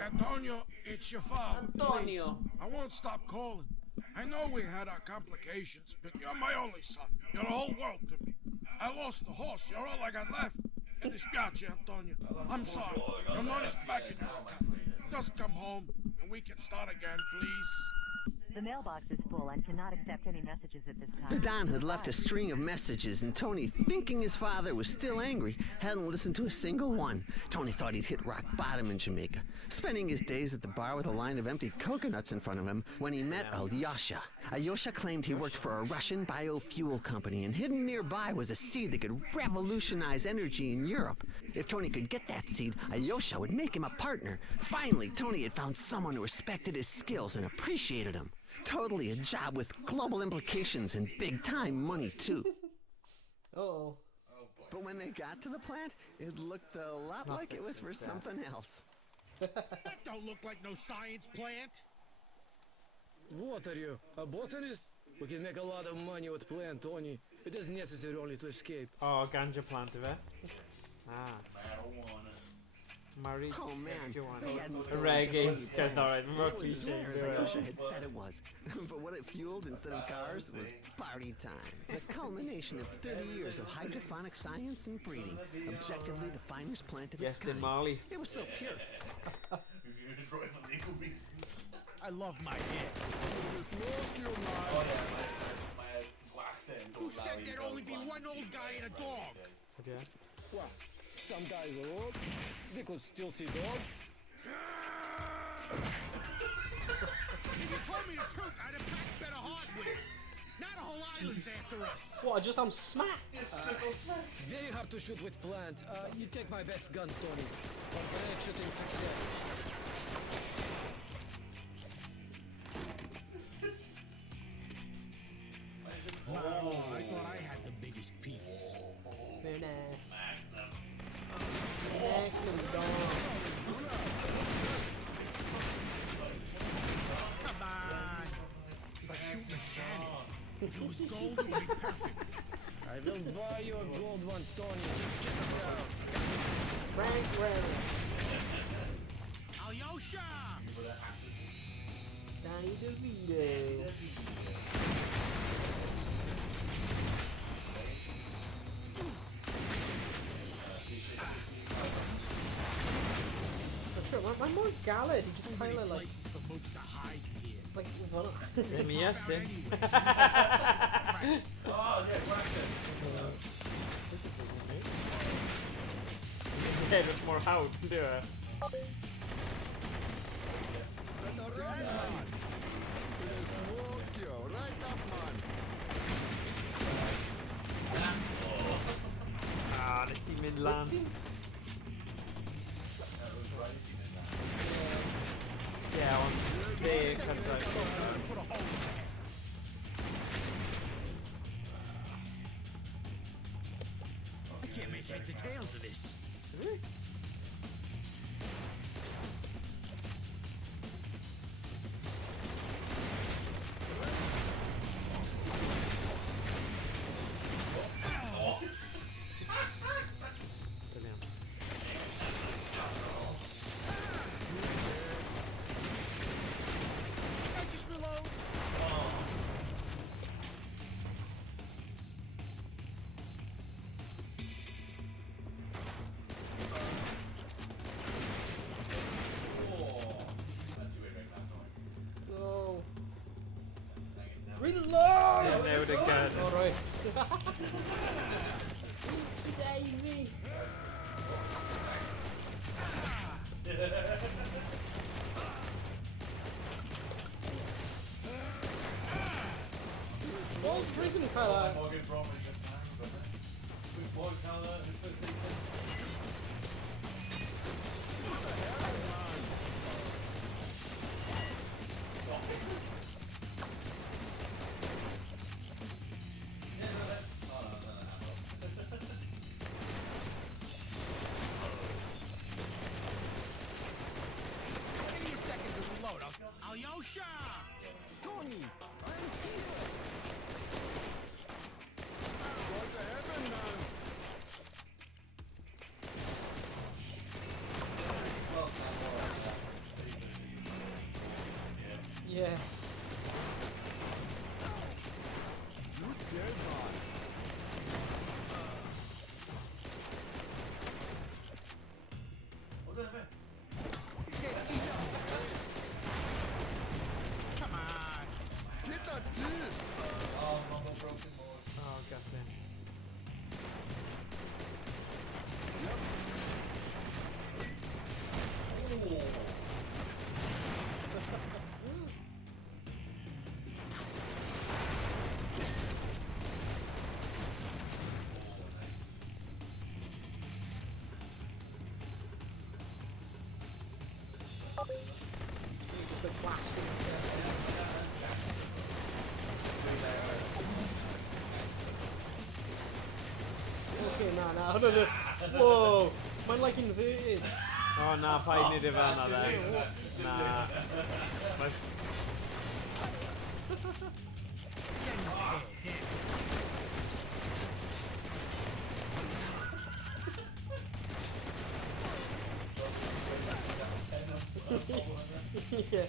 Antonio, it's your father. Antonio. Please. I won't stop calling. I know we had our complications, but you're my only son. You're the whole world to me. I lost the horse. You're all I got left. Mi dispiace, Antonio. I'm sorry. Your money's back in your account. Just come home and we can start again, please. The mailbox is full and cannot accept any messages at this The time. Don had left a string of messages, and Tony, thinking his father was still angry, hadn't listened to a single one. Tony thought he'd hit rock bottom in Jamaica, spending his days at the bar with a line of empty coconuts in front of him when he met Alyosha. Alyosha claimed he worked for a Russian biofuel company, and hidden nearby was a seed that could revolutionize energy in Europe. If Tony could get that seed, Alyosha would make him a partner. Finally, Tony had found someone who respected his skills and appreciated him. Totally a job with global implications and big-time money, too. Uh-oh. But when they got to the plant, it looked a lot like it was for something else. That don't look like no science plant. What are you, a botanist? We can make a lot of money with plant, Tony. It is necessary only to escape. Oh, ganja plant, yfe. Ah. Marijuana. Oh man, Reggae, cerddoriaid, rookie thing. Alyosha had said it was. But what it fueled instead of cars was party time. The culmination of 30 years of hydroponic science and breeding. Objectively the finest plant of its Yes, in kind. Mali. It was so pure. For legal reasons. I love my head. Who said there'd only be one old guy and a dog? Yeah. Well, some guys are old. They could still see dog. If you told me the truth, I'd have packed better hardware. Not a whole island's after us. What, just I'm smacked? Very hard to shoot with plant. You take my best gun, Tony. For great shooting success. Oh, I thought I had the biggest piece. Very nice. Magnum. Magnum dog. Come on. It's like shooting a cannon. If it was gold, it would be perfect. I will buy you a gold one, Tony. Just check us out. Frank Ray. Alyosha! Danny DeVito. Sure, my more Gallad, he just kind of like places for folks to hide here. like one Let me yes, Oh, yeah, Yeah, there's more how to do it. Ah, nes i mynd lan. Yeah, on the heads or tails of this. No. Reload! Yeah, now the gun. Alright. Daisy! Small prison fella. Give me a second to reload. Alyosha! Tony, I'm here. What the heaven, man? Yeah. You dead, man. You can't see this. Come on. Get that dude. Oh, goddamn. Just a blasting. Okay, nah, no, no. Whoa! Mine like inverted. Oh, na, paid ni di fan o dde. Na. Yeah.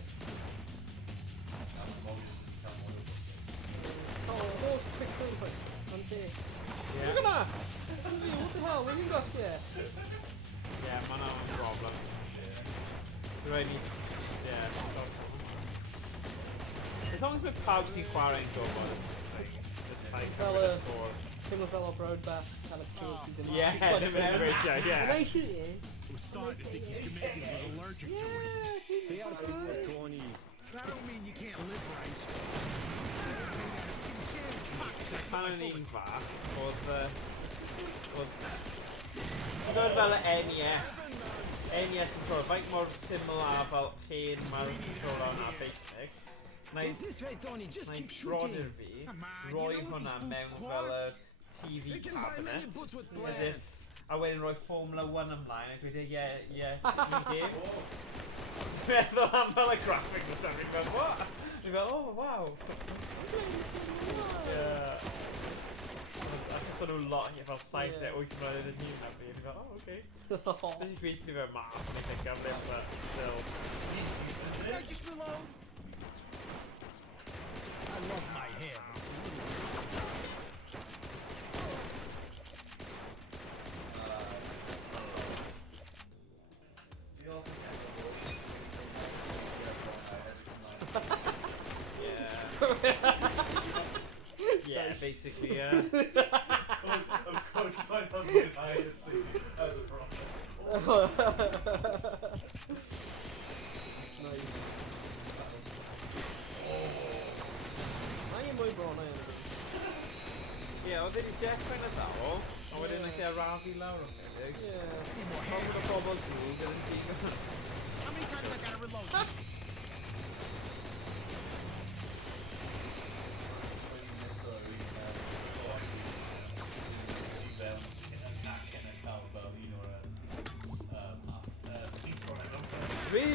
Oh, no, Quicksilver. Okay. Yeah. Look at that! What the hell? Where you got scared? Yeah, man, I'm a problem. Rhaid ni... Yeah, so... As long as mae pawb sy'n chwarae'n gwybod, just like Fel a score. Similar fellow Broadback kind of choice he didn't Yeah, like. ddim yn gweithio, yeah. And I shoot it. We're starting to think these Jamaicans was allergic to it. They are good, Tony. That don't mean you can't live right. Pan o'n i'n fach, oedd... Dwi'n dod fel y NES. NES controller, faint mor syml a fel hen mae'r controller hwnna basic. Is this right, Tony? Just keep brodyr shooting. fi, roi hwnna mewn fel y TV cabinet, as if, a wedyn roi Formula 1 ymlaen, a gweud, yeah, new game. Dwi'n meddwl am fel y graphics o sefyll, fi'n what? Fi'n fel, oh, wow. Yeah. Ac o'n nhw'n lot yn fel 7 neu 8 mlynedd yn hyn na fi, fi'n fel, oh, okay. Nes i gweithio fe math yn ei pick up lift, but still. Did I just reload? I love my hair. Yeah, basically, yeah. Of course, I thought that I had seen as a problem. Nice. Mae'n mwy bron o hyn. Ie, oedd wedi dechrau'n y ddawol, a wedyn eich arafu lawr o'n chydig. Ie. Ond bod y bobl drwg yn digon. How many times I gotta reload this?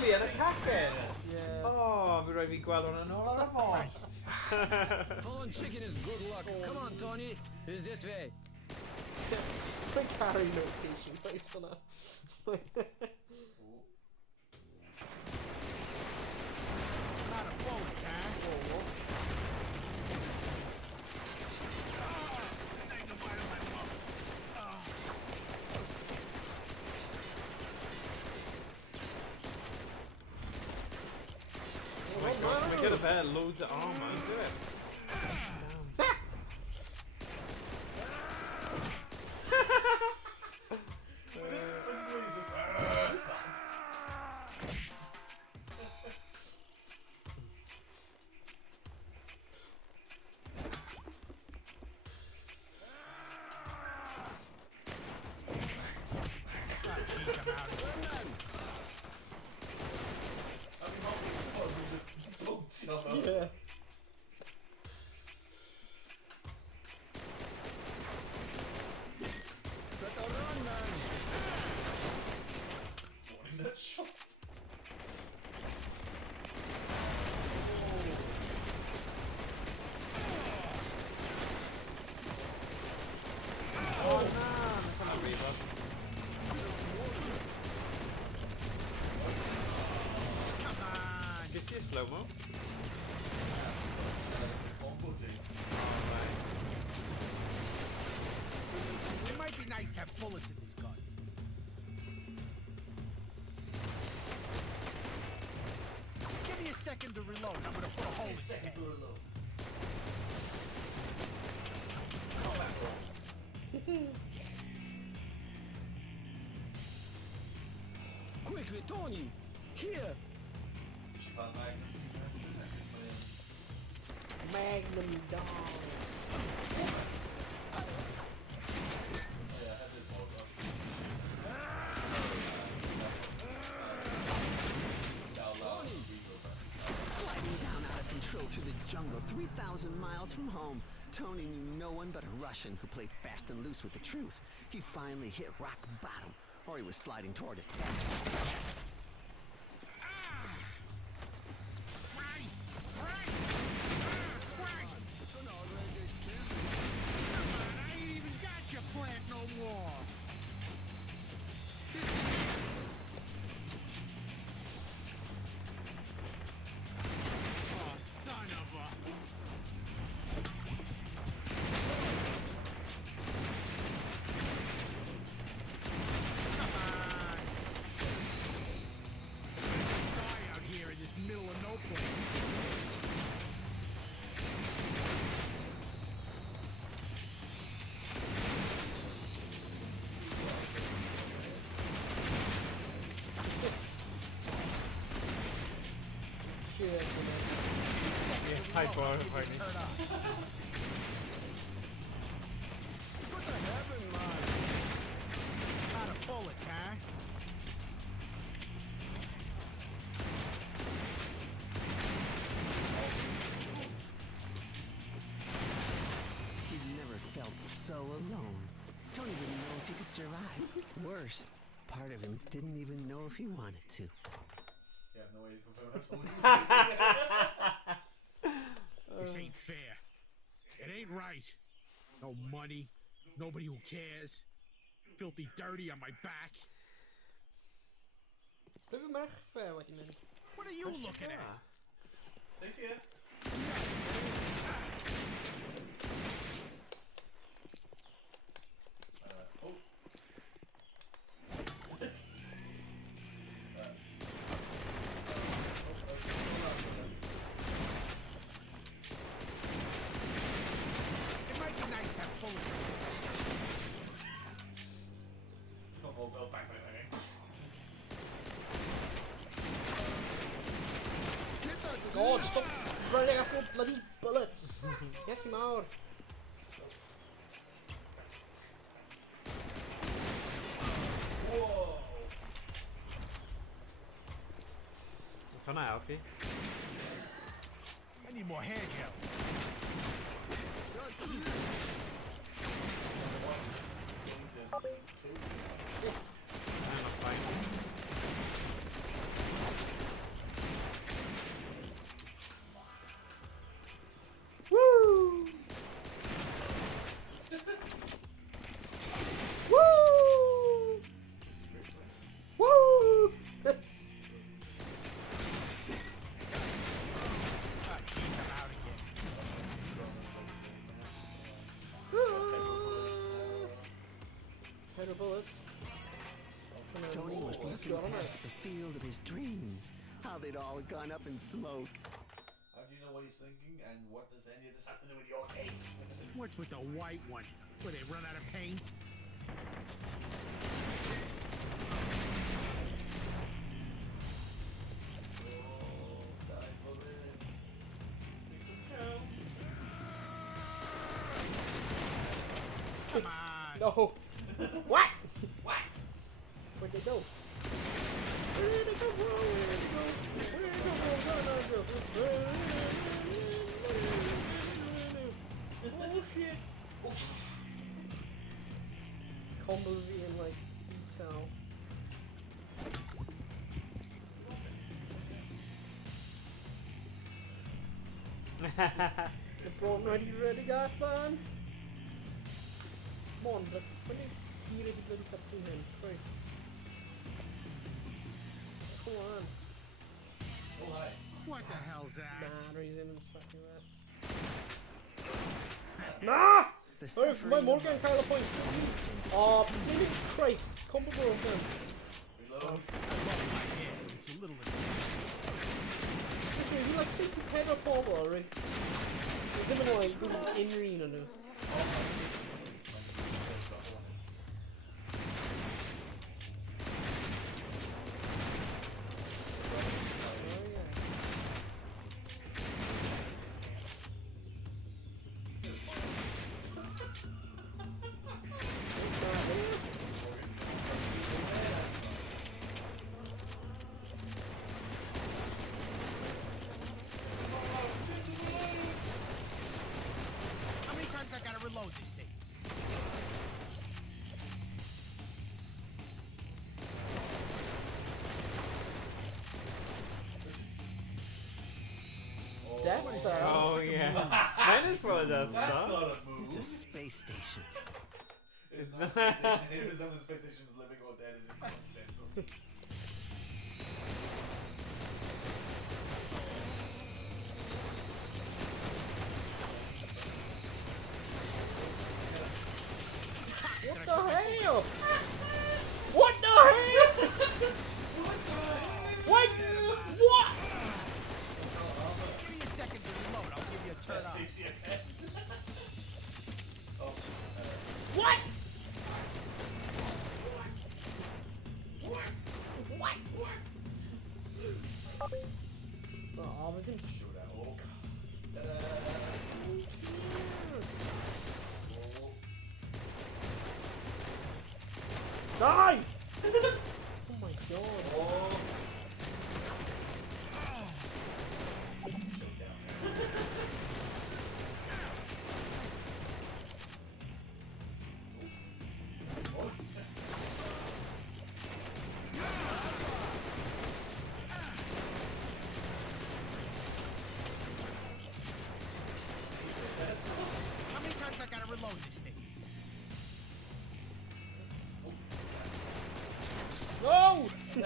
Really, yn y cacen? Yeah. Oh, fi roi fi gweld hwnna nôl ar y fos. Fallen chicken is good luck. Come on, Tony. It's this way. Quick carry notification, please, for that. Not a bullet, huh? Say goodbye to my mother. Oh my god, can we get a bear loads of armor and do it? Yeah. That shot. Oh, man. I'll reload. Come on. This is slow-mo. It might be nice to have bullets in this gun. Give me a second to reload. I'm gonna put a hole in it. Quickly, Tony. Here. Magnum dog. Sliding down out of control through the jungle 3,000 miles from home, Tony knew no one but a Russian who played fast and loose with the truth. He finally hit rock bottom, or he was sliding toward it fast. Christ! Christ! Christ! Come on, I ain't even got your plant no more. Oh, son of a... Come on! Die out here in this middle of no place. Hi, boy. What the heaven, man? Not a bullet, huh? He'd never felt so alone. Tony didn't know if he could survive. Worse, part of him didn't even know if he wanted to. Yeah, no way to confirm that's all. This ain't fair. It ain't right. No money, nobody who cares. Filthy dirty on my back. Even maar fair wat je meant. What are you looking at? Take care. Oh. It might be nice to have bullets in this gun. God, stop running after bloody bullets. Yes, him out. Whoa. Can I help you? I need more hair gel. I'm not fine. of bullets. Tony was looking past the field of his dreams. How they'd all gone up in smoke. How do you know what he's thinking, and what does any of this have to do with your case? What's with the white one? Where they run out of paint? Come on. No. What? What? Where'd they go? Where did they go? Where did they go? Where did they go? Oh shit. Combos being like so. The prawn ready, guys, son? Come on, let's when you the bloody cutscene then, Christ. Come on. Oh, hi. What the hell's that? Nah, reason and stuff like that. Nah! Oh, my more getting Kylo points. Oh, bloody Christ. Combo broken. Reload. It's a little Listen, you like 60 head up over already. You're gonna like in arena now. How many times I gotta reload this thing? That's Oh yeah. Mine is one of those That's stuff. not a move. It's a space station. It's not a space station. It is not a space station with living or dead is coincidental. What the hell? What the hell? What? What? Give me a second to reload. I'll give you a turn on. What? Oh, we can show that. Oh, Die! Oh my god. How many times I gotta reload this thing? No! Hey,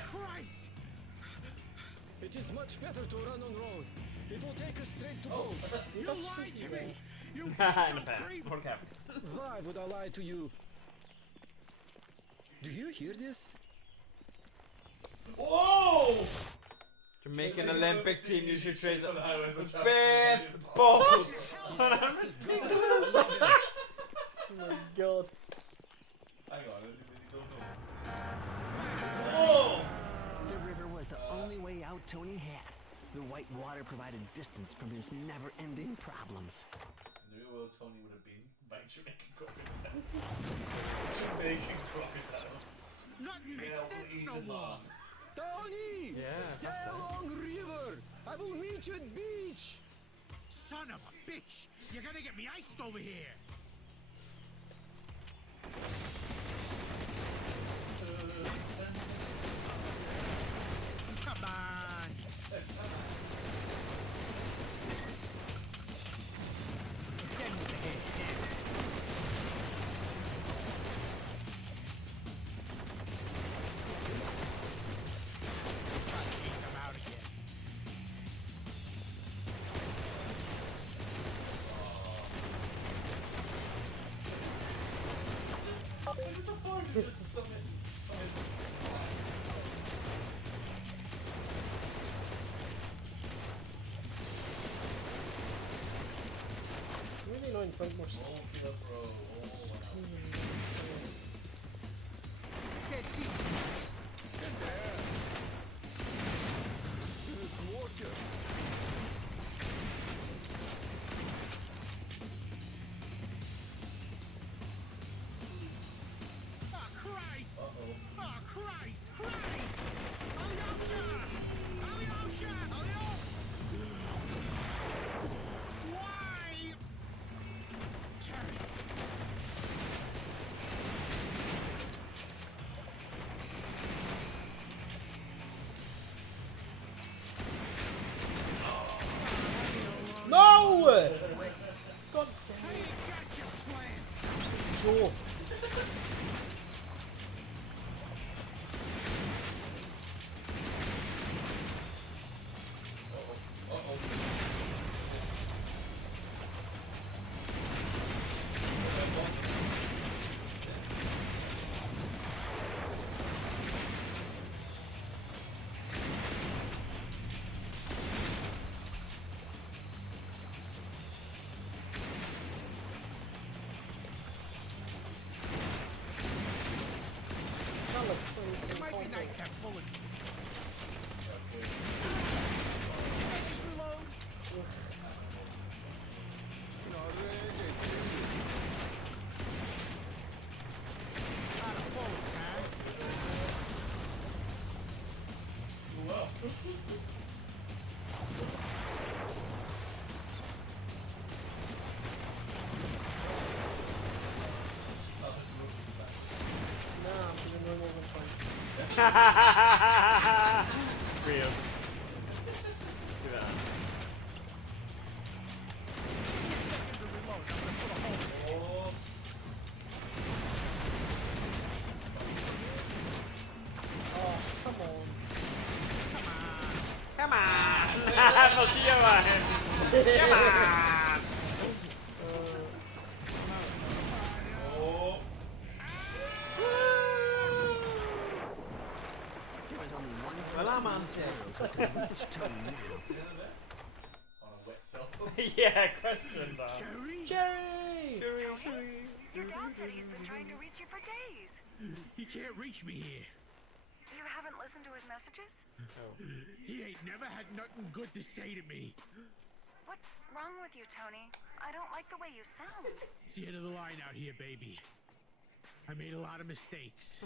Christ! It is much better to run on road. It will take us straight to gold. You lied to me! You In got the back. creep! Okay. Why would I lie to you? Do you hear this? Whoa! Jamaican Olympic team, you should trace on the highway, but Beth Bolt. Oh my god. Hang on, Whoa! The river was the only way out Tony had. The white water provided distance from his never-ending problems. In the real world, Tony would have been by Jamaican crocodiles. Jamaican crocodiles. Nothing makes sense no more! Tony! Yeah. Stay along river! I will meet you at beach! Son of a bitch! You're gonna get me iced over here! Come on! Get with the head, jeez, I'm out again. just a fun to just submit. Really annoying fight more stuff. Can't see. Oh Christ! Oh Christ! Christ! Alyosha! Alyosha! Why? Terry. No! God I ain't got your plant. Joe. It might be nice to have bullets in this thing. Can I just reload? Out of bullets, huh? Nah, I'm doing normal one fight. Real. Look at that. Give me a second to reload. I'm gonna put a hole in it. Oh, come on. Come on! Poquillo más. Come on! There is only one Well, I'm person in this world who can reach Tony now. On a wet cell. Yeah, question that. Cherry? Cherry! Your dad said he's been trying to reach you for days. He can't reach me here. You haven't listened to his messages? He ain't never had nothing good to say to me. What's wrong with you, Tony? I don't like the way you sound. It's the end of the line out here, baby. I made a lot of mistakes.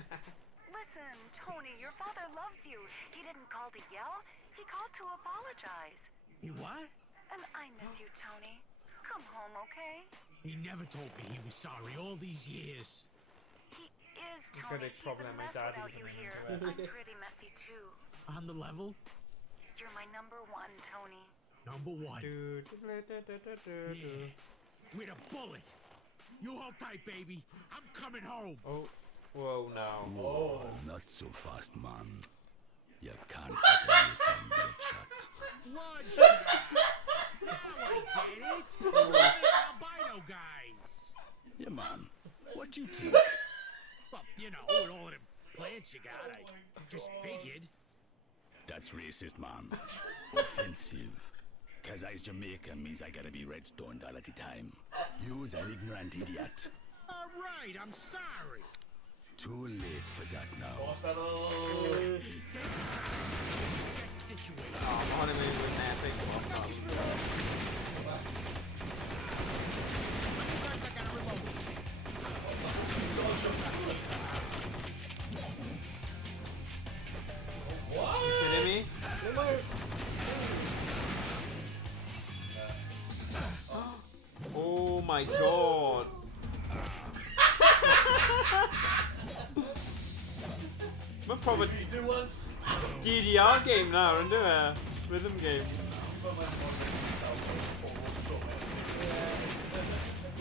Listen, Tony, your father loves you. He didn't call to yell. He called to apologize. You what? And I miss you, Tony. Come home, okay? He never told me he was sorry all these years. He is, I'm Tony. pretty He's a problem my mess dad without even you into here. it. I'm pretty messy, too. On the level? You're my number one, Tony. Number one. Yeah. Yeah. With a bullet. You hold tight, baby. I'm coming home. Oh. Whoa, no. Whoa, not so fast, man. You can't get away from Bloodshot. Bloodshot! Now I get it. One of the albino guys. Yeah, man. What you think? Well, you know, with all of them plants you got, I just figured. That's racist, man. Offensive. Cause I's Jamaican means I gotta be red-stoned all at the time. You's an ignorant idiot. All right, I'm sorry. Too late for that now. Take your time. Get situated. Oh, man, I'm even napping. How many times I gotta reload this thing? What? You kidding me? Oh my god. I'm probably DDR game now, isn't it? Rhythm game.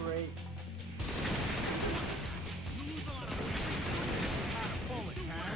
Great. Bullets, huh?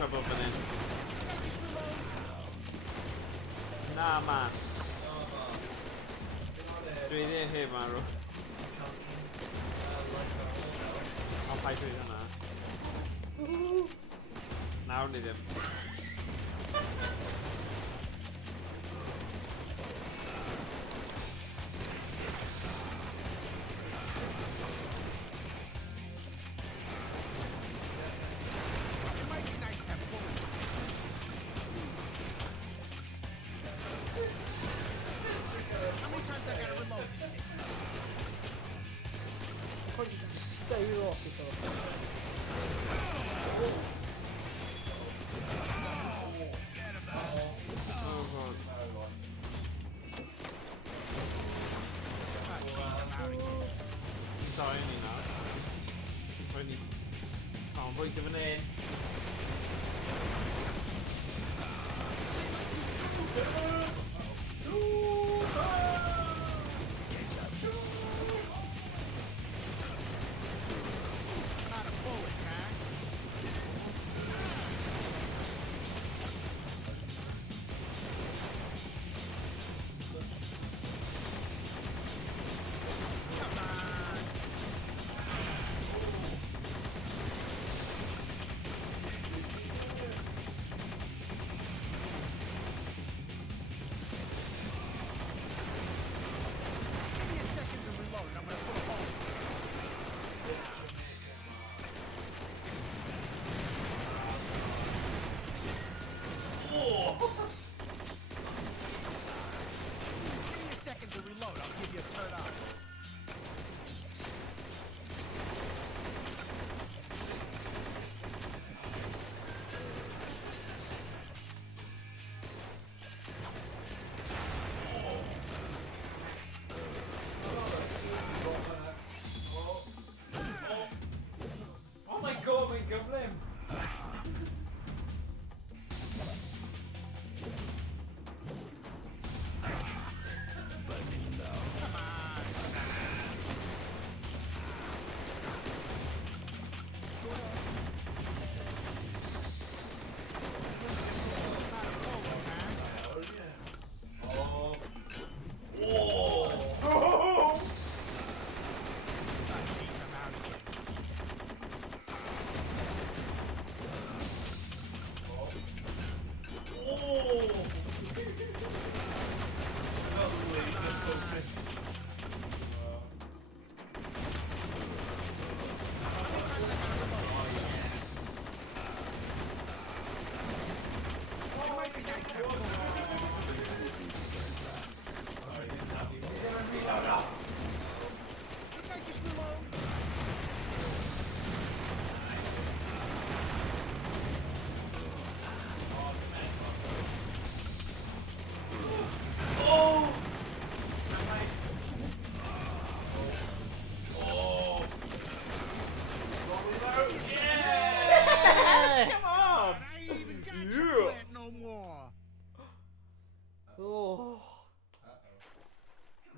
trouble fan hyn. Na, man. Dwi ddim heb marw. Ond paid dweud hynna. Nawr ni ddim. Stay off yourself. Sorry, ni nawr. Rwy'n ni... O, yn bwyta fan hyn.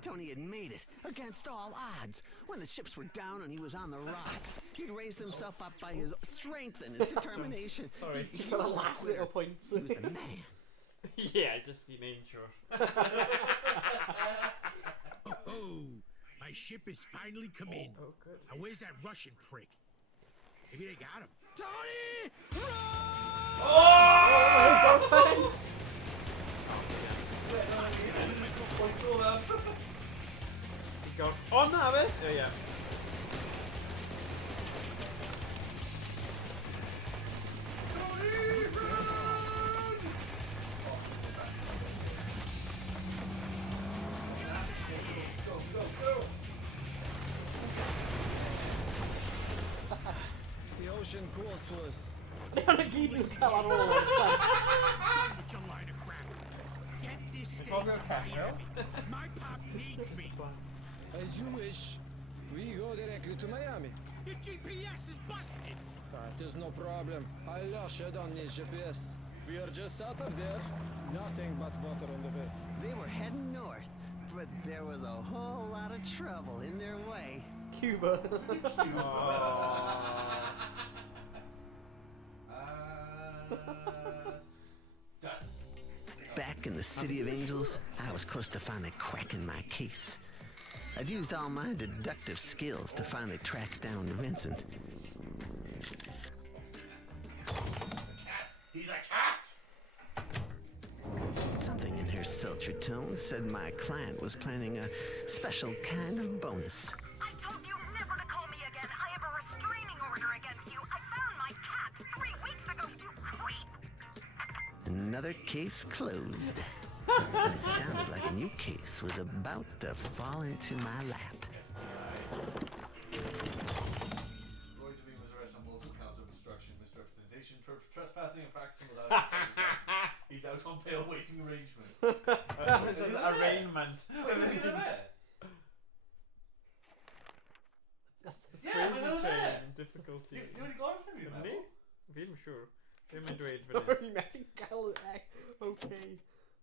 Tony had made it, against all odds. When the chips were down and he was on the rocks, he'd raised himself up by his strength and his determination. Sorry. He For the was last clear. little points. He was the man. Yeah, just you name sure. Oh, my ship is finally come in. Oh, good. Now where's that Russian prick? Maybe they got him. Tony! Oh! Oh, na fe? Oh, yeah. The ocean calls to us. Ni ond y gyd yn cael ar ôl. Get your line of crap. Get this thing to Miami. My pop needs me. As you wish. We go directly to Miami. Your GPS is busted. That is no problem. I'll lash it on the GPS. We are just out of there. Nothing but water on the way. They were heading north, but there was a whole lot of trouble in their way. Cuba. Back in the City of Angels, I was close to finally cracking my case. I'd used all my deductive skills to finally track down Vincent. He's a cat! Something in her sultry tone said my client was planning a special kind of bonus. I told you never to call me again. I have a restraining order against you. I found my cat 3 weeks ago, you creep. Another case closed. It sounded like a new case was about to fall into my lap. Roy DeVine was arrested on multiple counts of obstruction, misrepresentation, trespassing, and practicing without He's out on bail waiting arrangement. This is arraignment. Wait, is he there? Yeah, but they're there. Difficulty. You already got it from me, man. I'm sure. Ddim yn dweud fan Sorry, methu cael okay.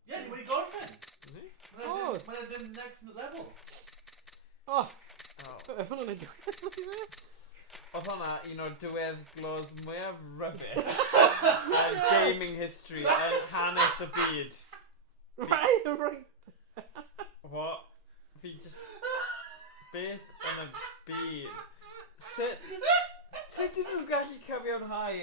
Yeah, you already got it then. Oh. When I did the next level. Oh. Hwnnw yn edrych. Oedd hwnna un o'r diweddglos mwyaf rybys gaming history yn hanes y byd. Right. What? Fi just... Beth yn y byd? Sut dyn nhw'n gallu cyfiawnhau y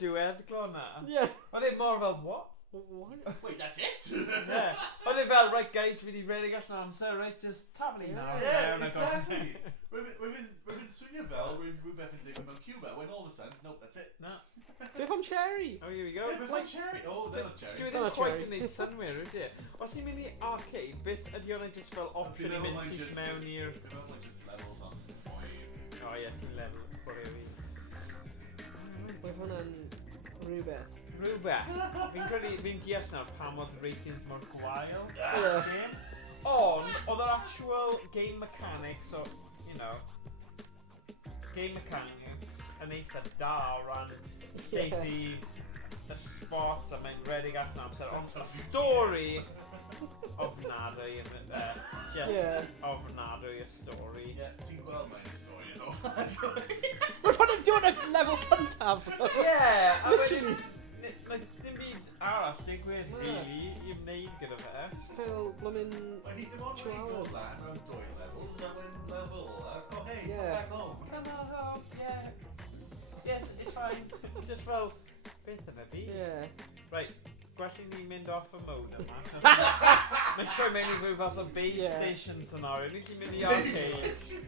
diweddglo na? Yeah. Oedd e mor fel, what? Wait, that's it? Yeah. Oedd e fel, right guys, fi di redig allan amser, right, just tafel i nawr. Yeah, exactly. Rwy'n swnio fel rhywbeth yn digwydd mewn Cuba, when all of a sudden, nope, that's it. No. Beth am Cherry? Oh, here we go. Yeah, beth am Cherry? Oh, they love Cherry. Dwi ddim quite yn neud synwyr, ydy? Os i'n mynd i arcade, beth ydi hwnna just fel option i mynd sydd mewn i'r... Dwi'n meddwl like just levels on point. Oh, ie, ti'n level, chwarae fi. Beth hwnna'n rhywbeth. Rhywbeth. Fi'n credu, fi'n deall nawr pam oedd ratings mor gwael. Yeah. Ond, oedd yr actual game mechanics, so, you know, game mechanics yn eitha da o ran safety, y spots a mae'n redig allan amser. Ond y story, ofnadwy yn just ofnadwy y story. Yeah, ti'n gweld mae'n stori yn o. We're running doing a level cyntaf. Yeah, a wedyn, dim byd arall digwydd really i wneud gyda fe. Fel, blwmin... When he dim ond wedi dod lan mewn 2 levels, a when level, oh hey, come back home. Come on home, yeah. Yes, it's fine. It's just fel, beth y fe byd? Yeah. Right, gwell i ni mynd off y mode yma. Mae'n troi mewn i rhyw fath o bait station scenario. Ni chi'n mynd i arcade.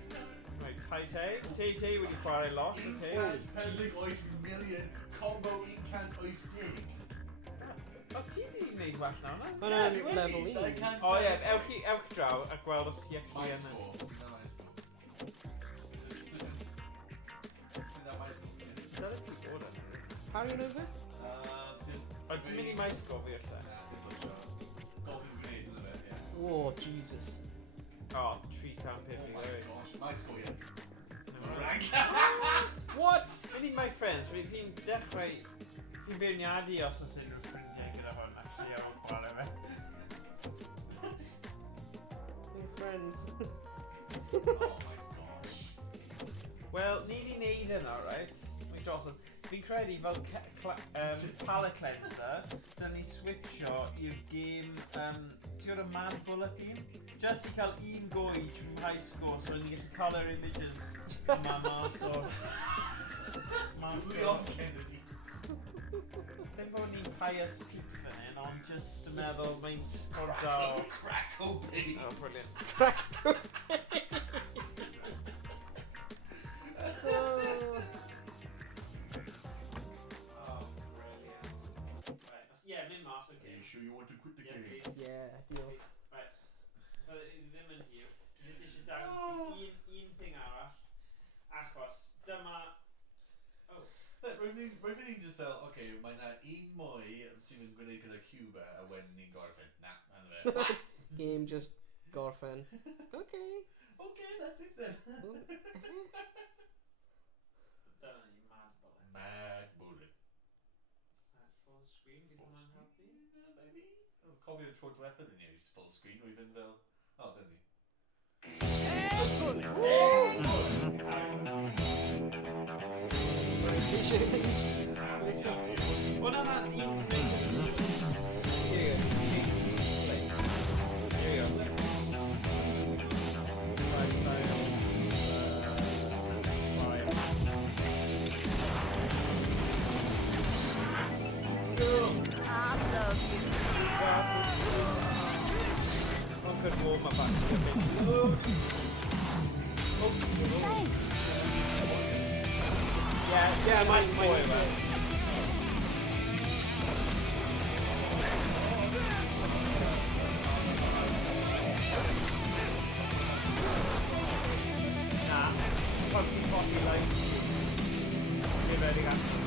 Right, hi Tay. Tay wedi chwarae lot, okay. Pending 8 million combo 180. O, ti di wneud well nawr, na? Mae'n level 1. O ie, ewch draw a gweld os ti actually yn... My score. Dyna ti bod yn? Harry knows it? O, ti'n mynd i my score fi allan? Golfing grenades yn y bit, yeah. Oh, Jesus. Oh, 3 camp hit me there. My score, yeah. What? Mynd i my friends, fi'n dechrau... Fi'n beirniadu os oes unrhyw ffrindiau gyda hwn, actually, ar ôl chwarae fe. Friends. Oh my gosh. Wel, ni di wneud yna, right? Mae'n Johnson. Fi'n credu fel palette cleanser, dyn ni switcho i'r game, ti'n gwybod y Mad Bulletin? Just i cael un gwy trwy high score, so ni gallu cael yr images yma mas o... Leon Kennedy. Ddim bod ni'n pious peak fan hyn, ond just yn meddwl mae'n ffordd o... Crack-o baby! Oh, brilliant. Crack-o baby! Yeah, mynd mas, okay. Are you sure you want to quit the game? Yeah, diolch. Right. But ddim yn hiw. Just eisiau dangos un thing arall. Achos, dyma... Oh. Rwy'n ni'n just fel, okay, mae na un mwy sydd yn gwneud gyda Cuba a wedyn ni'n gorffen. Na, hynny fe. Game just gorffen. Okay. Okay, that's it then. Dyna ni, Mad Bullet. Mad Bullet. Full screen, bydd hwnna'n helpu? Maybe? Cofio tro diwethaf yn i'n full screen, wyf yn fel... Oh, dyn ni. Wel, Yeah, mine's spoiler. Nah, fucking like. Get ready, guys.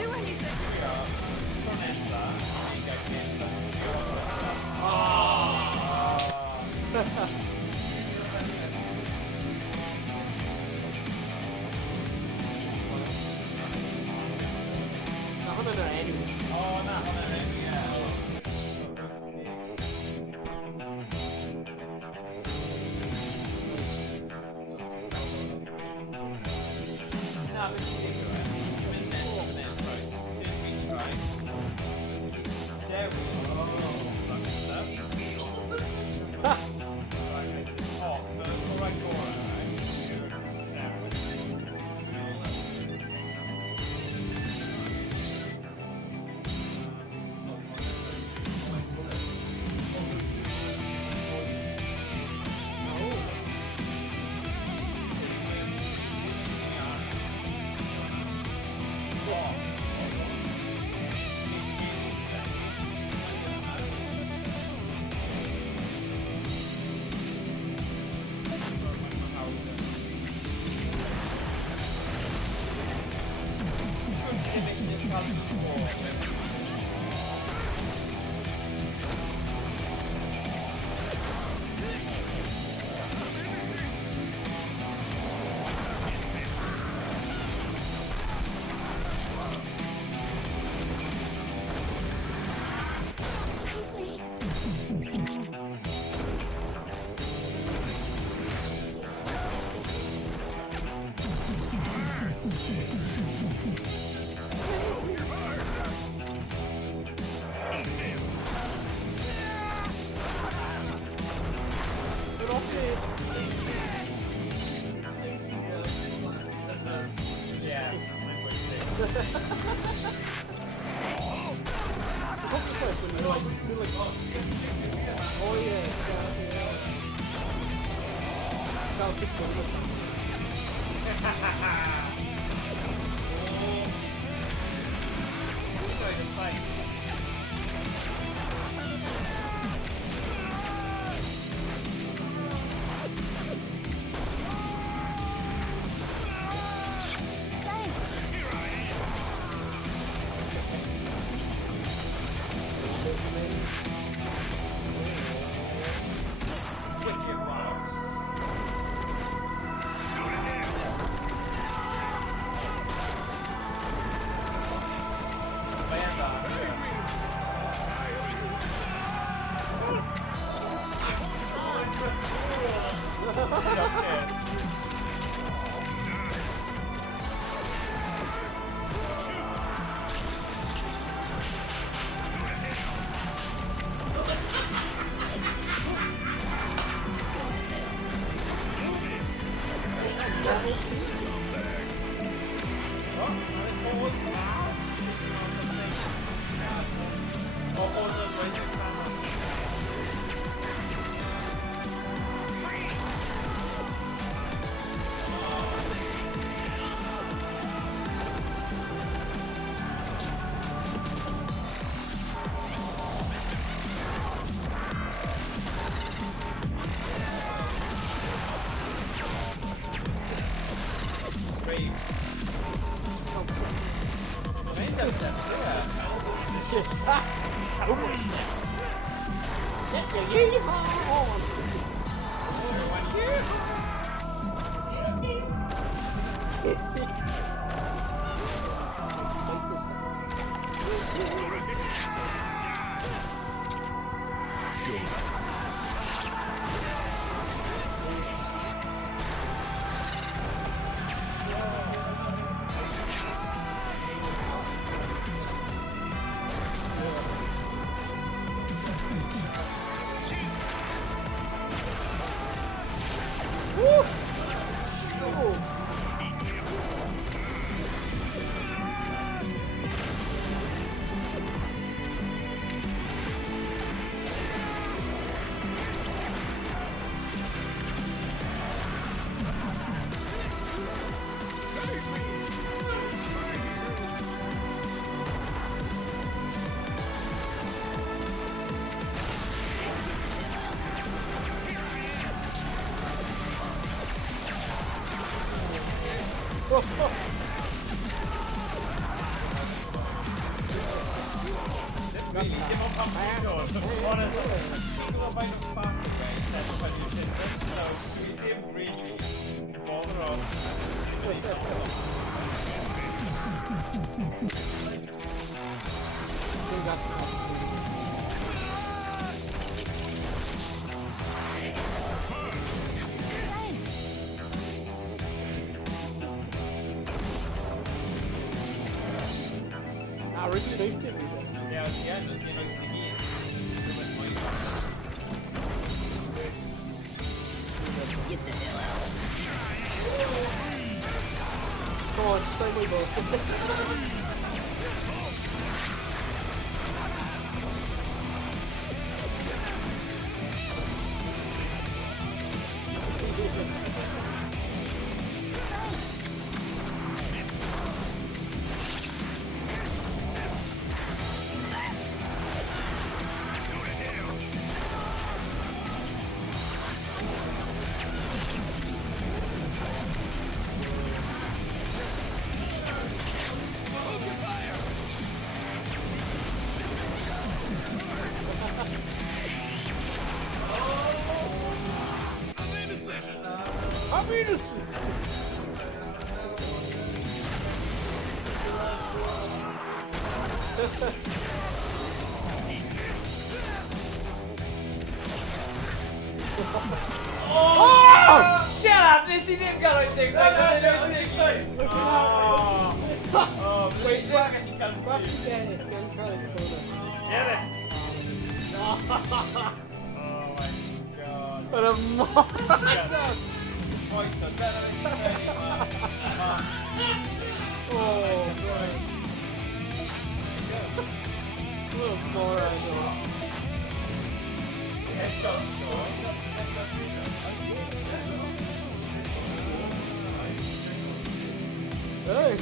do anything. Na hwnna'n yr enw. O, na, hwnna'n enw, ie. Na, beth ti'n digwydd? Mynd nes, right. Dim beach, right. There we go. Oh, lucky stuff. Oh, the right door, right. Now. Really, dim ond pam ti'n dod. Honestly, ti'n gwybod faint o ffan i weid, sef o fyddi'r syndod, so dwi ddim really bother o. Rick saved it. Yeah, at the end, it's the end. Get the hell out. Come on, stay with us. I'm innocent. Oh! Shut up! This is him going things like that. Oh, wait, look at him. Get it. Oh my god. What a moron! Oh, boy. What a moron. Hey!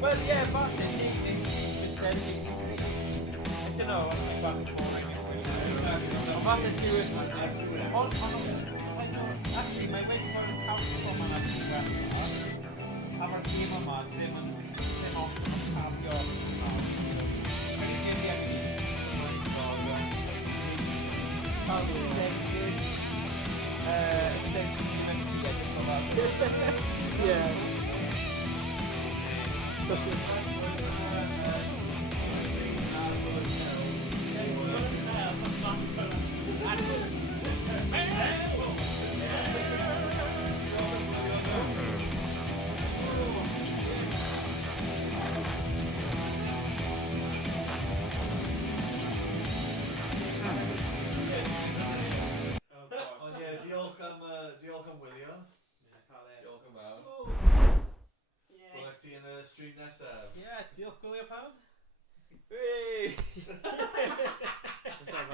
Well, yeah, but I don't know. What to do it actually, my main point of comes from an our team of man, them off have your Yeah. Diolch am wylio. Diolch am fawr. Welai chdi yn y stryd nesaf. Ie, diolch gwylio pawb. Hey! What's up,